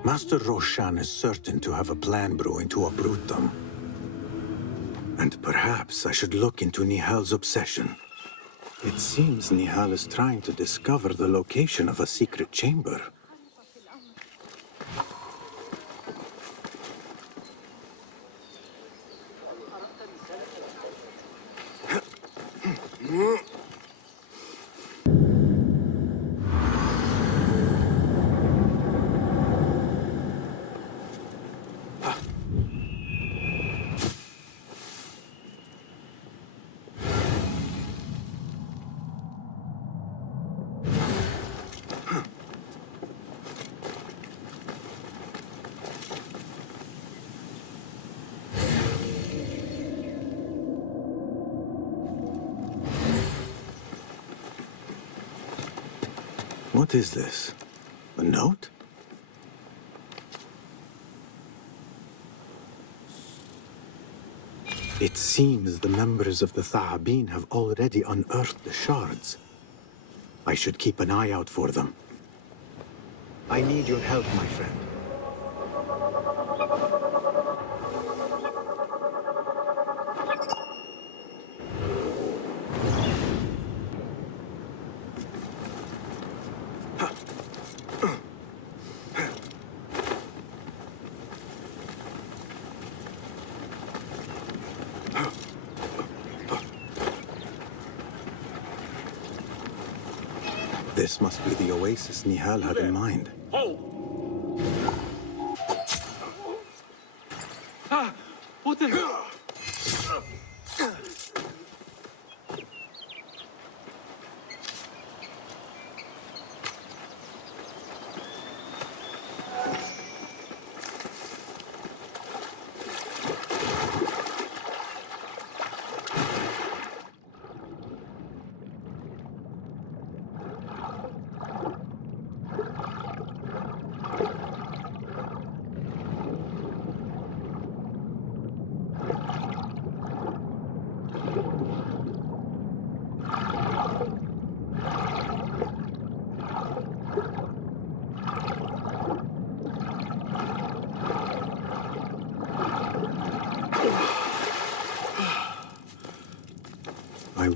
Master Roshan is certain to have a plan brewing to uproot them. And perhaps I should look into Nihal's obsession. It seems Nihal is trying to discover the location of a secret chamber. What is this? A note? It seems the members of the Tha'abin have already unearthed the shards. I should keep an eye out for them. I need your help, my friend. This must be the oasis Nihal had in mind.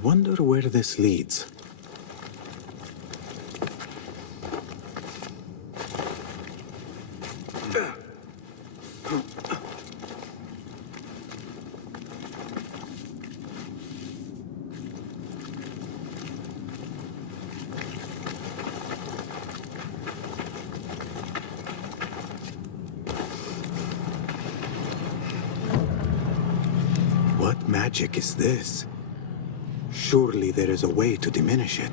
wonder where this leads. What magic is this? Surely there is a way to diminish it.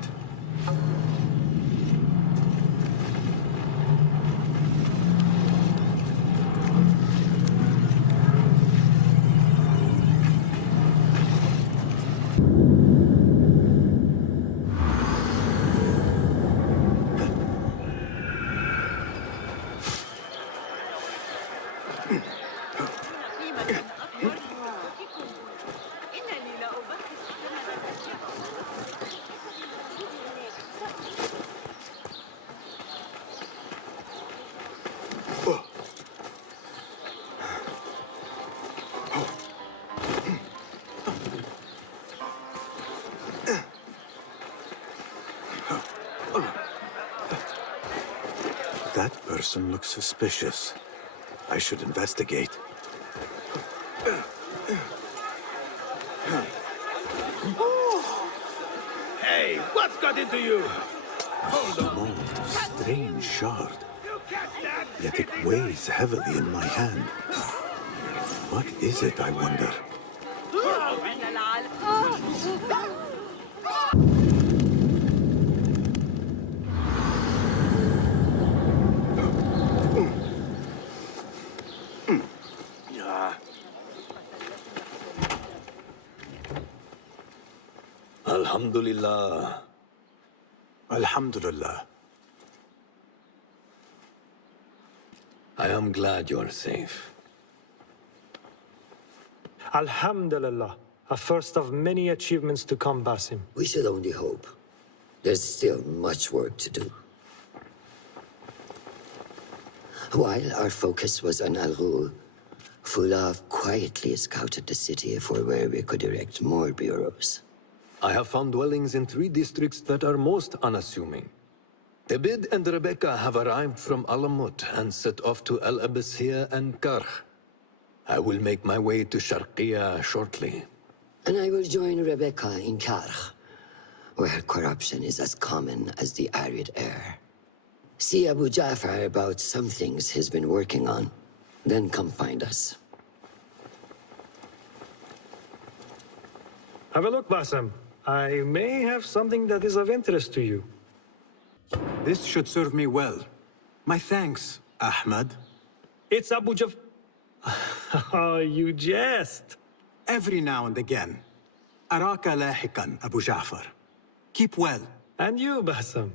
That person looks suspicious. I should investigate. Hey, what's got into you? Small, strange shard. Yet it weighs heavily in my hand. What is it, I wonder? Alhamdulillah. Alhamdulillah. I am glad you're safe. Alhamdulillah. A first of many achievements to come, Basim. We should only hope. There's still much work to do. While our focus was on Al-Ghul, Fulaf quietly scouted the city for where we could erect more bureaus. I have found dwellings in 3 districts that are most unassuming. Abid and Rebecca have arrived from Alamut and set off to Al Abyssiya and Karh. I will make my way to Sharqiya shortly. And I will join Rebecca in Karh, where corruption is as common as the arid air. See Abu Ja'far about some things he's been working on. Then come find us. Have a look, Basim. I may have something that is of interest to you. This should serve me well. My thanks, Ahmad. It's Abu Jaf... Oh, you jest. Every now and again. Araka lahikan, Abu Ja'far. Keep well. And you, Basim.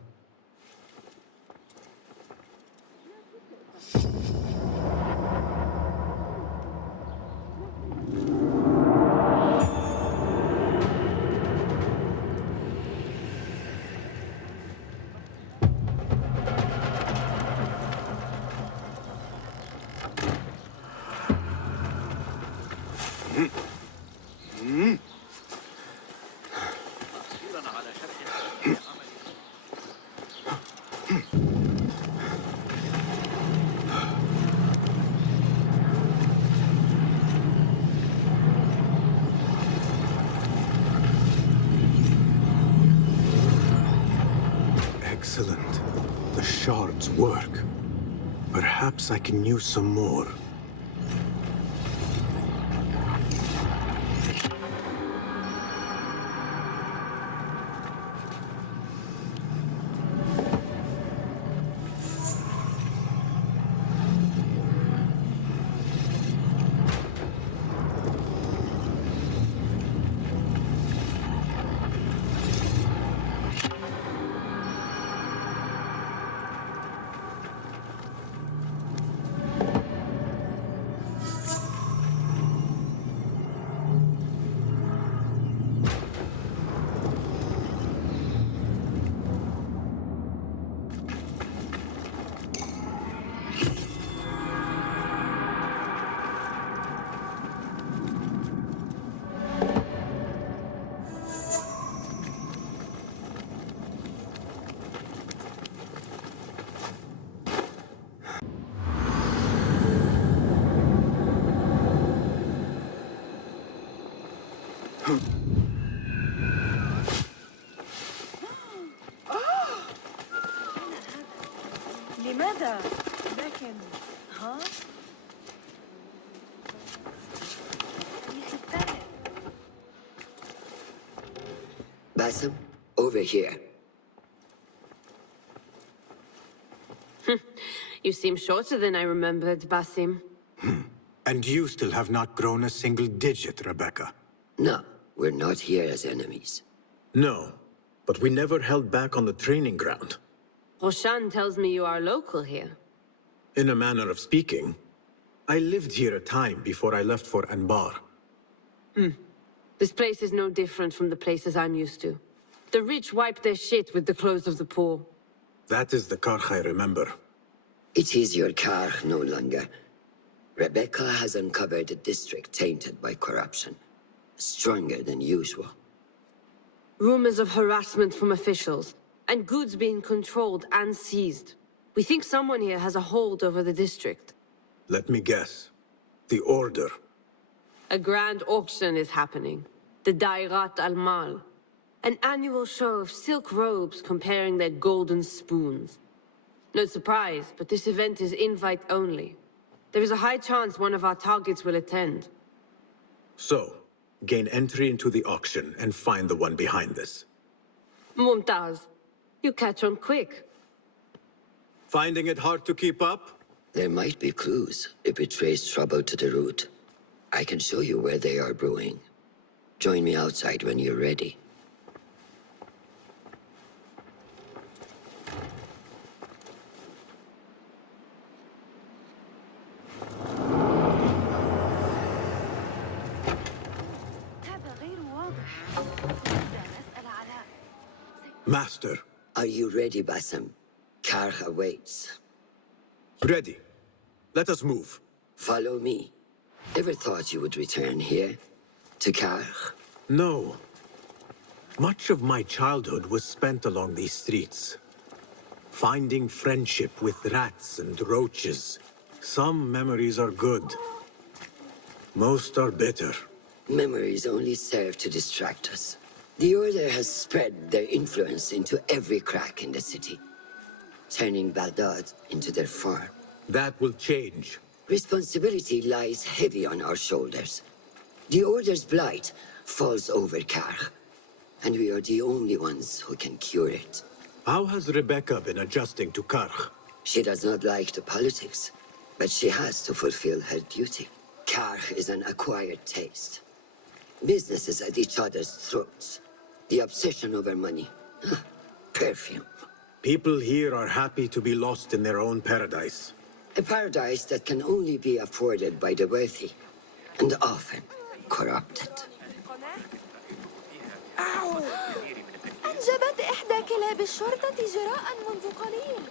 Excellent. The shards work. Perhaps I can use some more. لماذا؟ لكن ها؟ Basim, over here. You seem shorter than I remembered, Basim. And you still have not grown a single digit, Rebecca. No, we're not here as enemies. No, but we never held back on the training ground. Roshan tells me you are local here. In a manner of speaking, I lived here a time before I left for Anbar. This place is no different from the places I'm used to. The rich wipe their shit with the clothes of the poor. That is the Karch I remember. It is your car no longer. Rebecca has uncovered a district tainted by corruption. Stronger than usual. Rumors of harassment from officials, and goods being controlled and seized. We think someone here has a hold over the district. Let me guess. The Order. A grand auction is happening. The Dairat al-Mal. An annual show of silk robes comparing their golden spoons. No surprise, but this event is invite only. There is a high chance one of our targets will attend. So, gain entry into the auction and find the one behind this. Mumtaz, you catch on quick. Finding it hard to keep up? There might be clues if we trace trouble to the root. I can show you where they are brewing. Join me outside when you're ready. Master. Are you ready, Basim? Karch awaits. Ready. Let us move. Follow me. Ever thought you would return here? To Karch? No. Much of my childhood was spent along these streets. Finding friendship with rats and roaches. Some memories are good. Most are bitter. Memories only serve to distract us. The Order has spread their influence into every crack in the city, turning Baghdad into their farm. That will change. Responsibility lies heavy on our shoulders. The Order's blight falls over Karch, and we are the only ones who can cure it. How has Rebecca been adjusting to Karch? She does not like the politics, but she has to fulfill her duty. Karch is an acquired taste. Businesses at each other's throats. The obsession over money. Perfume. People here are happy to be lost in their own paradise. A paradise that can only be afforded by the wealthy, and often corrupted. أنجبت إحدى كلاب الشرطة جراء منذ قليل.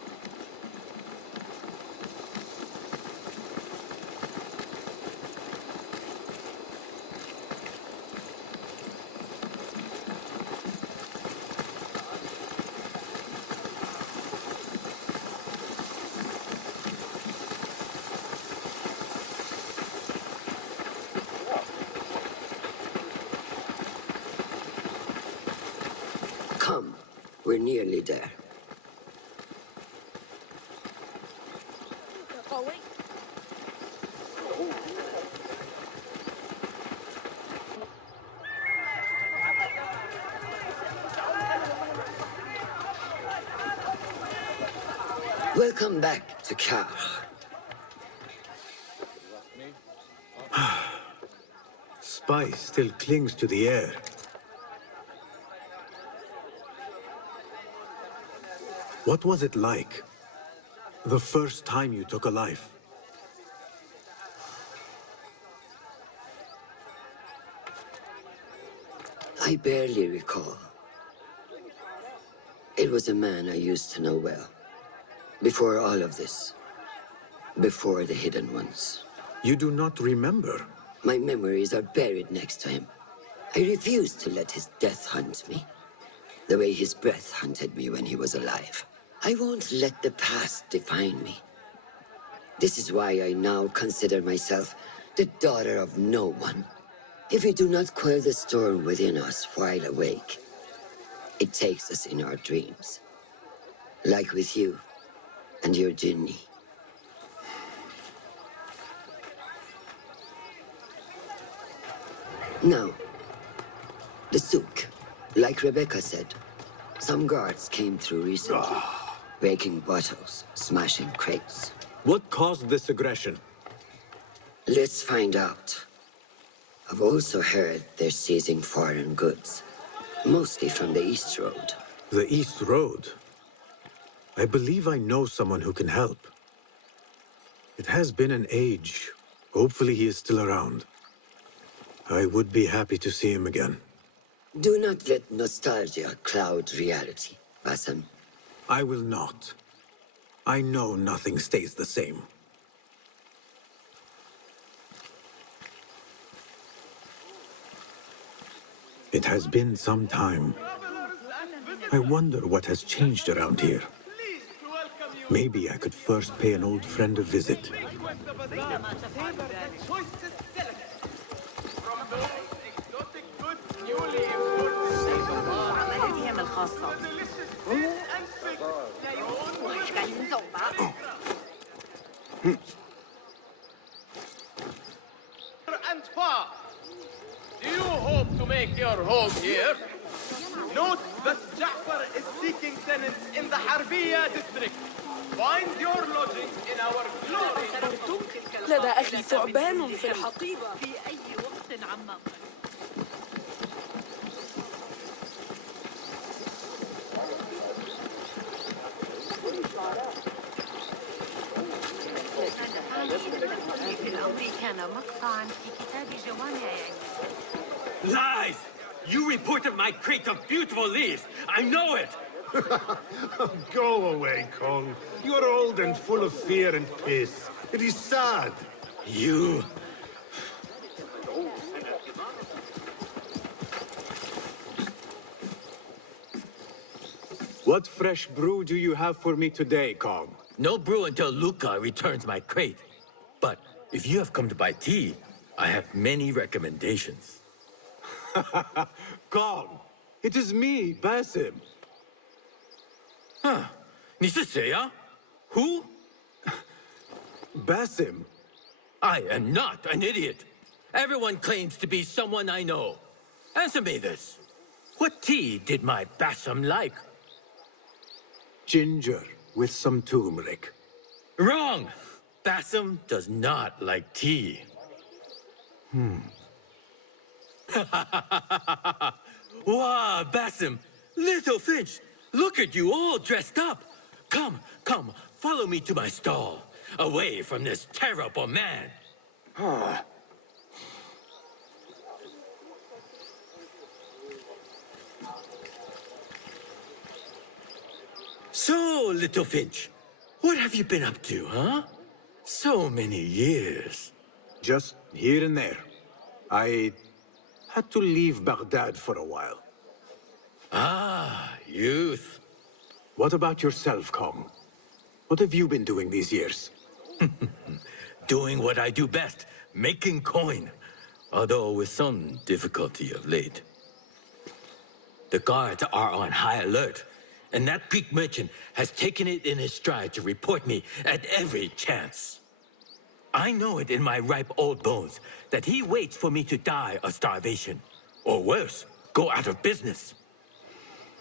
Come, we're nearly there. Welcome back to Karch. Spice still clings to the air. What was it like? The first time you took a life? I barely recall. It was a man I used to know well. Before all of this. Before the Hidden Ones. You do not remember? My memories are buried next to him. I refuse to let his death hunt me. The way his breath hunted me when he was alive. I won't let the past define me. This is why I now consider myself the daughter of no one. If we do not quell the storm within us while awake, it takes us in our dreams. Like with you, and your jinni. Now, the souk. Like Rebecca said, some guards came through recently, breaking bottles, smashing crates. What caused this aggression? Let's find out. I've also heard they're seizing foreign goods, mostly from the East Road. The East Road? I believe I know someone who can help. It has been an age. Hopefully he is still around. I would be happy to see him again. Do not let nostalgia cloud reality, Bassam. I will not. I know nothing stays the same. It has been some time. I wonder what has changed around here. Maybe I could first pay an old friend a visit. عملياتهم الخاصة. مش قاعدين نزوق بعض. And far. Do you hope to make your home here? Note that Ja'far is seeking tenants in the Harbiya district. Find your lodging in our glory. لدى أخي ثعبان في الحقيبة. في أي وقت عما الأمر كان مقطعا في كتاب جوامع. Lies! You reported my crate of beautiful leaves. I know it. Go away, Kong. You're old and full of fear and piss. It is sad. You... What fresh brew do you have for me today, Kong? No brew until Luca returns my crate. But if you have come to buy tea, I have many recommendations. Kong, it is me, Basim. Huh? 你是谁啊? Who? Basim. I am not an idiot. Everyone claims to be someone I know. Answer me this. What tea did my Basim like? Ginger with some turmeric. Wrong! Basim does not like tea. Wow, Basim! Little Finch! Look at you all dressed up! Come, come, follow me to my stall. Away from this terrible man. So, Little Finch, what have you been up to, huh? So many years. Just here and there. I had to leave Baghdad for a while. Ah, youth. What about yourself, Kong? What have you been doing these years? Doing what I do best, making coin. Although with some difficulty of late. The guards are on high alert, and that Greek merchant has taken it in his stride to report me at every chance. I know it in my ripe old bones that he waits for me to die of starvation. Or worse, go out of business.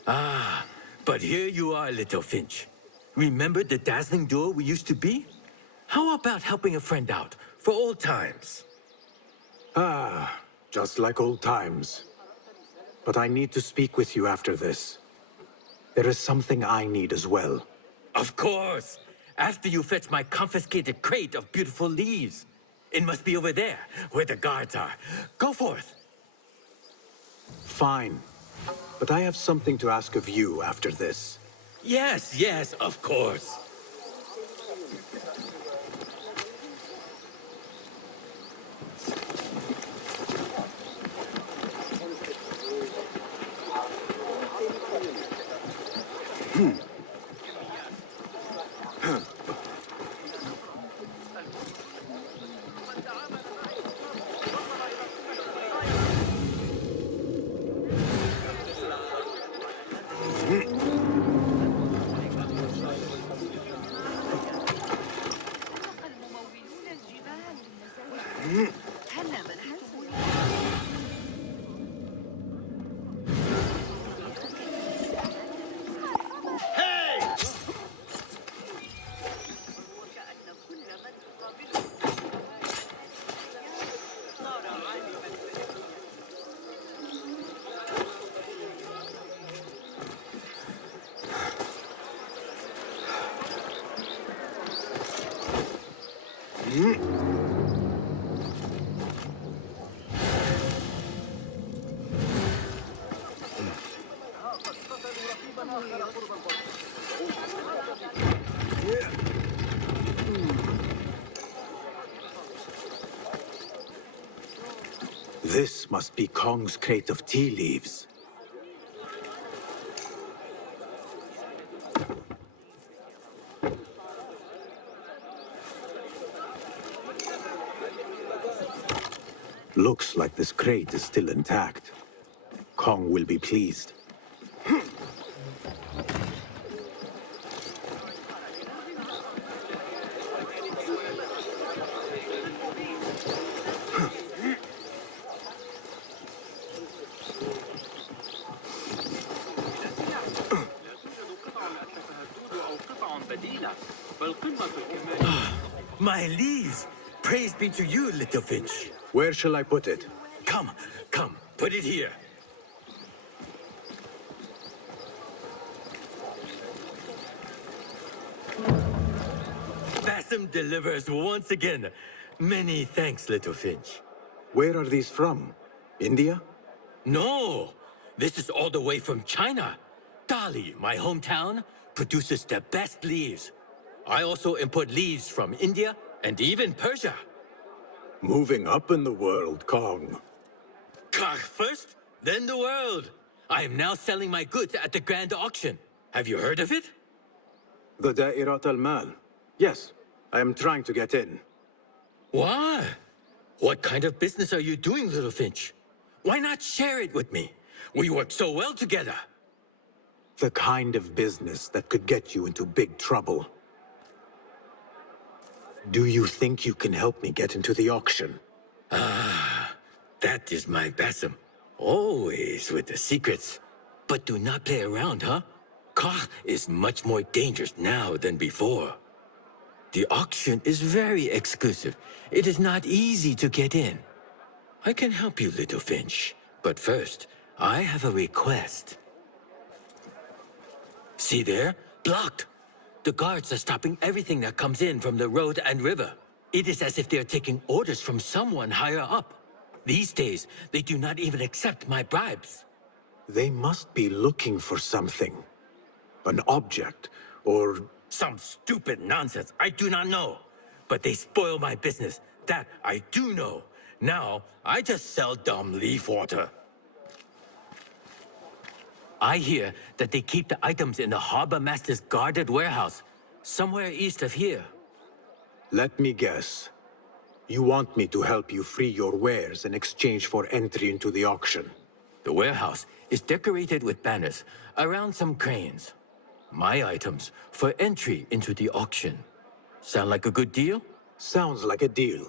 Ah, but here you are, Little Finch. Remember the dazzling duo we used to be? How about helping a friend out for old times? Ah, just like old times. But I need to speak with you after this. There is something I need as well. Of course! After you fetch my confiscated crate of beautiful leaves. It must be over there, where the guards are. Go forth. Fine. But I have something to ask of you after this. Yes, yes, of course. This must be Kong's crate of tea leaves. Looks like this crate is still intact. Kong will be pleased. My leaves! Praise be to you, little finch. Where shall I put it? Come, put it here. Bassam delivers once again. Many thanks, little finch. Where are these from? India? No, this is all the way from China. Dali, my hometown, produces the best leaves. I also import leaves from India and even Persia. Moving up in the world, Kong. First, then the world. I am now selling my goods at the grand auction. Have you heard of it? The Da'irat al-Mal. Yes, I am trying to get in. Why? What kind of business are you doing, little finch? Why not share it with me? We work so well together. The kind of business that could get you into big trouble. Do you think you can help me get into the auction? That is my Bassam. Always with the secrets. But do not play around, huh? Kah is much more dangerous now than before. The auction is very exclusive. It is not easy to get in. I can help you, little finch. But first, I have a request. See there? Blocked. The guards are stopping everything that comes in from the road and river. It is as if they're taking orders from someone higher up. These days, they do not even accept my bribes. They must be looking for something. An object, or... Some stupid nonsense. I do not know. But they spoil my business. That I do know. Now, I just sell dumb leaf water. I hear that they keep the items in the harbor master's guarded warehouse, somewhere east of here. Let me guess. You want me to help you free your wares in exchange for entry into the auction. The warehouse is decorated with banners around some cranes. My items for entry into the auction. Sound like a good deal? Sounds like a deal.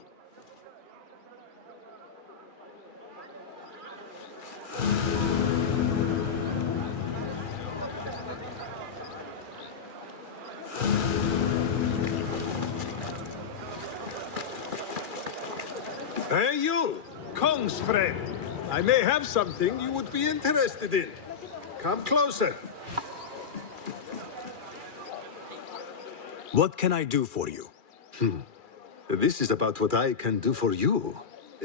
Hey, you! Kong's friend. I may have something you would be interested in. Come closer. What can I do for you? This is about what I can do for you.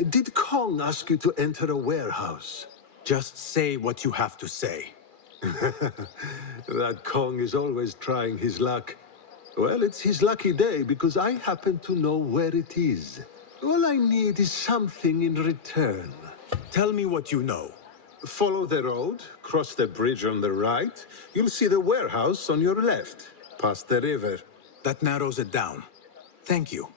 Did Kong ask you to enter a warehouse? Just say what you have to say. That Kong is always trying his luck. Well, it's his lucky day because I happen to know where it is. All I need is something in return. Tell me what you know. Follow the road, cross the bridge on the right. You'll see the warehouse on your left, past the river. That narrows it down. Thank you.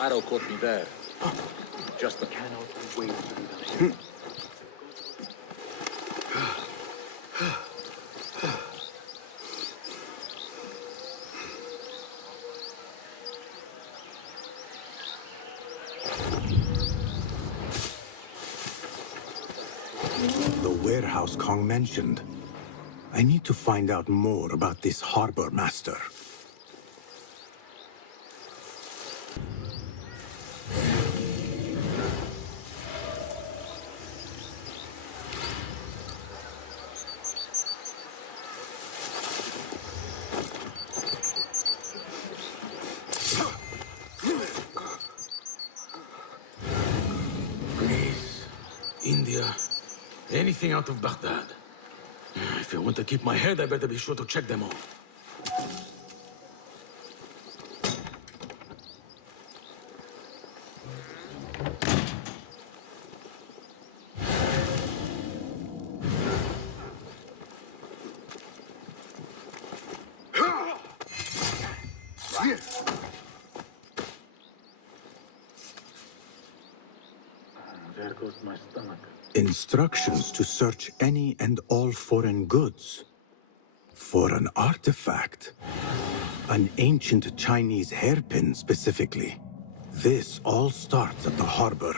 Arrow caught me there. Just Cannot wait to be done. The warehouse Kong mentioned. I need to find out more about this harbor master. India, anything out of Baghdad. If I want to keep my head, I better be sure to check them all. There goes my stomach. Instructions to search any and all foreign goods. For an artifact. An ancient Chinese hairpin specifically. This all starts at the harbor.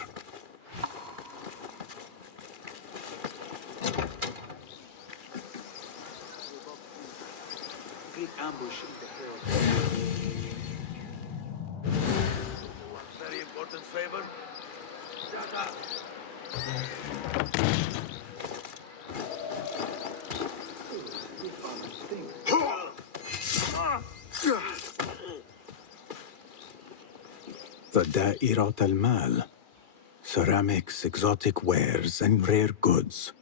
Complete ambush in the hill. Very important favor. The Da'irat al-Mal. Ceramics, exotic wares, and rare goods.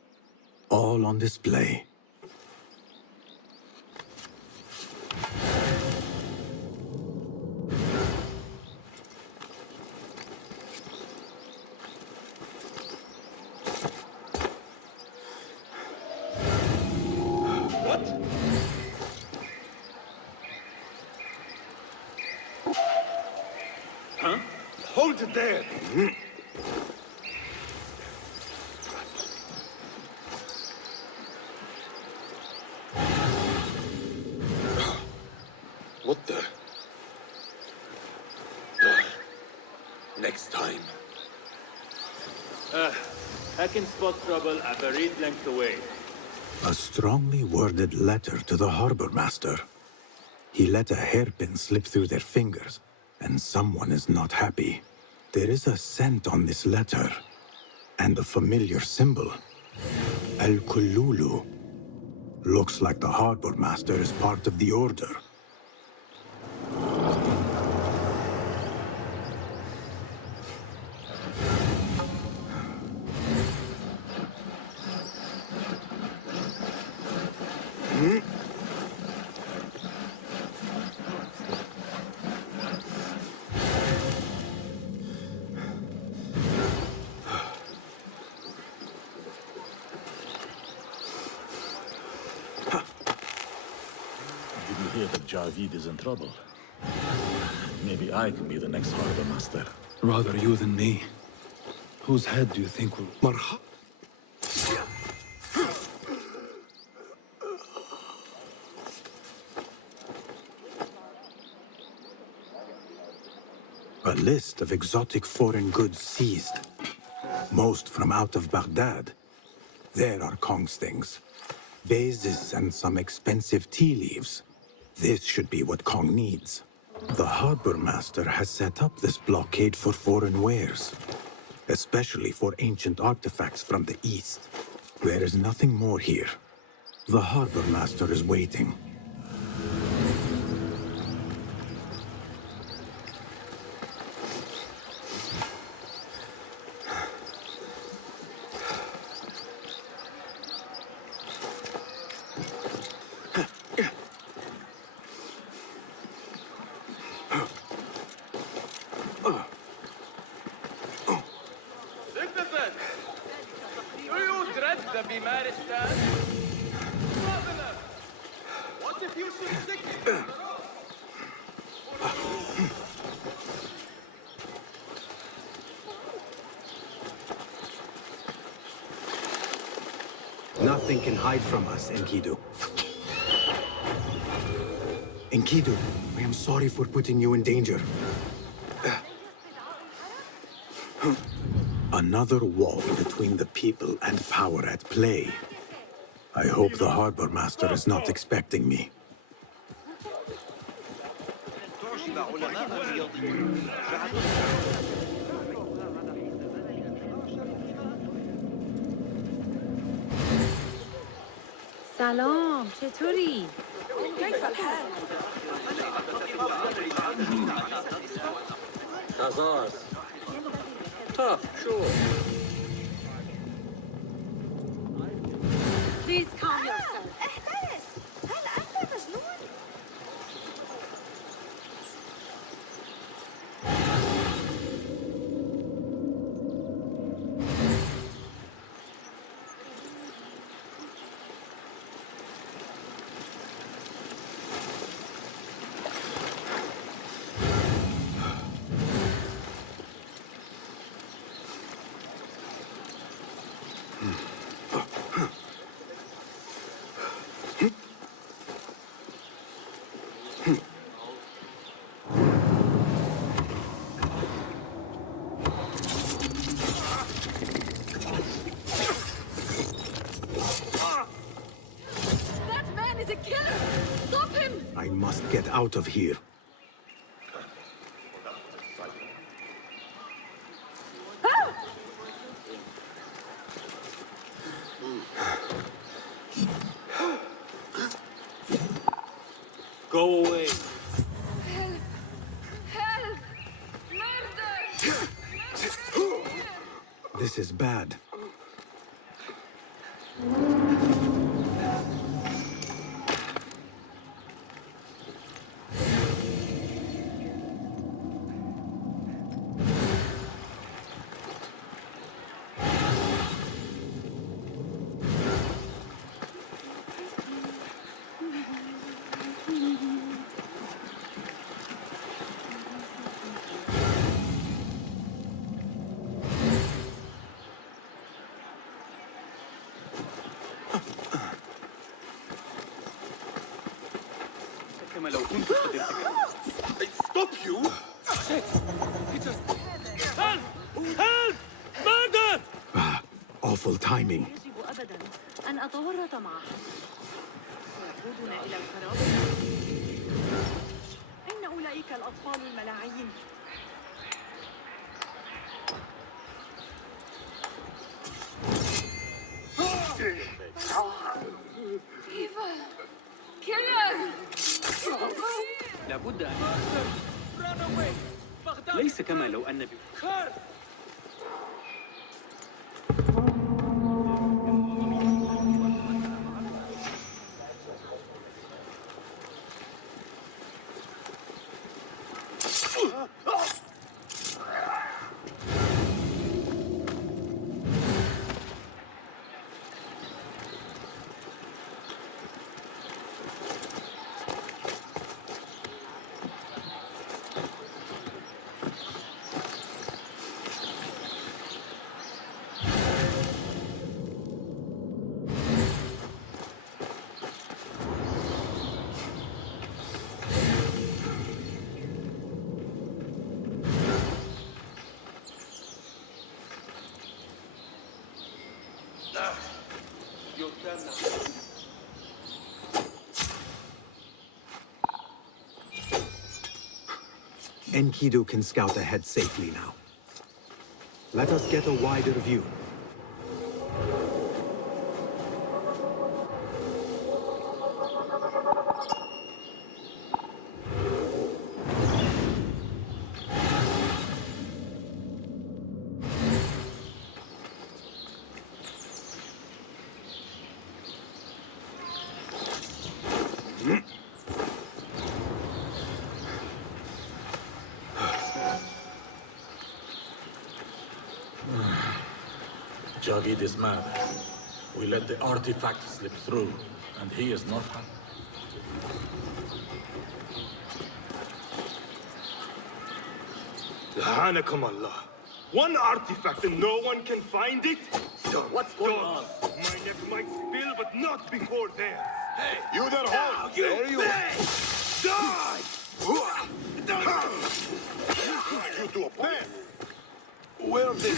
All on display. Hold it there! What the? Next time. I can spot trouble a very length away. A strongly worded letter to the harbor master. He let a hairpin slip through their fingers, and someone is not happy. There is a scent on this letter, and a familiar symbol. Al-Kululu. Looks like the harbor master is part of the order. Did you hear that Javid is in trouble? Maybe I can be the next harbor master. Rather you than me. Whose head do you think will... Marhab. A list of exotic foreign goods seized. Most from out of Baghdad. There are Kong's things. Vases and some expensive tea leaves. This should be what Kong needs. The harbor master has set up this blockade for foreign wares. Especially for ancient artifacts from the east. There is nothing more here. The harbor master is waiting. Citizen! Do you dread the Mirage? Traveler! nothing can hide from us, Enkidu. Enkidu, I am sorry for putting you in danger. Another wall between the people and power at play. I hope the harbor master is not expecting me. سلام چطوری؟ كيف الحال؟ Azaz. Tough, sure. Please calm yourself. احترس! هل أنت مجنون؟ That man is a killer! Stop him! I must get out of here. Go away. Help! Help! Murder! This is bad. كما لو كنت قد ارتكبت. Stop you! Shit! He just... Help! Help! Murder! Awful timing. يجب أبداً أن أتورط معه. سيقودنا إلى الخراب. أين أولئك الأطفال الملاعين؟ Evil! Killer! لابد أن... ليس كما لو أن Enkidu can scout ahead safely now. Let us get a wider view. Javid is mad. We let the artifact slip through, and he is not happy. Lahanakum Allah. One artifact and no one can find it? What's going on? My Ammoniac might spill, but not before theirs. Hey, you that hold! There you are! Die! You to a point. Where are they?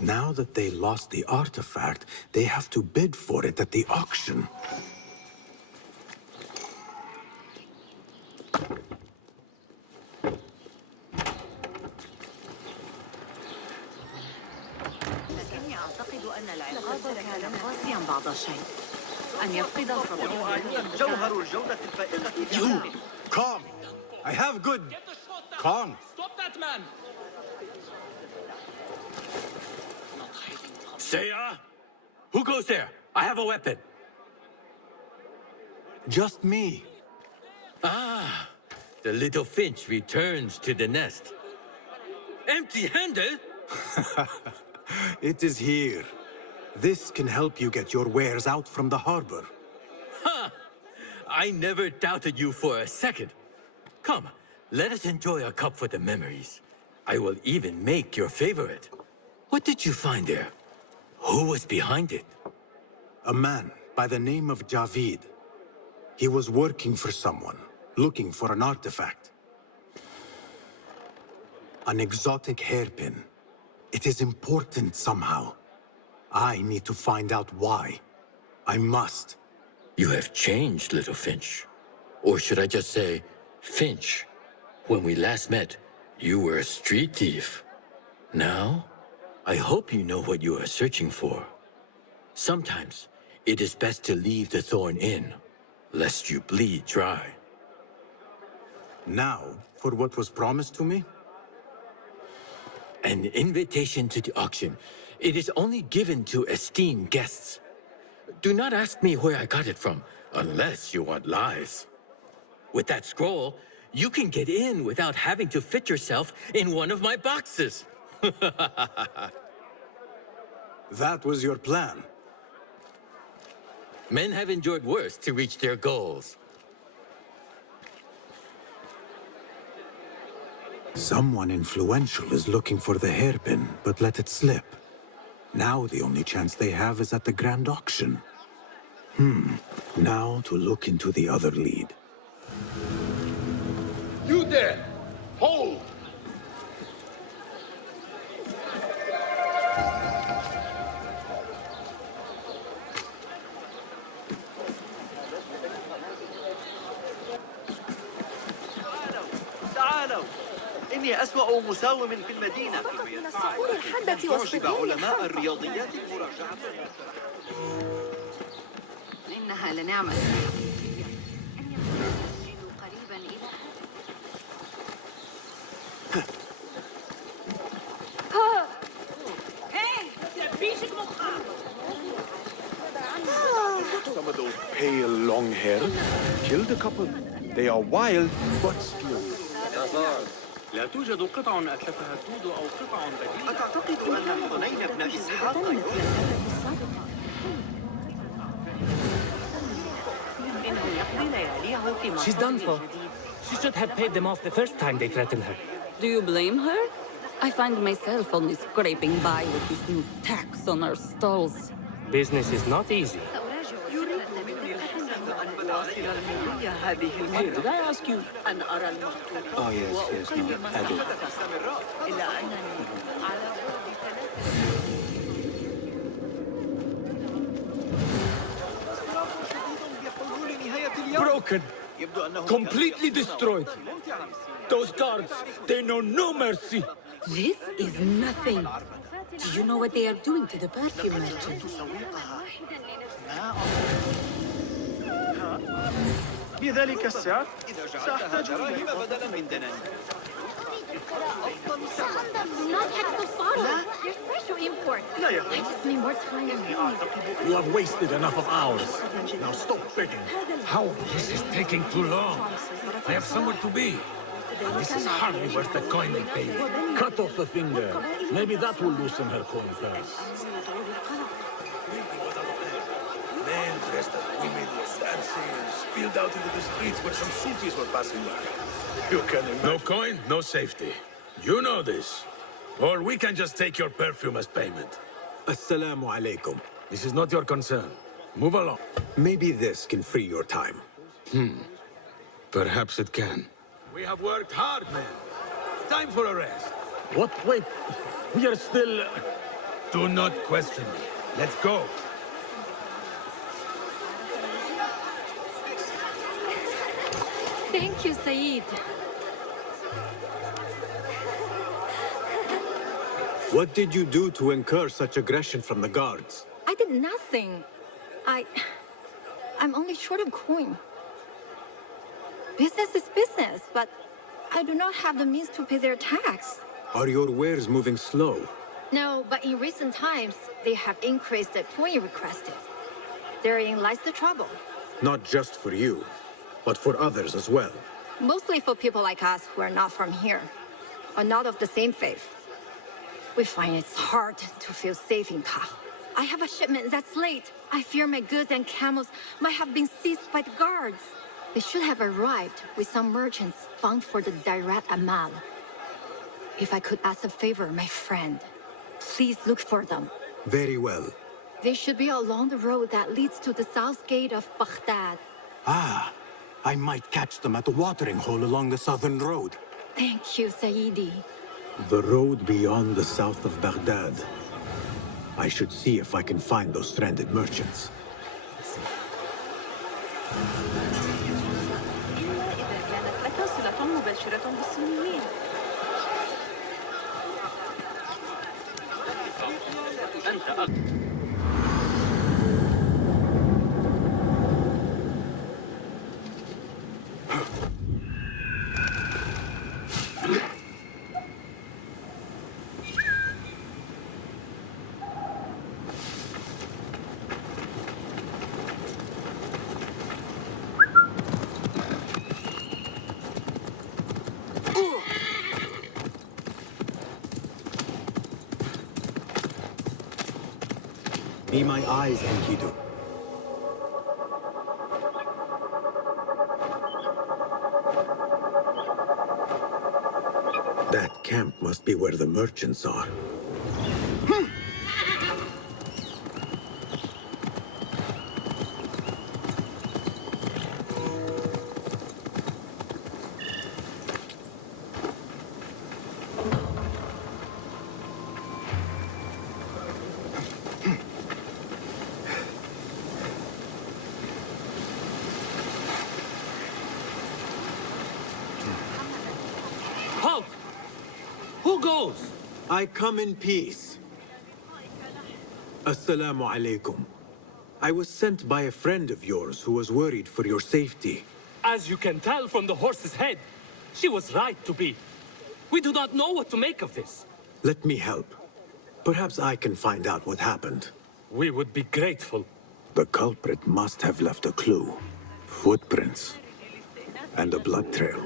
Now that they lost the artifact, they have to bid for it at the auction. لكني أعتقد أن العقاب كان قاسيا بعض الشيء. أن يفقد صديقه جوهر الجودة الفائقة. You! Calm! I have good... Calm! Stop that man! Seiya? Who goes there? I have a weapon. Just me. Ah, the little finch returns to the nest. Empty-handed? It is here. This can help you get your wares out from the harbor. Ha! I never doubted you for a second. Come, let us enjoy a cup for the memories. I will even make your favorite. What did you find there? Who was behind it? A man by the name of Javid. He was working for someone, looking for an artifact. An exotic hairpin. It is important somehow. I need to find out why. I must. You have changed, little Finch. Or should I just say, Finch? When we last met, you were a street thief. Now, I hope you know what you are searching for. Sometimes, it is best to leave the thorn in, lest you bleed dry. Now, for what was promised to me? An invitation to the auction. It is only given to esteemed guests. Do not ask me where I got it from, unless you want lies. With that scroll, you can get in without having to fit yourself in one of my boxes. That was your plan. Men have endured worse to reach their goals. Someone influential is looking for the hairpin, but let it slip. Now the only chance they have is at the grand auction. Now to look into the other lead. You there! Hold! تعالوا إني أسوأ مساوم في المدينة. من الصقور الحادة يعجب علماء الرياضيات مراجعة. إنها لنعمة. أن يكون المسجد قريبا إلى Some of those pale, long hair killed a couple. They are wild, but skilled. لا توجد قطع أتلفها الدود أو قطع بديلة. أتعتقد أن حنين بن إسحاق إنه يقضي لياليه في She's done for. She should have paid them off the first time they threatened her. Do you blame her? I find myself only scraping by with this new tax on our stalls. Business is not easy. يريد مني الحسن أن أواصل المضي هذه المرة. Did I ask you? أن أرى المقتول Oh, yes, وأقيم no, I do. إلا أنني على Broken. Completely destroyed. Those guards, they know no mercy. This is nothing. Do you know what they are doing to the perfume merchant? بذلك السعر سأحتاج إلى بدلا من دنانير. لا يا You have wasted enough of ours. Now stop begging. How? This is taking too long. I have somewhere to be. And this is hardly worth the coin they pay. Cut off the finger. Maybe that will loosen her coin first. dressed as women, dancing, spilled out into the streets where some Sufis were passing by. You can imagine. No coin, no safety. You know this. Or we can just take your perfume as payment. Assalamu alaikum. This is not your concern. Move along. Maybe this can free your time. Perhaps it can. We have worked hard, men. Time for a rest. What? Wait. We are still... Do not question me. Let's go. Thank you, Saeed. What did you do to incur such aggression from the guards? I did nothing. I'm only short of coin. Business is business, but I do not have the means to pay their tax. Are your wares moving slow? No, but in recent times, they have increased the coin requested. Therein lies the trouble. Not just for you, but for others as well. Mostly for people like us who are not from here, or not of the same faith. We find it's hard to feel safe in Ka. I have a shipment that's late. I fear my goods and camels might have been seized by the guards. They should have arrived with some merchants bound for the Dairat Amal. If I could ask a favor, my friend, please look for them. Very well. They should be along the road that leads to the south gate of Baghdad. Ah, I might catch them at the watering hole along the southern road. Thank you, Saidi. The road beyond the south of Baghdad. I should see if I can find those stranded merchants. Be my eyes, Enkidu. That camp must be where the merchants are. Halt! Who goes? I come in peace. Assalamu alaikum. I was sent by a friend of yours who was worried for your safety. As you can tell from the horse's head, she was right to be. We do not know what to make of this. Let me help. Perhaps I can find out what happened. We would be grateful. The culprit must have left a clue. Footprints. And a blood trail.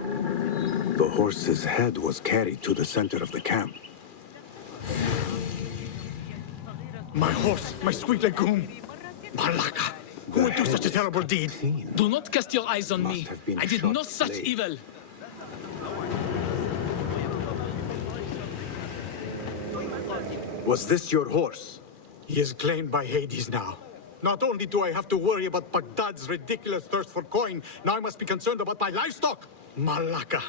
The horse's head was carried to the center of the camp. My horse, my sweet legume. Malaka, who would do such a terrible deed? Do not cast your eyes on me. I did no such evil. Was this your horse? He is claimed by Hades now. Not only do I have to worry about Baghdad's ridiculous thirst for coin, now I must be concerned about my livestock. Malaka.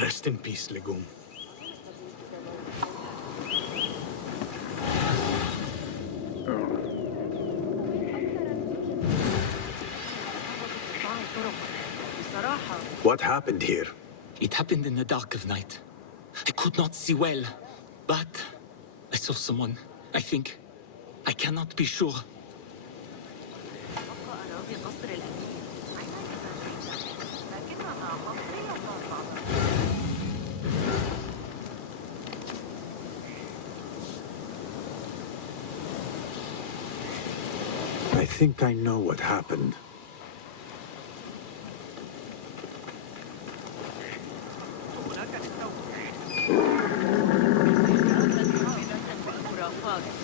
Rest in peace, legume. What happened here? It happened in the dark of night. I could not see well, but I saw someone, I think. I cannot be sure. I think I know what happened.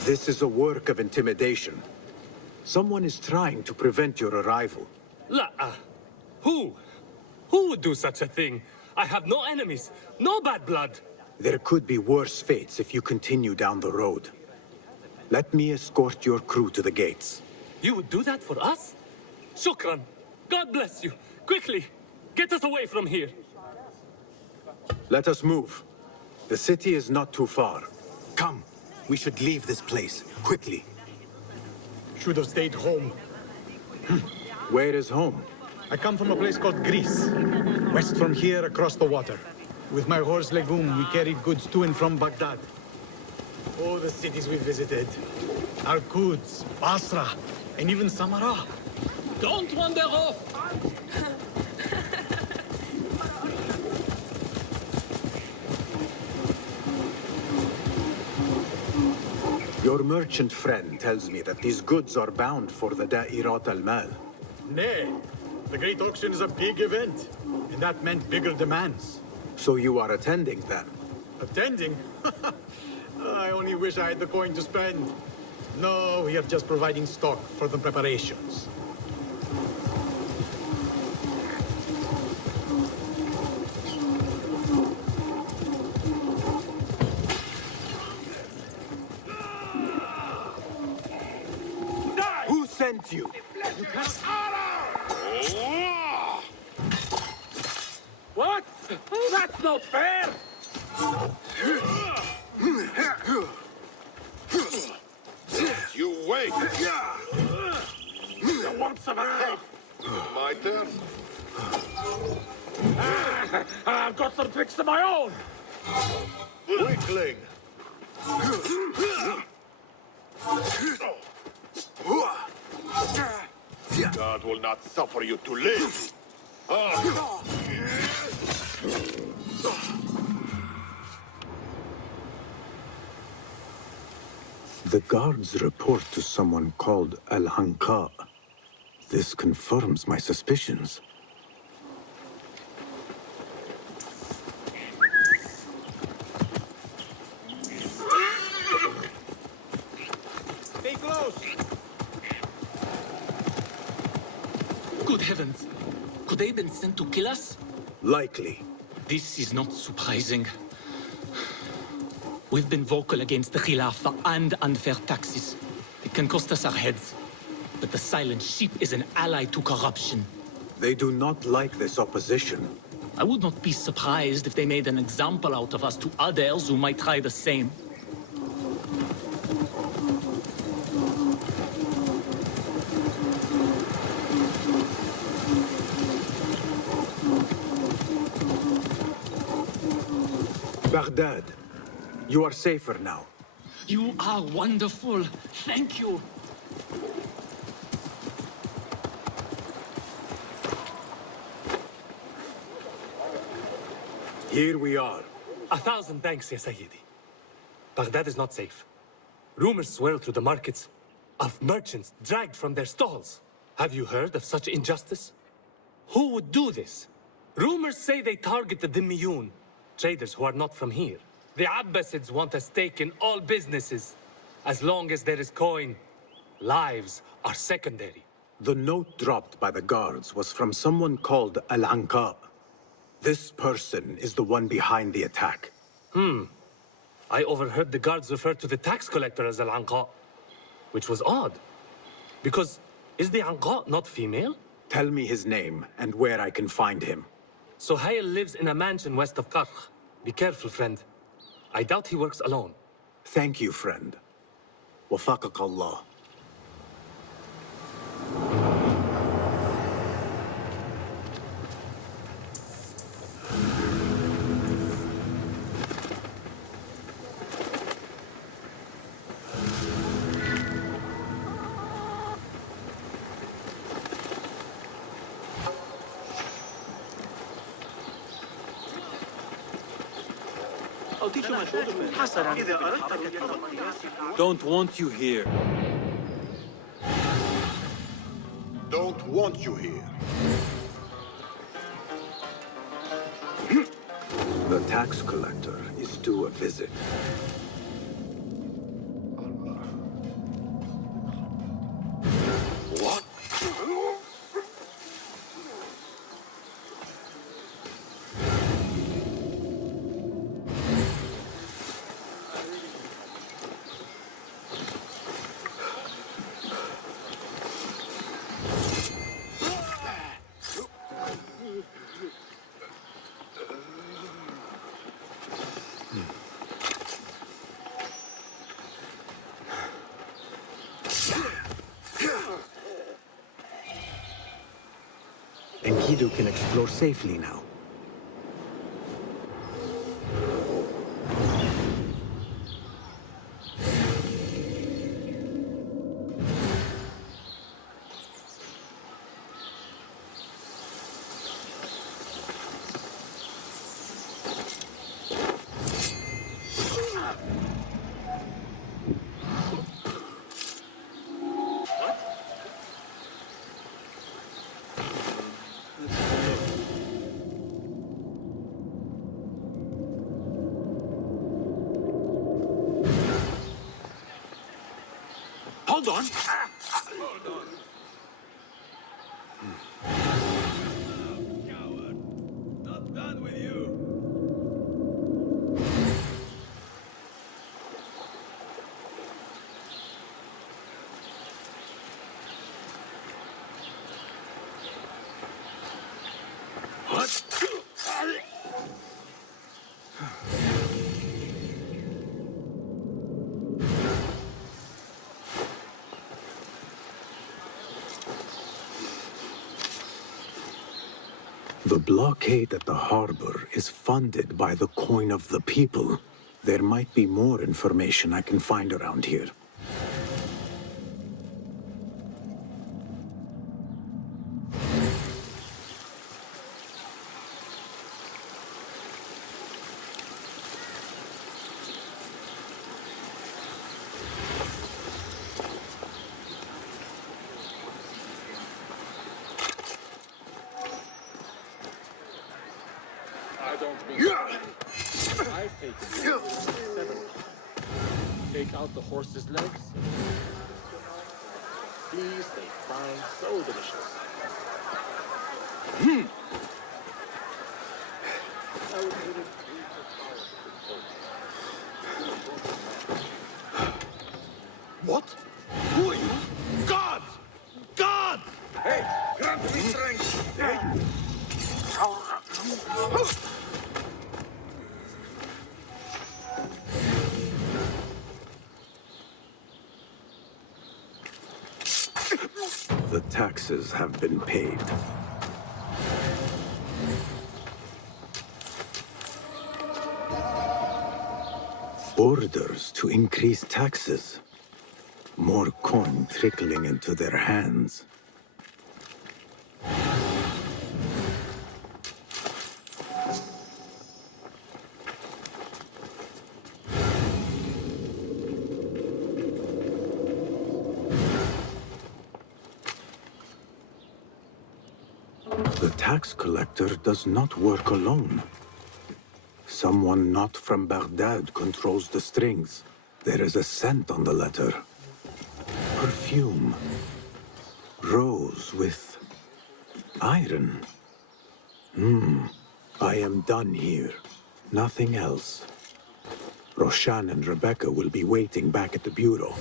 This is a work of intimidation. Someone is trying to prevent your arrival. La, who? Who would do such a thing? I have no enemies, no bad blood. There could be worse fates if you continue down the road. Let me escort your crew to the gates. You would do that for us? Shukran. God bless you. Quickly, get us away from here. Let us move. The city is not too far. Come, we should leave this place, quickly. Should have stayed home. Where is home? I come from a place called Greece, west from here across the water. With my horse Legume, we carried goods to and from Baghdad. Oh, the cities we visited. Al-Quds, Basra, and even Samarra. Don't wander off! Your merchant friend tells me that these goods are bound for the Da'irat al-Mal. Nay, the great auction is a big event, and that meant bigger demands. So you are attending then? Attending? I only wish I had the coin to spend. No, we are just providing stock for the preparations. Who sent you? What? That's not fair! You wait! You want some help? My turn? I've got some tricks of my own! Weakling! God will not suffer you to live! The guards report to someone called Al-Anqa. This confirms my suspicions. Stay close! Good heavens! Could they have been sent to kill us? Likely. This is not surprising. We've been vocal against the Khilafah and unfair taxes. It can cost us our heads. But the silent sheep is an ally to corruption. They do not like this opposition. I would not be surprised if they made an example out of us to others who might try the same. Baghdad, you are safer now. You are wonderful. Thank you. Here we are. 1,000 thanks, Ya Sayyidi. Baghdad is not safe. Rumors swirl through the markets of merchants dragged from their stalls. Have you heard of such injustice? Who would do this? Rumors say they targeted the Miyun, traders who are not from here. The Abbasids want a stake in all businesses. As long as there is coin, lives are secondary. The note dropped by the guards was from someone called Al-Anqa. This person is the one behind the attack. I overheard the guards refer to the tax collector as Al-Anqa, which was odd. Because is the Anqa not female? Tell me his name and where I can find him. Suhail lives in a mansion west of Karkh. Be careful, friend. I doubt he works alone. Thank you, friend. Wafaqak Allah. أو تيجي مشهور حسنا إذا أردت كتابة قياس Don't want you here. Don't want you here. The tax collector is due a visit. Enkidu can explore safely now. Hold on. Not done with you. What? The blockade at the harbor is funded by the coin of the people. There might be more information I can find around here. I don't mean I've taken several. Take out the horse's legs. These they find so delicious. I would put it What? Who are you? Gods! Gods! Hey, grant me strength! Hey. The taxes have been paid. Orders to increase taxes. More coin trickling into their hands. The tax collector does not work alone. Someone not from Baghdad controls the strings. There is a scent on the letter. Perfume. Rose with iron. I am done here. Nothing else. Roshan and Rebecca will be waiting back at the bureau.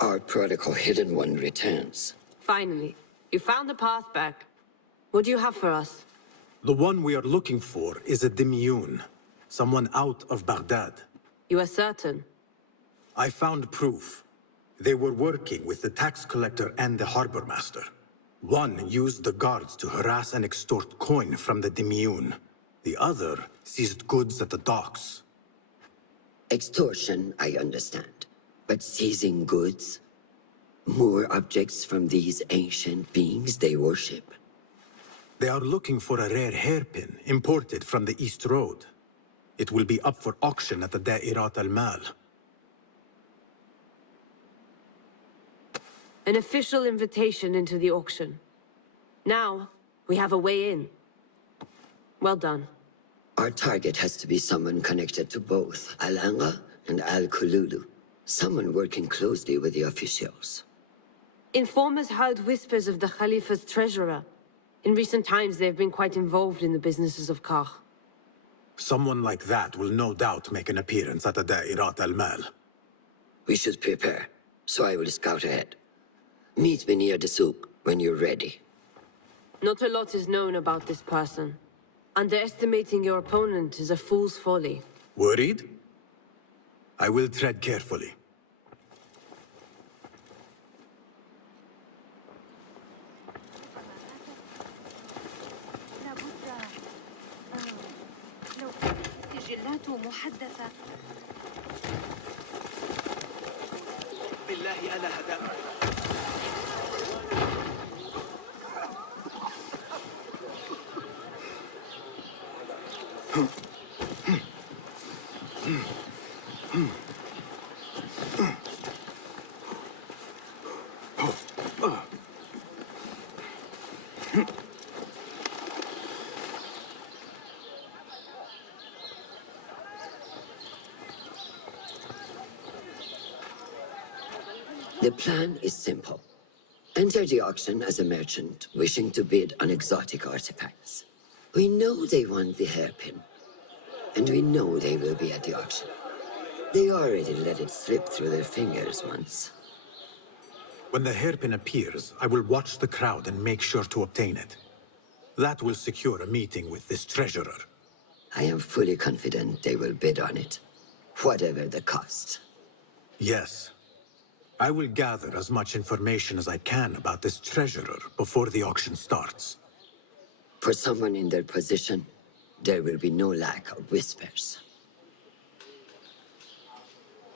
Our prodigal hidden one returns. Finally, you found the path back. What do you have for us? The one we are looking for is a Dimyun, someone out of Baghdad. You are certain? I found proof. They were working with the tax collector and the harbor master. One used the guards to harass and extort coin from the Dimyun. The other seized goods at the docks. Extortion, I understand. But seizing goods? More objects from these ancient beings they worship. They are looking for a rare hairpin imported from the East Road. It will be up for auction at the Da'irat al-Mal. An official invitation into the auction. Now, we have a way in. Well done. Our target has to be someone connected to both Al-Anga and Al-Kululu. Someone working closely with the officials. Informers heard whispers of the Khalifa's treasurer. In recent times, they've been quite involved in the businesses of Kah. Someone like that will no doubt make an appearance at the Da'irat al-Mal. We should prepare, so I will scout ahead. Meet me near the souk when you're ready. Not a lot is known about this person. Underestimating your opponent is a fool's folly. Worried? I will tread carefully. سجلات محدثة. بالله ألا هداك. The plan is simple. Enter the auction as a merchant wishing to bid on exotic artifacts. We know they want the hairpin, and we know they will be at the auction. They already let it slip through their fingers once. When the hairpin appears, I will watch the crowd and make sure to obtain it. That will secure a meeting with this treasurer. I am fully confident they will bid on it, whatever the cost. Yes. I will gather as much information as I can about this treasurer before the auction starts. For someone in their position, there will be no lack of whispers.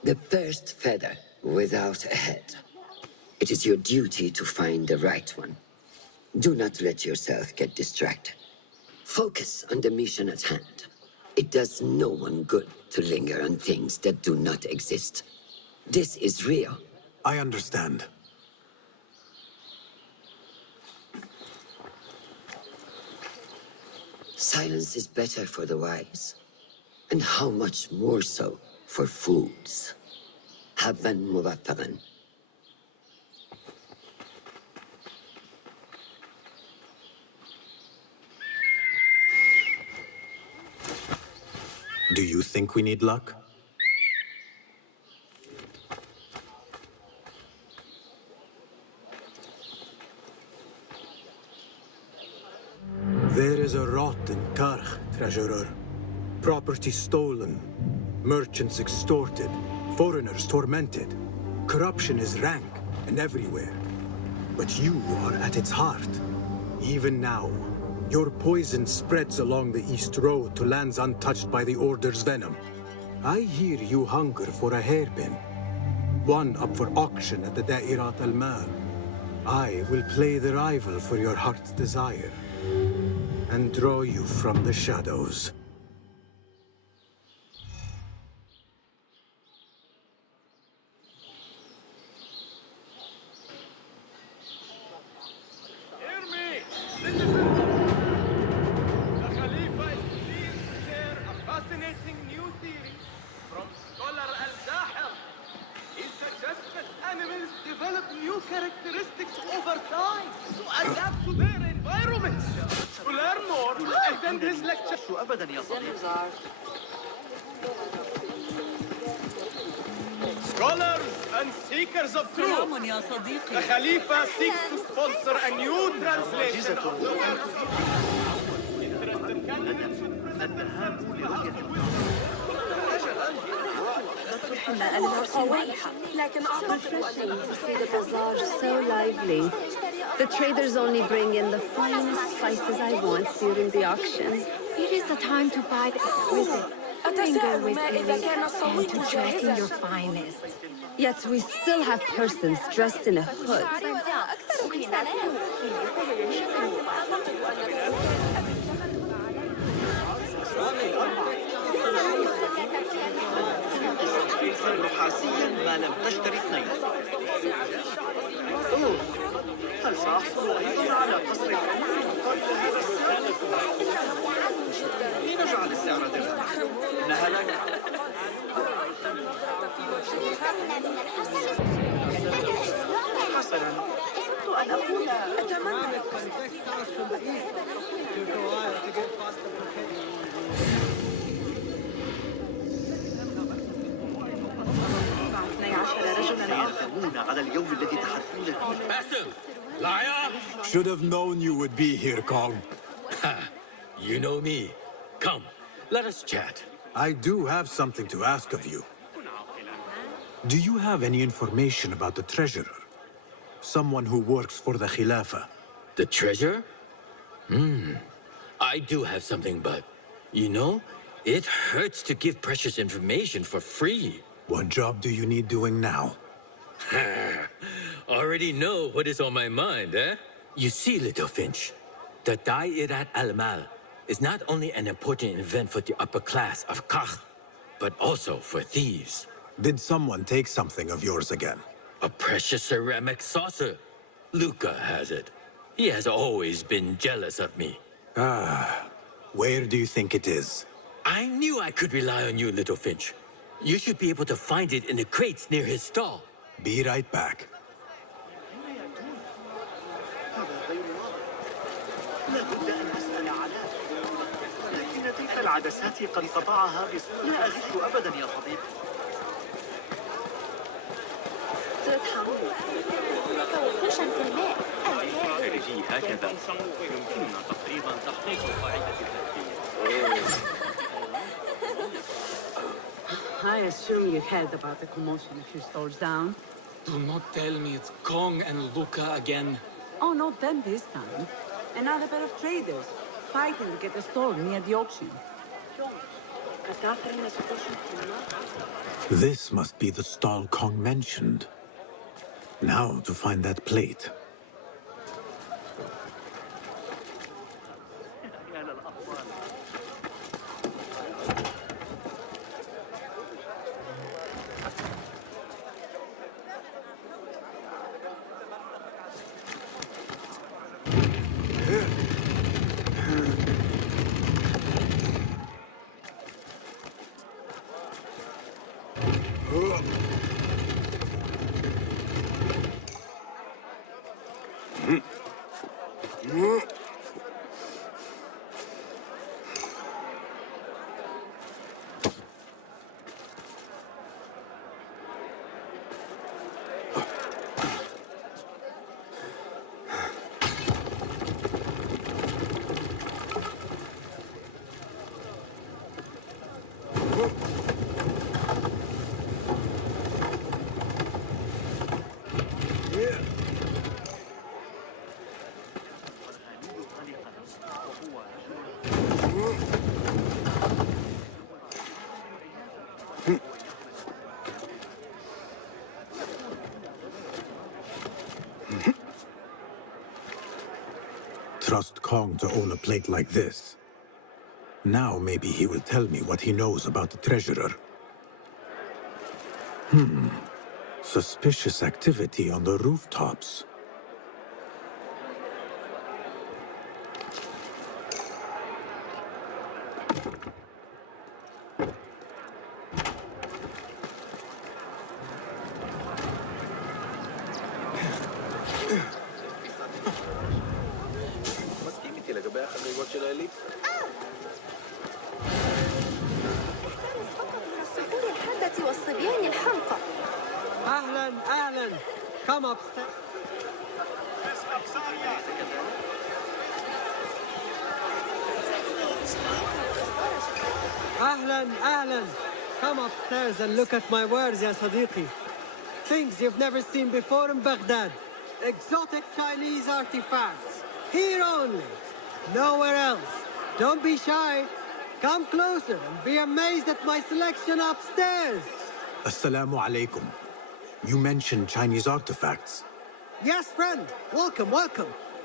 The first feather without a head. It is your duty to find the right one. Do not let yourself get distracted. Focus on the mission at hand. It does no one good to linger on things that do not exist. This is real. I understand. Silence is better for the wise, and how much more so for fools. حباً موفقاً. Do you think we need luck? There is a rot in Karch, treasurer. Property stolen, merchants extorted, foreigners tormented. Corruption is rank and everywhere. But you are at its heart. Even now, your poison spreads along the East Road to lands untouched by the Order's venom. I hear you hunger for a hairpin. One up for auction at the Da'irat al-Mal. I will play the rival for your heart's desire and draw you from the shadows. Hear me! Listen. The Khalifa is pleased to share a fascinating new theory from scholar Al-Zahir. He suggests that animals develop new characteristics over time to adapt to their environments. To learn more, attend his lecture. شو أبدا يا صديقي. Scholars and seekers of truth. The Khalifa seeks to sponsor a new translation of the So lively. The traders only bring in the finest spices I want during the auction. It is the time to buy the exquisite. Mingle with me and to dress in your finest. Yet we still have persons dressed in a hood. نحاسيا ما لم تشتري اثنين. هل سأحصل أيضا على قصر قبل هذا السعر؟ لنجعل السعر درهم. إنها لك. Liar! Should have known you would be here, Kong. Ha! You know me. Come, let us chat. I do have something to ask of you. Do you have any information about the treasurer? Someone who works for the Khilafah. The treasure? I do have something, but you know, it hurts to give precious information for free. What job do you need doing now? Already know what is on my mind, eh? You see, little Finch, the Da'irat al-Mal is not only an important event for the upper class of Kach, but also for thieves. Did someone take something of yours again? A precious ceramic saucer. Luca has it. He has always been jealous of me. Where do you think it is? I knew I could rely on you, little Finch. You should be able to find it in the crates near his stall. Be right back. تلك العدسات قد طبعها لا أغش أبدا يا صديقي. توحشا في الماء خارجي هكذا يمكننا تقريبا تحقيق قاعدة التفكير. I assume you heard about the commotion a few stores down. Do not tell me it's Kong and Luca again. Oh, not them this time. Another pair of traders fighting to get a store near the auction. This must be the stall Kong mentioned. Now to find that plate. Trust Kong to own a plate like this. Now maybe he will tell me what he knows about the treasurer. Suspicious activity on the rooftops. أهلاً. Come up. أهلاً. Come upstairs and look at my wares, ya Sadiqi. Things you've never seen before in Baghdad. Exotic Chinese artifacts. Here only. Nowhere else. Don't be shy. Come closer and be amazed at my selection upstairs. Assalamu alaikum. You mentioned Chinese artifacts. Yes, friend. Welcome.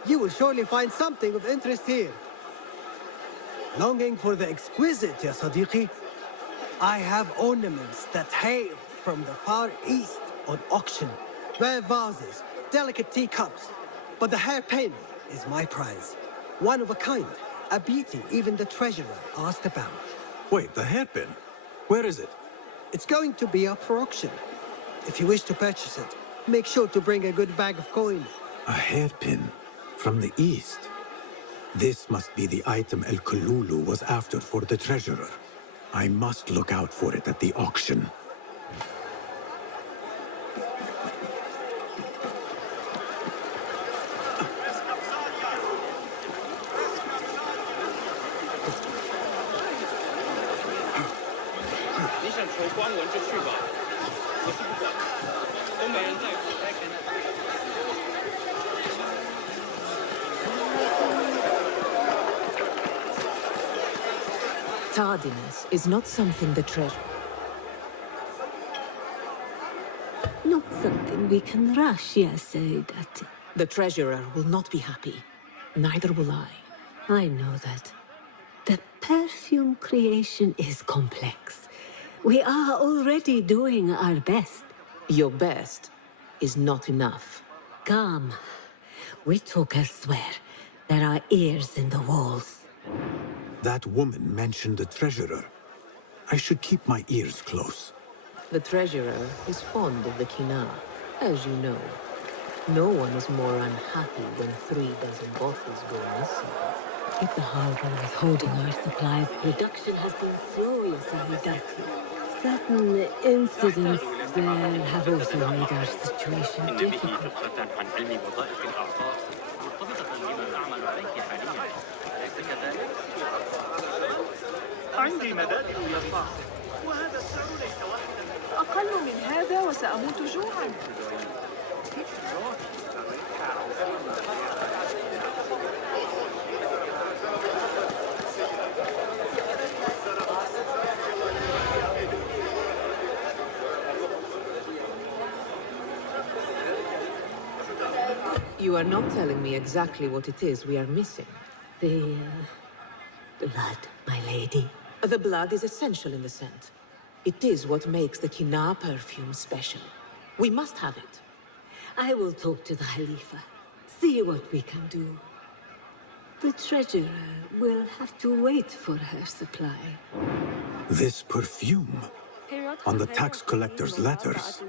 You will surely find something of interest here. Longing for the exquisite, ya Sadiqi? I have ornaments that hail from the Far East on auction. Rare vases, delicate teacups. But the hairpin is my prize. One of a kind. A beauty even the treasurer asked about. Wait, the hairpin? Where is it? It's going to be up for auction. If you wish to purchase it, make sure to bring a good bag of coin. A hairpin from the east. This must be the item El Kululu was after for the treasurer. I must look out for it at the auction. Tardiness is not something the treasure. Not something we can rush, yes, Saidati. The treasurer will not be happy. Neither will I. I know that. The perfume creation is complex. We are already doing our best. Your best is not enough. Come. We talk elsewhere. There are ears in the walls. That woman mentioned the treasurer. I should keep my ears close. The treasurer is fond of the kina, as you know. No one is more unhappy when 3 dozen bottles go missing. If the harbor is holding our supplies, production has been slow, yes, Saidati. Certain incidents there have also made our situation difficult. عندي مبادئ يصنع وهذا السعر ليس واحدا. أقل من هذا وسأموت جوعا. You are not telling me exactly what it is we are missing. The blood, my lady. The blood is essential in the scent. It is what makes the kina perfume special. We must have it. I will talk to the Khalifa. See what we can do. The treasurer will have to wait for her supply. This perfume. On the tax collector's letters.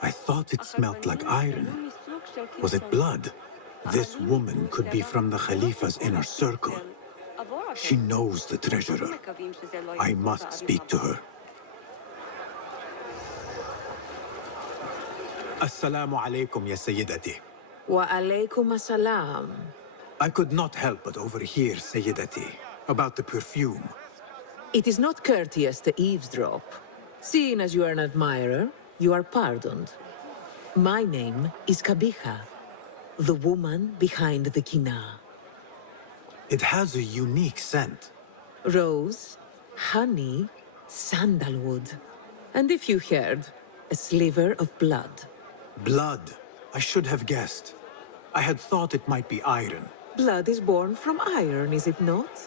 I thought it smelled like iron. Was it blood? This woman could be from the Khalifa's inner circle. She knows the treasurer. I must speak to her. Assalamu alaikum, ya Sayyidati. Wa alaykum assalam. I could not help but overhear, Sayyidati, about the perfume. It is not courteous to eavesdrop. Seeing as you are an admirer, you are pardoned. My name is Kabiha, the woman behind the kina. It has a unique scent. Rose, honey, sandalwood. And if you heard, a sliver of blood. Blood. I should have guessed. I had thought it might be iron. Blood is born from iron, is it not?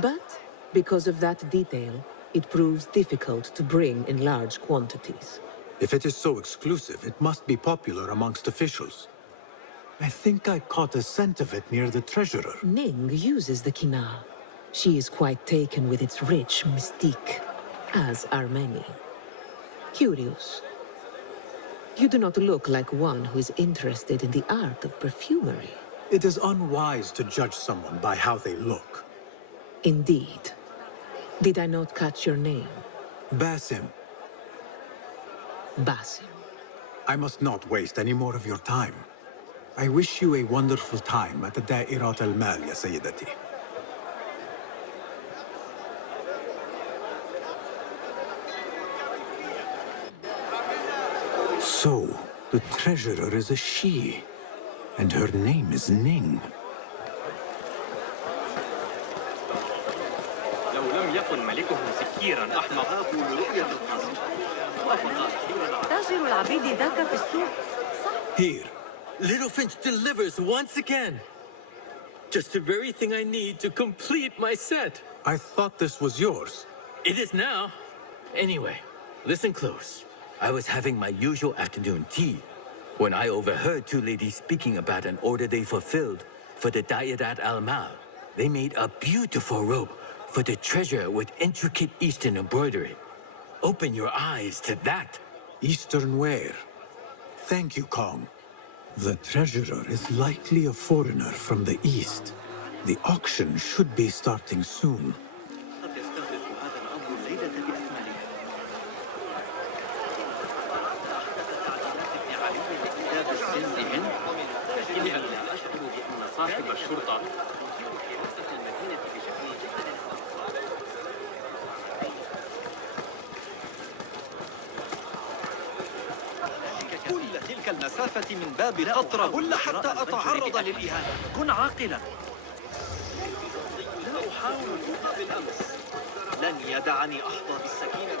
But because of that detail, it proves difficult to bring in large quantities. If it is so exclusive, it must be popular amongst officials. I think I caught a scent of it near the treasurer. Ning uses the kina. She is quite taken with its rich mystique, as are many. Curious. You do not look like one who is interested in the art of perfumery. It is unwise to judge someone by how they look. Indeed. Did I not catch your name? Basim. Basim. I must not waste any more of your time. I wish you a wonderful time at the Da'irat al-Mal, ya Sayyidati. So, the treasurer is a she, and her name is Ning. لو لم يكن ملكه سكيرا أحمق لرؤية القصر. تاجر العبيد ذاك في السوق. Here, Littlefinch delivers once again. Just the very thing I need to complete my set. I thought this was yours. It is now. Anyway, listen close. I was having my usual afternoon tea when I overheard two ladies speaking about an order they fulfilled for the Da'irat al-Mal. They made a beautiful robe for the treasure with intricate Eastern embroidery. Open your eyes to that. Eastern where? Thank you, Kong. The treasurer is likely a foreigner from the east. The auction should be starting soon. قد يستغرق هذا الأمر الليلة بأكمله. تعديلات ابن علي لكتاب السن هند، لكنني لا أشعر بأن صاحب الشرطة في حراسة المدينة بشكل كل تلك المسافة من باب القطرة حتى أتعرض للإهانة. كن عاقلا. لا أحاول الوقوف بالأمس. لن يدعني أحظى بالسكينة.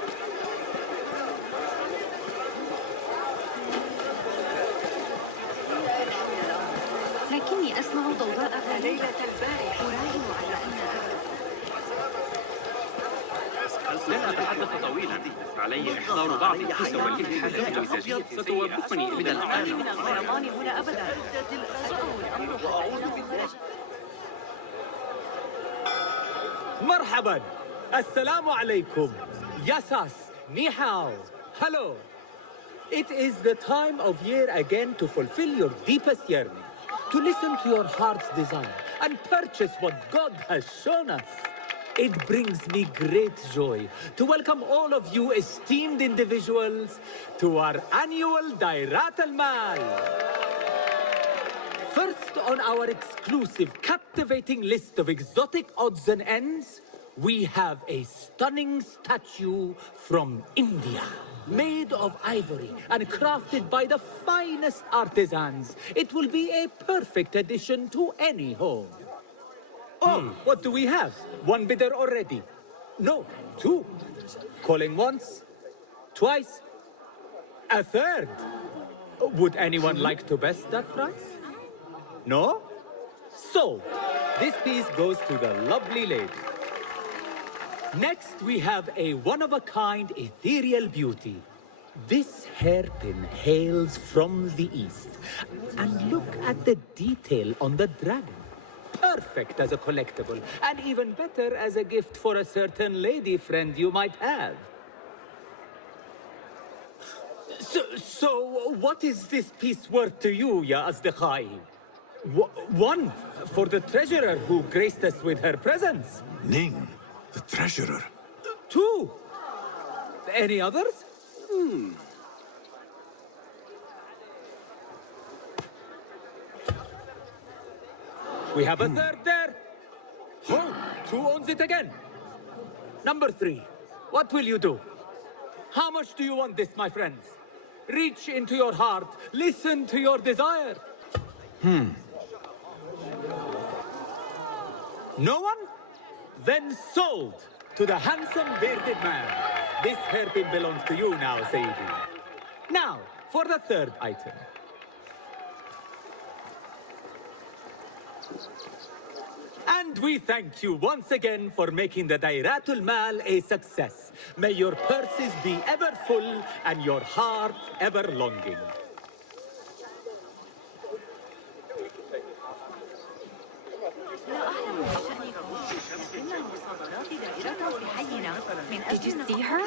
لكني أسمع ضوضاء ليلة البارحة أراهن على أن لن أتحدث طويلا، علي إحضار بعض الكسوة التي الزجاجية ستوقفني من الآن من الفيضان هنا أبدا. مرحبا، السلام عليكم. Yasas, ni hao. Hello. It is the time of year again to fulfill your deepest yearning, to listen to your heart's desire, and purchase what God has shown us. It brings me great joy to welcome all of you esteemed individuals to our annual Dairat al-Mal. First on our exclusive, captivating list of exotic odds and ends, we have a stunning statue from India. Made of ivory and crafted by the finest artisans, it will be a perfect addition to any home. Oh, what do we have? One bidder already? No, two. Calling once, twice, a third. Would anyone like to best that price? No? So, this piece goes to the lovely lady. Next, we have a one-of-a-kind ethereal beauty. This hairpin hails from the east. And look at the detail on the dragon. Perfect as a collectible, and even better as a gift for a certain lady friend you might have. So what is this piece worth to you, Ya Asdiqai? One, for the treasurer who graced us with her presence. Ning, the treasurer. Two. Any others? We have a third there. Oh, who owns it again? Number three. What will you do? How much do you want this, my friends? Reach into your heart. Listen to your desire. No one? Then sold to the handsome bearded man. This hairpin belongs to you now, Sayyidi. Now, for the third item. And we thank you once again for making the Dairatul Mal a success. May your purses be ever full and your heart ever longing. Did you see her?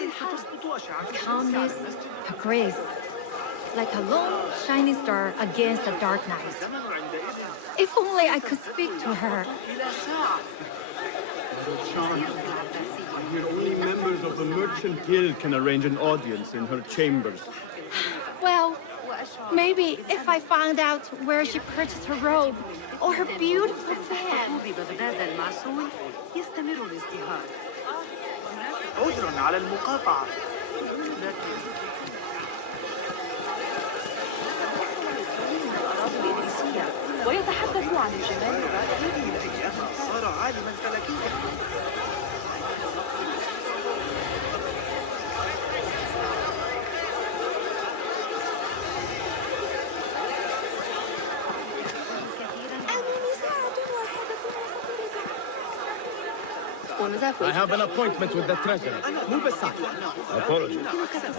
Calmness, her grace. Like a long, shining star against the dark night. If only I could speak to her. I hear only members of the Merchant Guild can arrange an audience in her chambers. Well, maybe if I found out where she purchased her robe or her beautiful fan. ببغداد المعسول يستمر الازدهار. عذرا على المقاطعة. لكن الأراضي الإدريسية ويتحدث عن الجمال الرائع. صار عالما فلكيا. I have an appointment with the treasurer. Move aside. Apologies.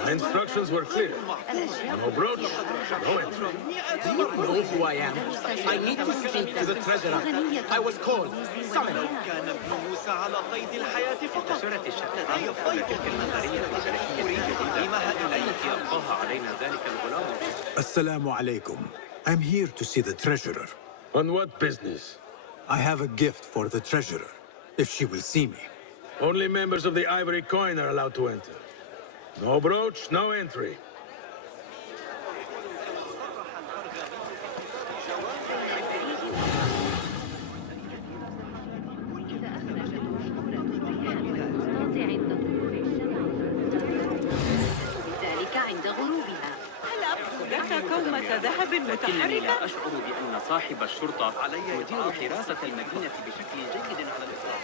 My instructions were clear. No brooch, no entry. Do you know who I am? I need to speak to the treasurer. I was called. Summon. كان ابن موسى على قيد الحياة فقط. انتشرت الشائعات حول تلك النظرية الفلكية التي إليك يلقاها عليه Assalamu alaikum. I'm here to see the treasurer. On what business? I have a gift for the treasurer, if she will see me. Only members of the Ivory Coin are allowed to enter. No brooch, no entry. ذلك عند غروبها. هل أبدو لك كومة ذهب متحركة؟ لا أشعر بأن صاحب الشرطة يدير حراسة المدينة بشكل جيد على الإطلاق.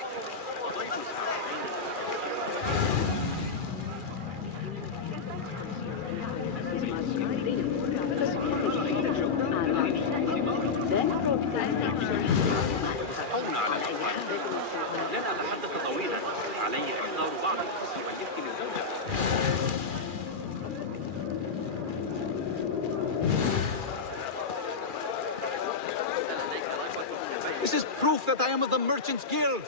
This is proof that I am of the Merchants Guild.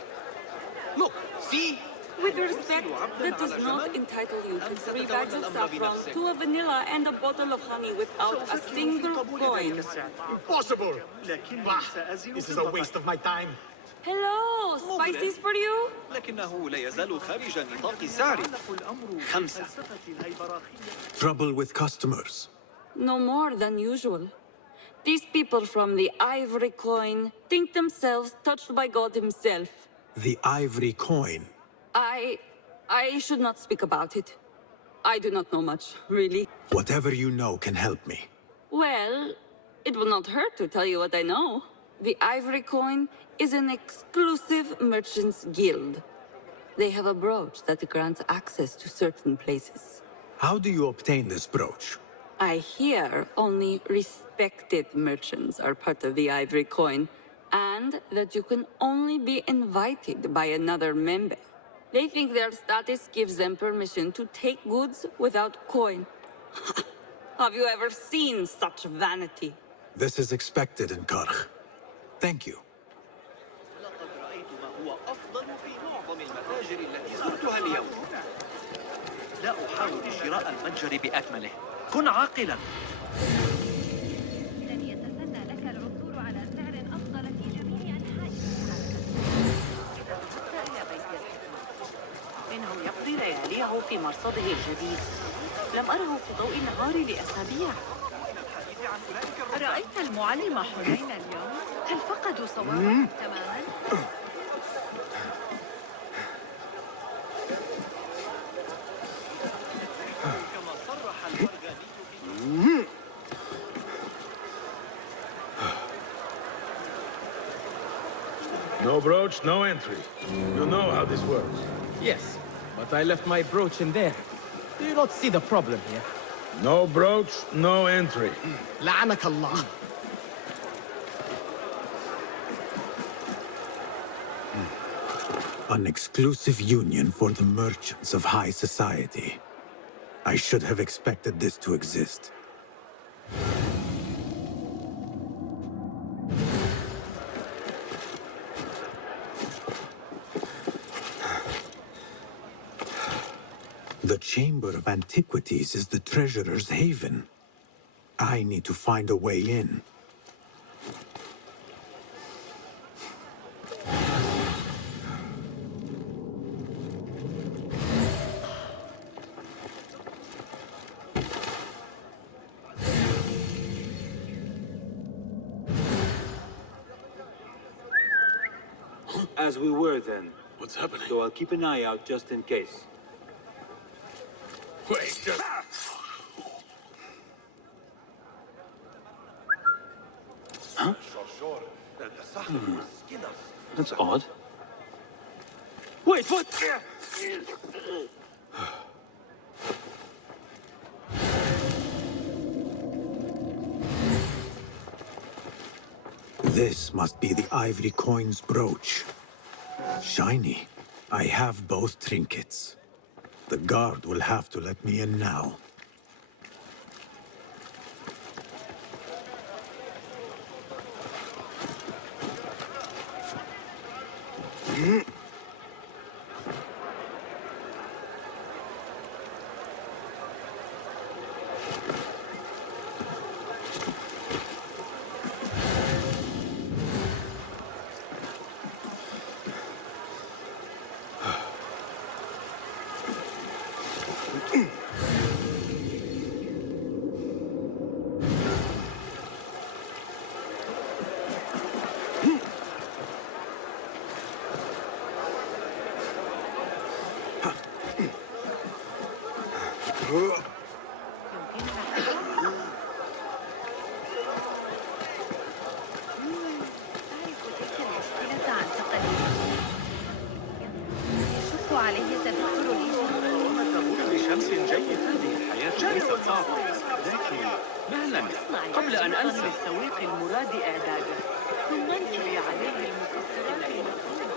Look, see? With respect, that does not entitle you to 3 bags of saffron, 2 of vanilla, and a bottle of honey without a single coin. Impossible! Bah, this is a waste of my time. Hello, spices for you? لكنه لا يزال خارج نطاق سعري. 5. Trouble with customers. No more than usual. These people from the Ivory Coin think themselves touched by God himself. The ivory coin. I should not speak about it. I do not know much, really. Whatever you know can help me. Well, it will not hurt to tell you what I know. The Ivory Coin is an exclusive merchants guild. They have a brooch that grants access to certain places. How do you obtain this brooch? I hear only respected merchants are part of the Ivory Coin, and that you can only be invited by another member. They think their status gives them permission to take goods without coin. Have you ever seen such vanity? This is expected in Karch. Thank you. لقد رأيت ما هو أفضل في معظم المتاجر التي زرتها اليوم. لا أحاول شراء المتجر بأكمله. كن عاقلا. لن يتسنى لك العثور على سعر أفضل في جميع أنحاء إذا ذهبت إلى بيت الحكمة إنه يقضي لياليه في مرصده الجديد. لم أره في ضوء النهار لأسابيع. أرأيت المعلم حنين اليوم؟ هل فقدوا صوابهم تماما؟ No brooch, no entry. You know how this works. Yes, but I left my brooch in there. Do you not see the problem here? No brooch, no entry. لعنك الله. An exclusive union for the merchants of high society. I should have expected this to exist. The Chamber of Antiquities is the treasurer's haven. I need to find a way in. As we were then. What's happening? So I'll keep an eye out just in case. Wait, just... Huh? That's odd. Wait, what? This must be the ivory coin's brooch. Shiny. I have both trinkets. The guard will have to let me in now. لكن مهلا قبل أن أنسى للسويق المراد إعداده ثم انشري عليه المكسرات المفروضة.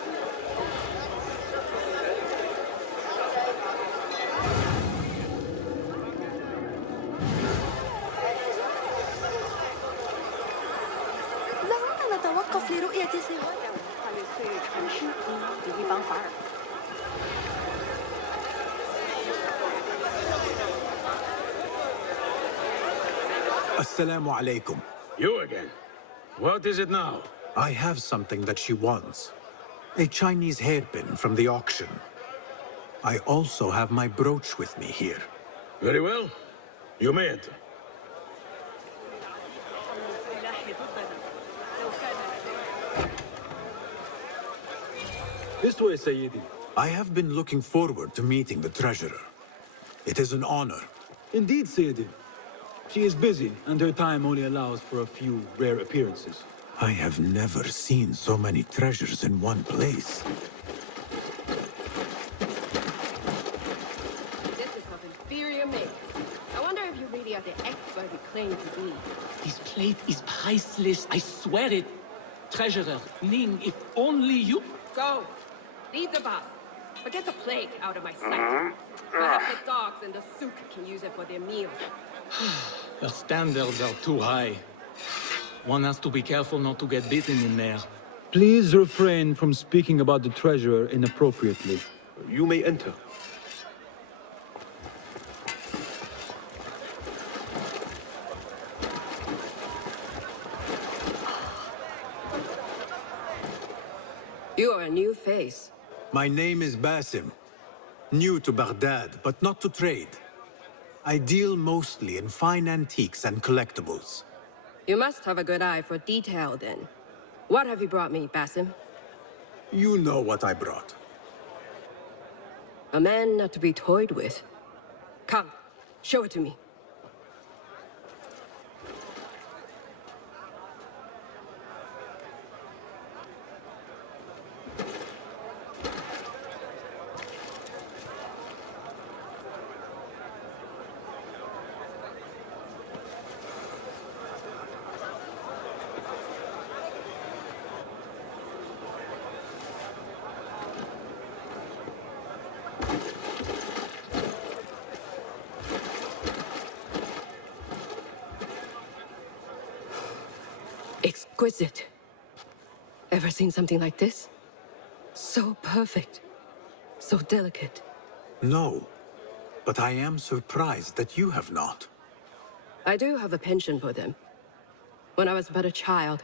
دعونا نتوقف لرؤية صور. Assalamu alaikum. You again. What is it now? I have something that she wants. A Chinese hairpin from the auction. I also have my brooch with me here. Very well. You may enter. This way, Sayyidi. I have been looking forward to meeting the treasurer. It is an honor. Indeed, Sayyidi. She is busy, and her time only allows for a few rare appearances. I have never seen so many treasures in one place. This is of inferior make. I wonder if you really are the expert you claim to be. This plate is priceless, I swear it. Treasurer, Ning, if only you... Go. Leave the boss. But get the plague out of my sight. Perhaps the dogs and the souk can use it for their meals. Her standards are too high. One has to be careful not to get bitten in there. Please refrain from speaking about the treasurer inappropriately. You may enter. You are a new face. My name is Basim. New to Baghdad, but not to trade. I deal mostly in fine antiques and collectibles. You must have a good eye for detail, then. What have you brought me, Basim? You know what I brought. A man not to be toyed with. Come, show it to me. Exquisite. Ever seen something like this? So perfect. So delicate. No, but I am surprised that you have not. I do have a penchant for them. When I was but a child,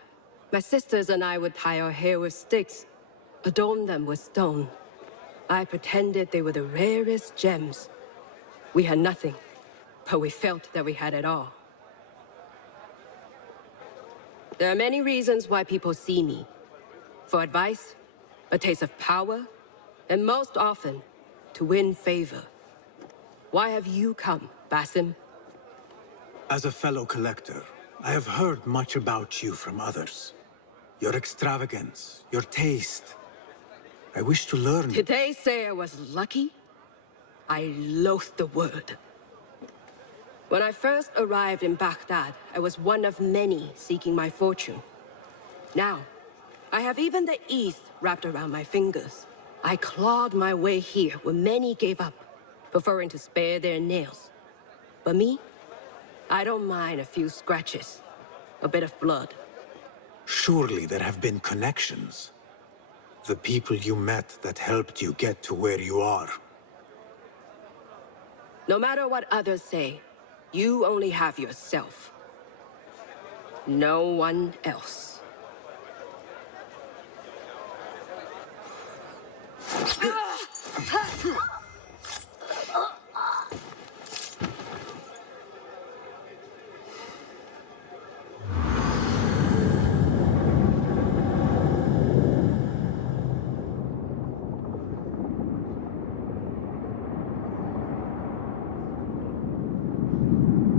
my sisters and I would tie our hair with sticks, adorn them with stone. I pretended they were the rarest gems. We had nothing, but we felt that we had it all. There are many reasons why people see me. For advice, a taste of power, and most often, to win favor. Why have you come, Basim? As a fellow collector, I have heard much about you from others. Your extravagance, your taste. I wish to learn. Did they say I was lucky? I loathe the word. When I first arrived in Baghdad, I was one of many seeking my fortune. Now, I have even the East wrapped around my fingers. I clawed my way here where many gave up, preferring to spare their nails. But me? I don't mind a few scratches, a bit of blood. Surely there have been connections. The people you met that helped you get to where you are. No matter what others say, you only have yourself. No one else.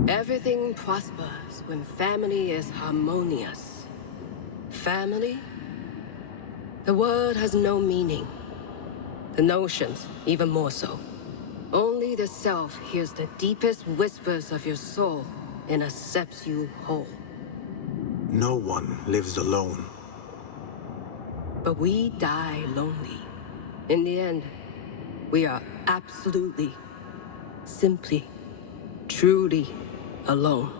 Everything prospers when family is harmonious. Family? The word has no meaning. The notions, even more so. Only the self hears the deepest whispers of your soul and accepts you whole. No one lives alone. But we die lonely. In the end, we are absolutely, simply, truly alone.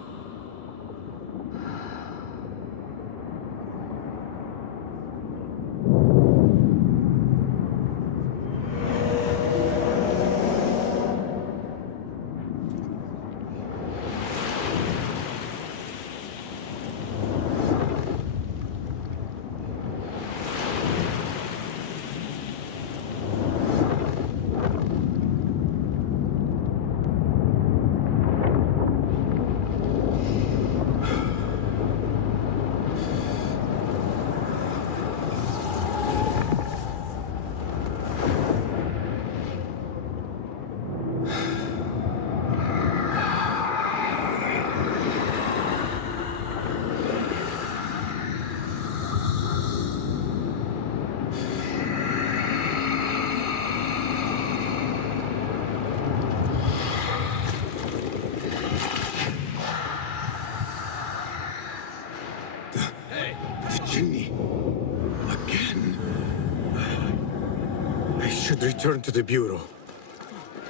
Return to the Bureau.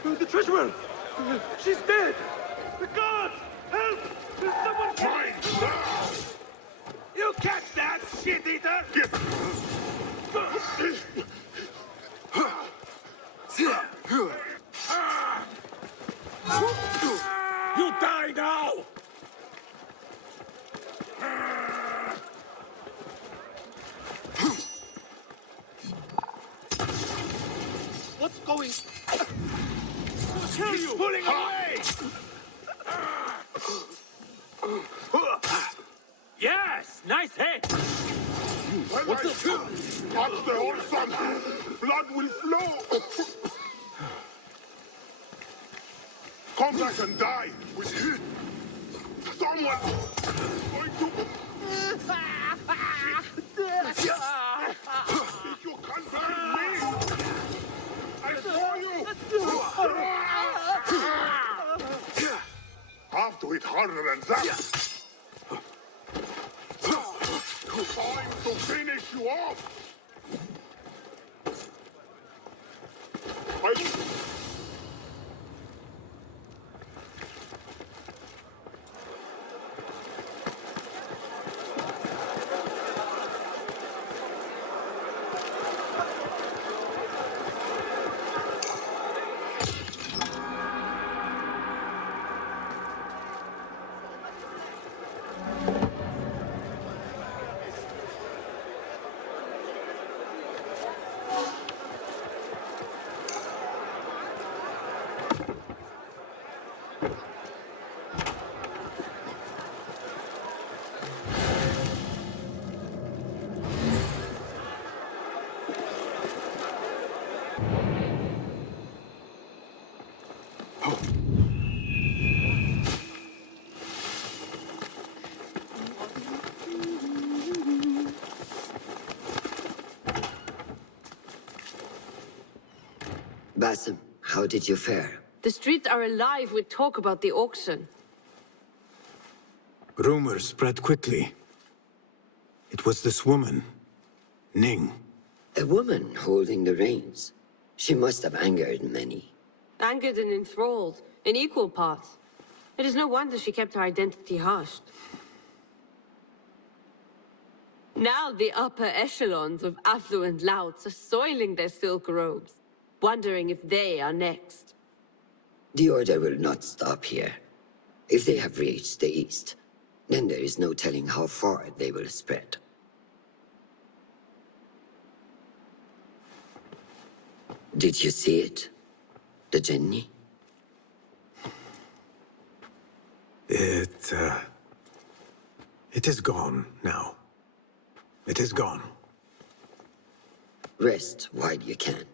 The treasurer! She's dead! The guards! Help! There's someone Fine! You catch that, shit-eater! You die now! What's going... He's pulling away! Yes! Nice hit! When I touch the Orson, blood will flow! Come back and die with him! Someone going to... If you can't burn me, I saw you! Have to hit harder than that! Time to finish you off! Basim, how did you fare? The streets are alive with talk about the auction. Rumors spread quickly. It was this woman, Ning. A woman holding the reins. She must have angered many. Angered and enthralled, in equal parts. It is no wonder she kept her identity hushed. Now the upper echelons of affluent louts are soiling their silk robes, wondering if they are next. The Order will not stop here. If they have reached the east, then there is no telling how far they will spread. Did you see it? The Jinni? It is gone now. It is gone. Rest while you can.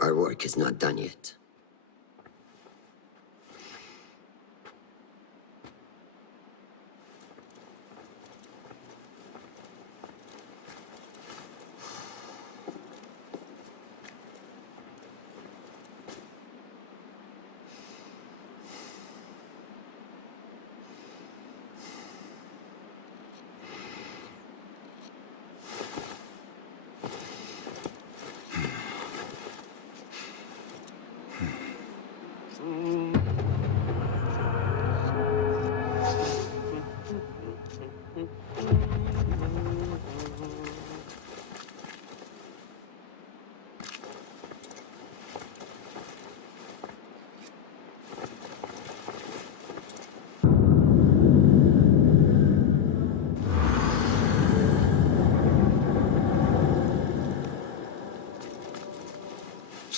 Our work is not done yet.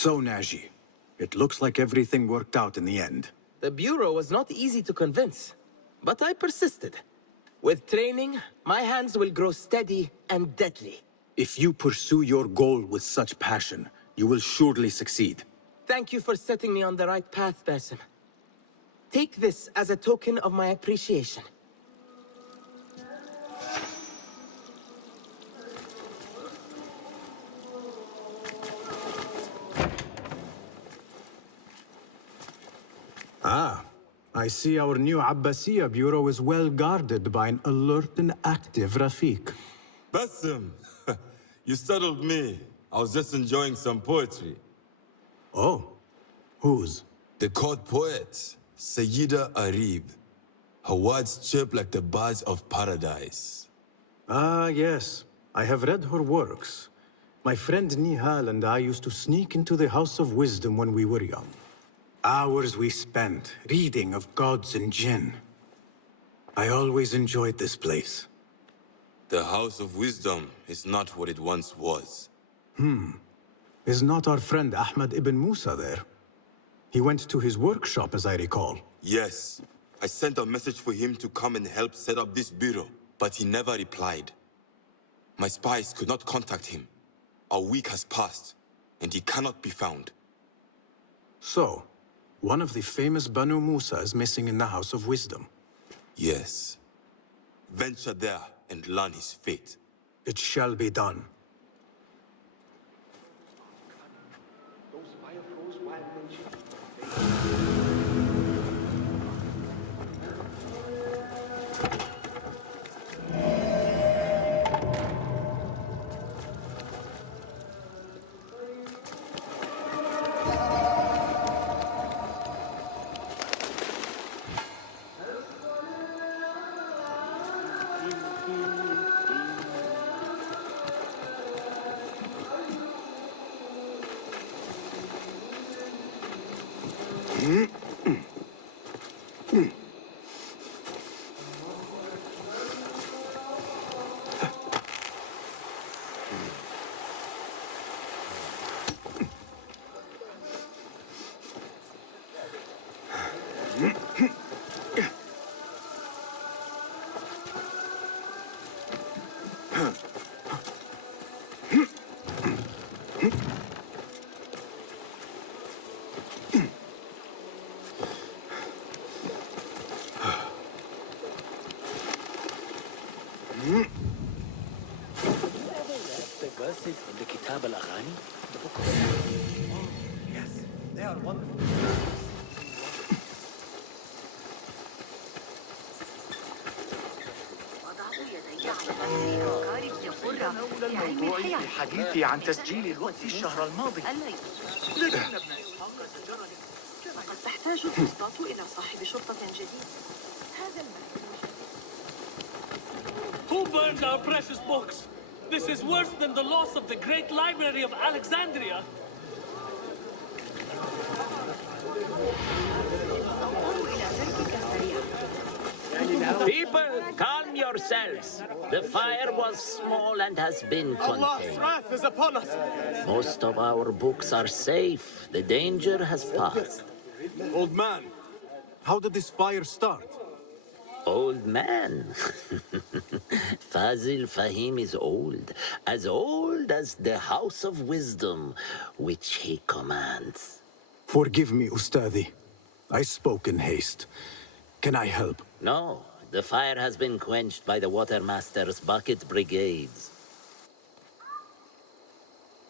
So, Naji, it looks like everything worked out in the end. The Bureau was not easy to convince, but I persisted. With training, my hands will grow steady and deadly. If you pursue your goal with such passion, you will surely succeed. Thank you for setting me on the right path, Basim. Take this as a token of my appreciation. Ah, I see our new Abbasiya bureau is well guarded by an alert and active Rafiq. Basim, you startled me. I was just enjoying some poetry. Oh, whose? The court poet, Sayyida Arib. Her words chirp like the birds of paradise. Ah, yes. I have read her works. My friend Nihal and I used to sneak into the House of Wisdom when we were young. Hours we spent reading of gods and jinn. I always enjoyed this place. The House of Wisdom is not what it once was. Is not our friend Ahmad ibn Musa there? He went to his workshop, as I recall. Yes, I sent a message for him to come and help set up this bureau, but he never replied. My spies could not contact him. A week has passed, and he cannot be found. So, one of the famous Banu Musa is missing in the House of Wisdom. Yes. Venture there and learn his fate. It shall be done. حديثي عن تسجيل الوقت الشهر الماضي لكن ابن إسحاق زجرني لقد تحتاج الوسطى إلى صاحب شرطة جديد هذا Who burned our precious books? This is worse than the loss of the great library of Alexandria. People, calm yourselves. The fire was small and has been Allah's contained. wrath is upon us. Most of our books are safe. The danger has passed. Old man, how did this fire start? Old man. Fazil Fahim is old as the House of Wisdom, which he commands. Forgive me, Ustadi. I spoke in haste. Can I help? No, the fire has been quenched by the Watermaster's bucket brigades.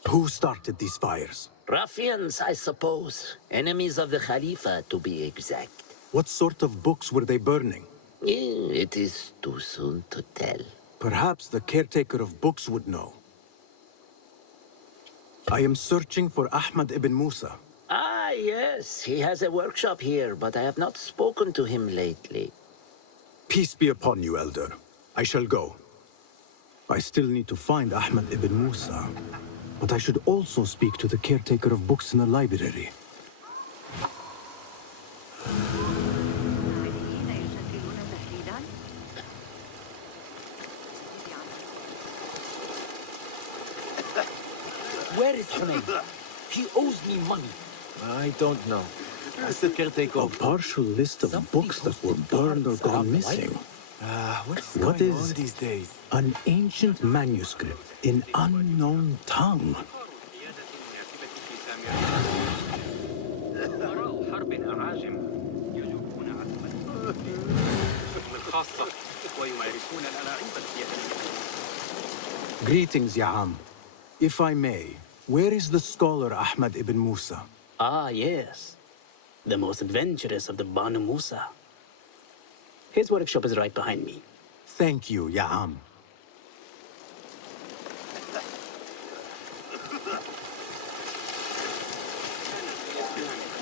Who started these fires? Ruffians, I suppose. Enemies of the Khalifa, to be exact. What sort of books were they burning? It is too soon to tell. Perhaps the caretaker of books would know. I am searching for Ahmad ibn Musa. Ah, yes, he has a workshop here, but I have not spoken to him lately. Peace be upon you, Elder. I shall go. I still need to find Ahmad ibn Musa, but I should also speak to the caretaker of books in the library. Where is Hunayn? He owes me money. I don't know. As the caretaker A partial list of books that were burned or gone missing. What is these days? an ancient manuscript in unknown tongue? وراء حرب أعاجم يجوبون عتبة الخاصة ويمارسون الألاعيب السياسية. Greetings, Ya'am. If I may, where is the scholar Ahmad ibn Musa? Ah, yes. The most adventurous of the Banu Musa. His workshop is right behind me. Thank you, Ya'am.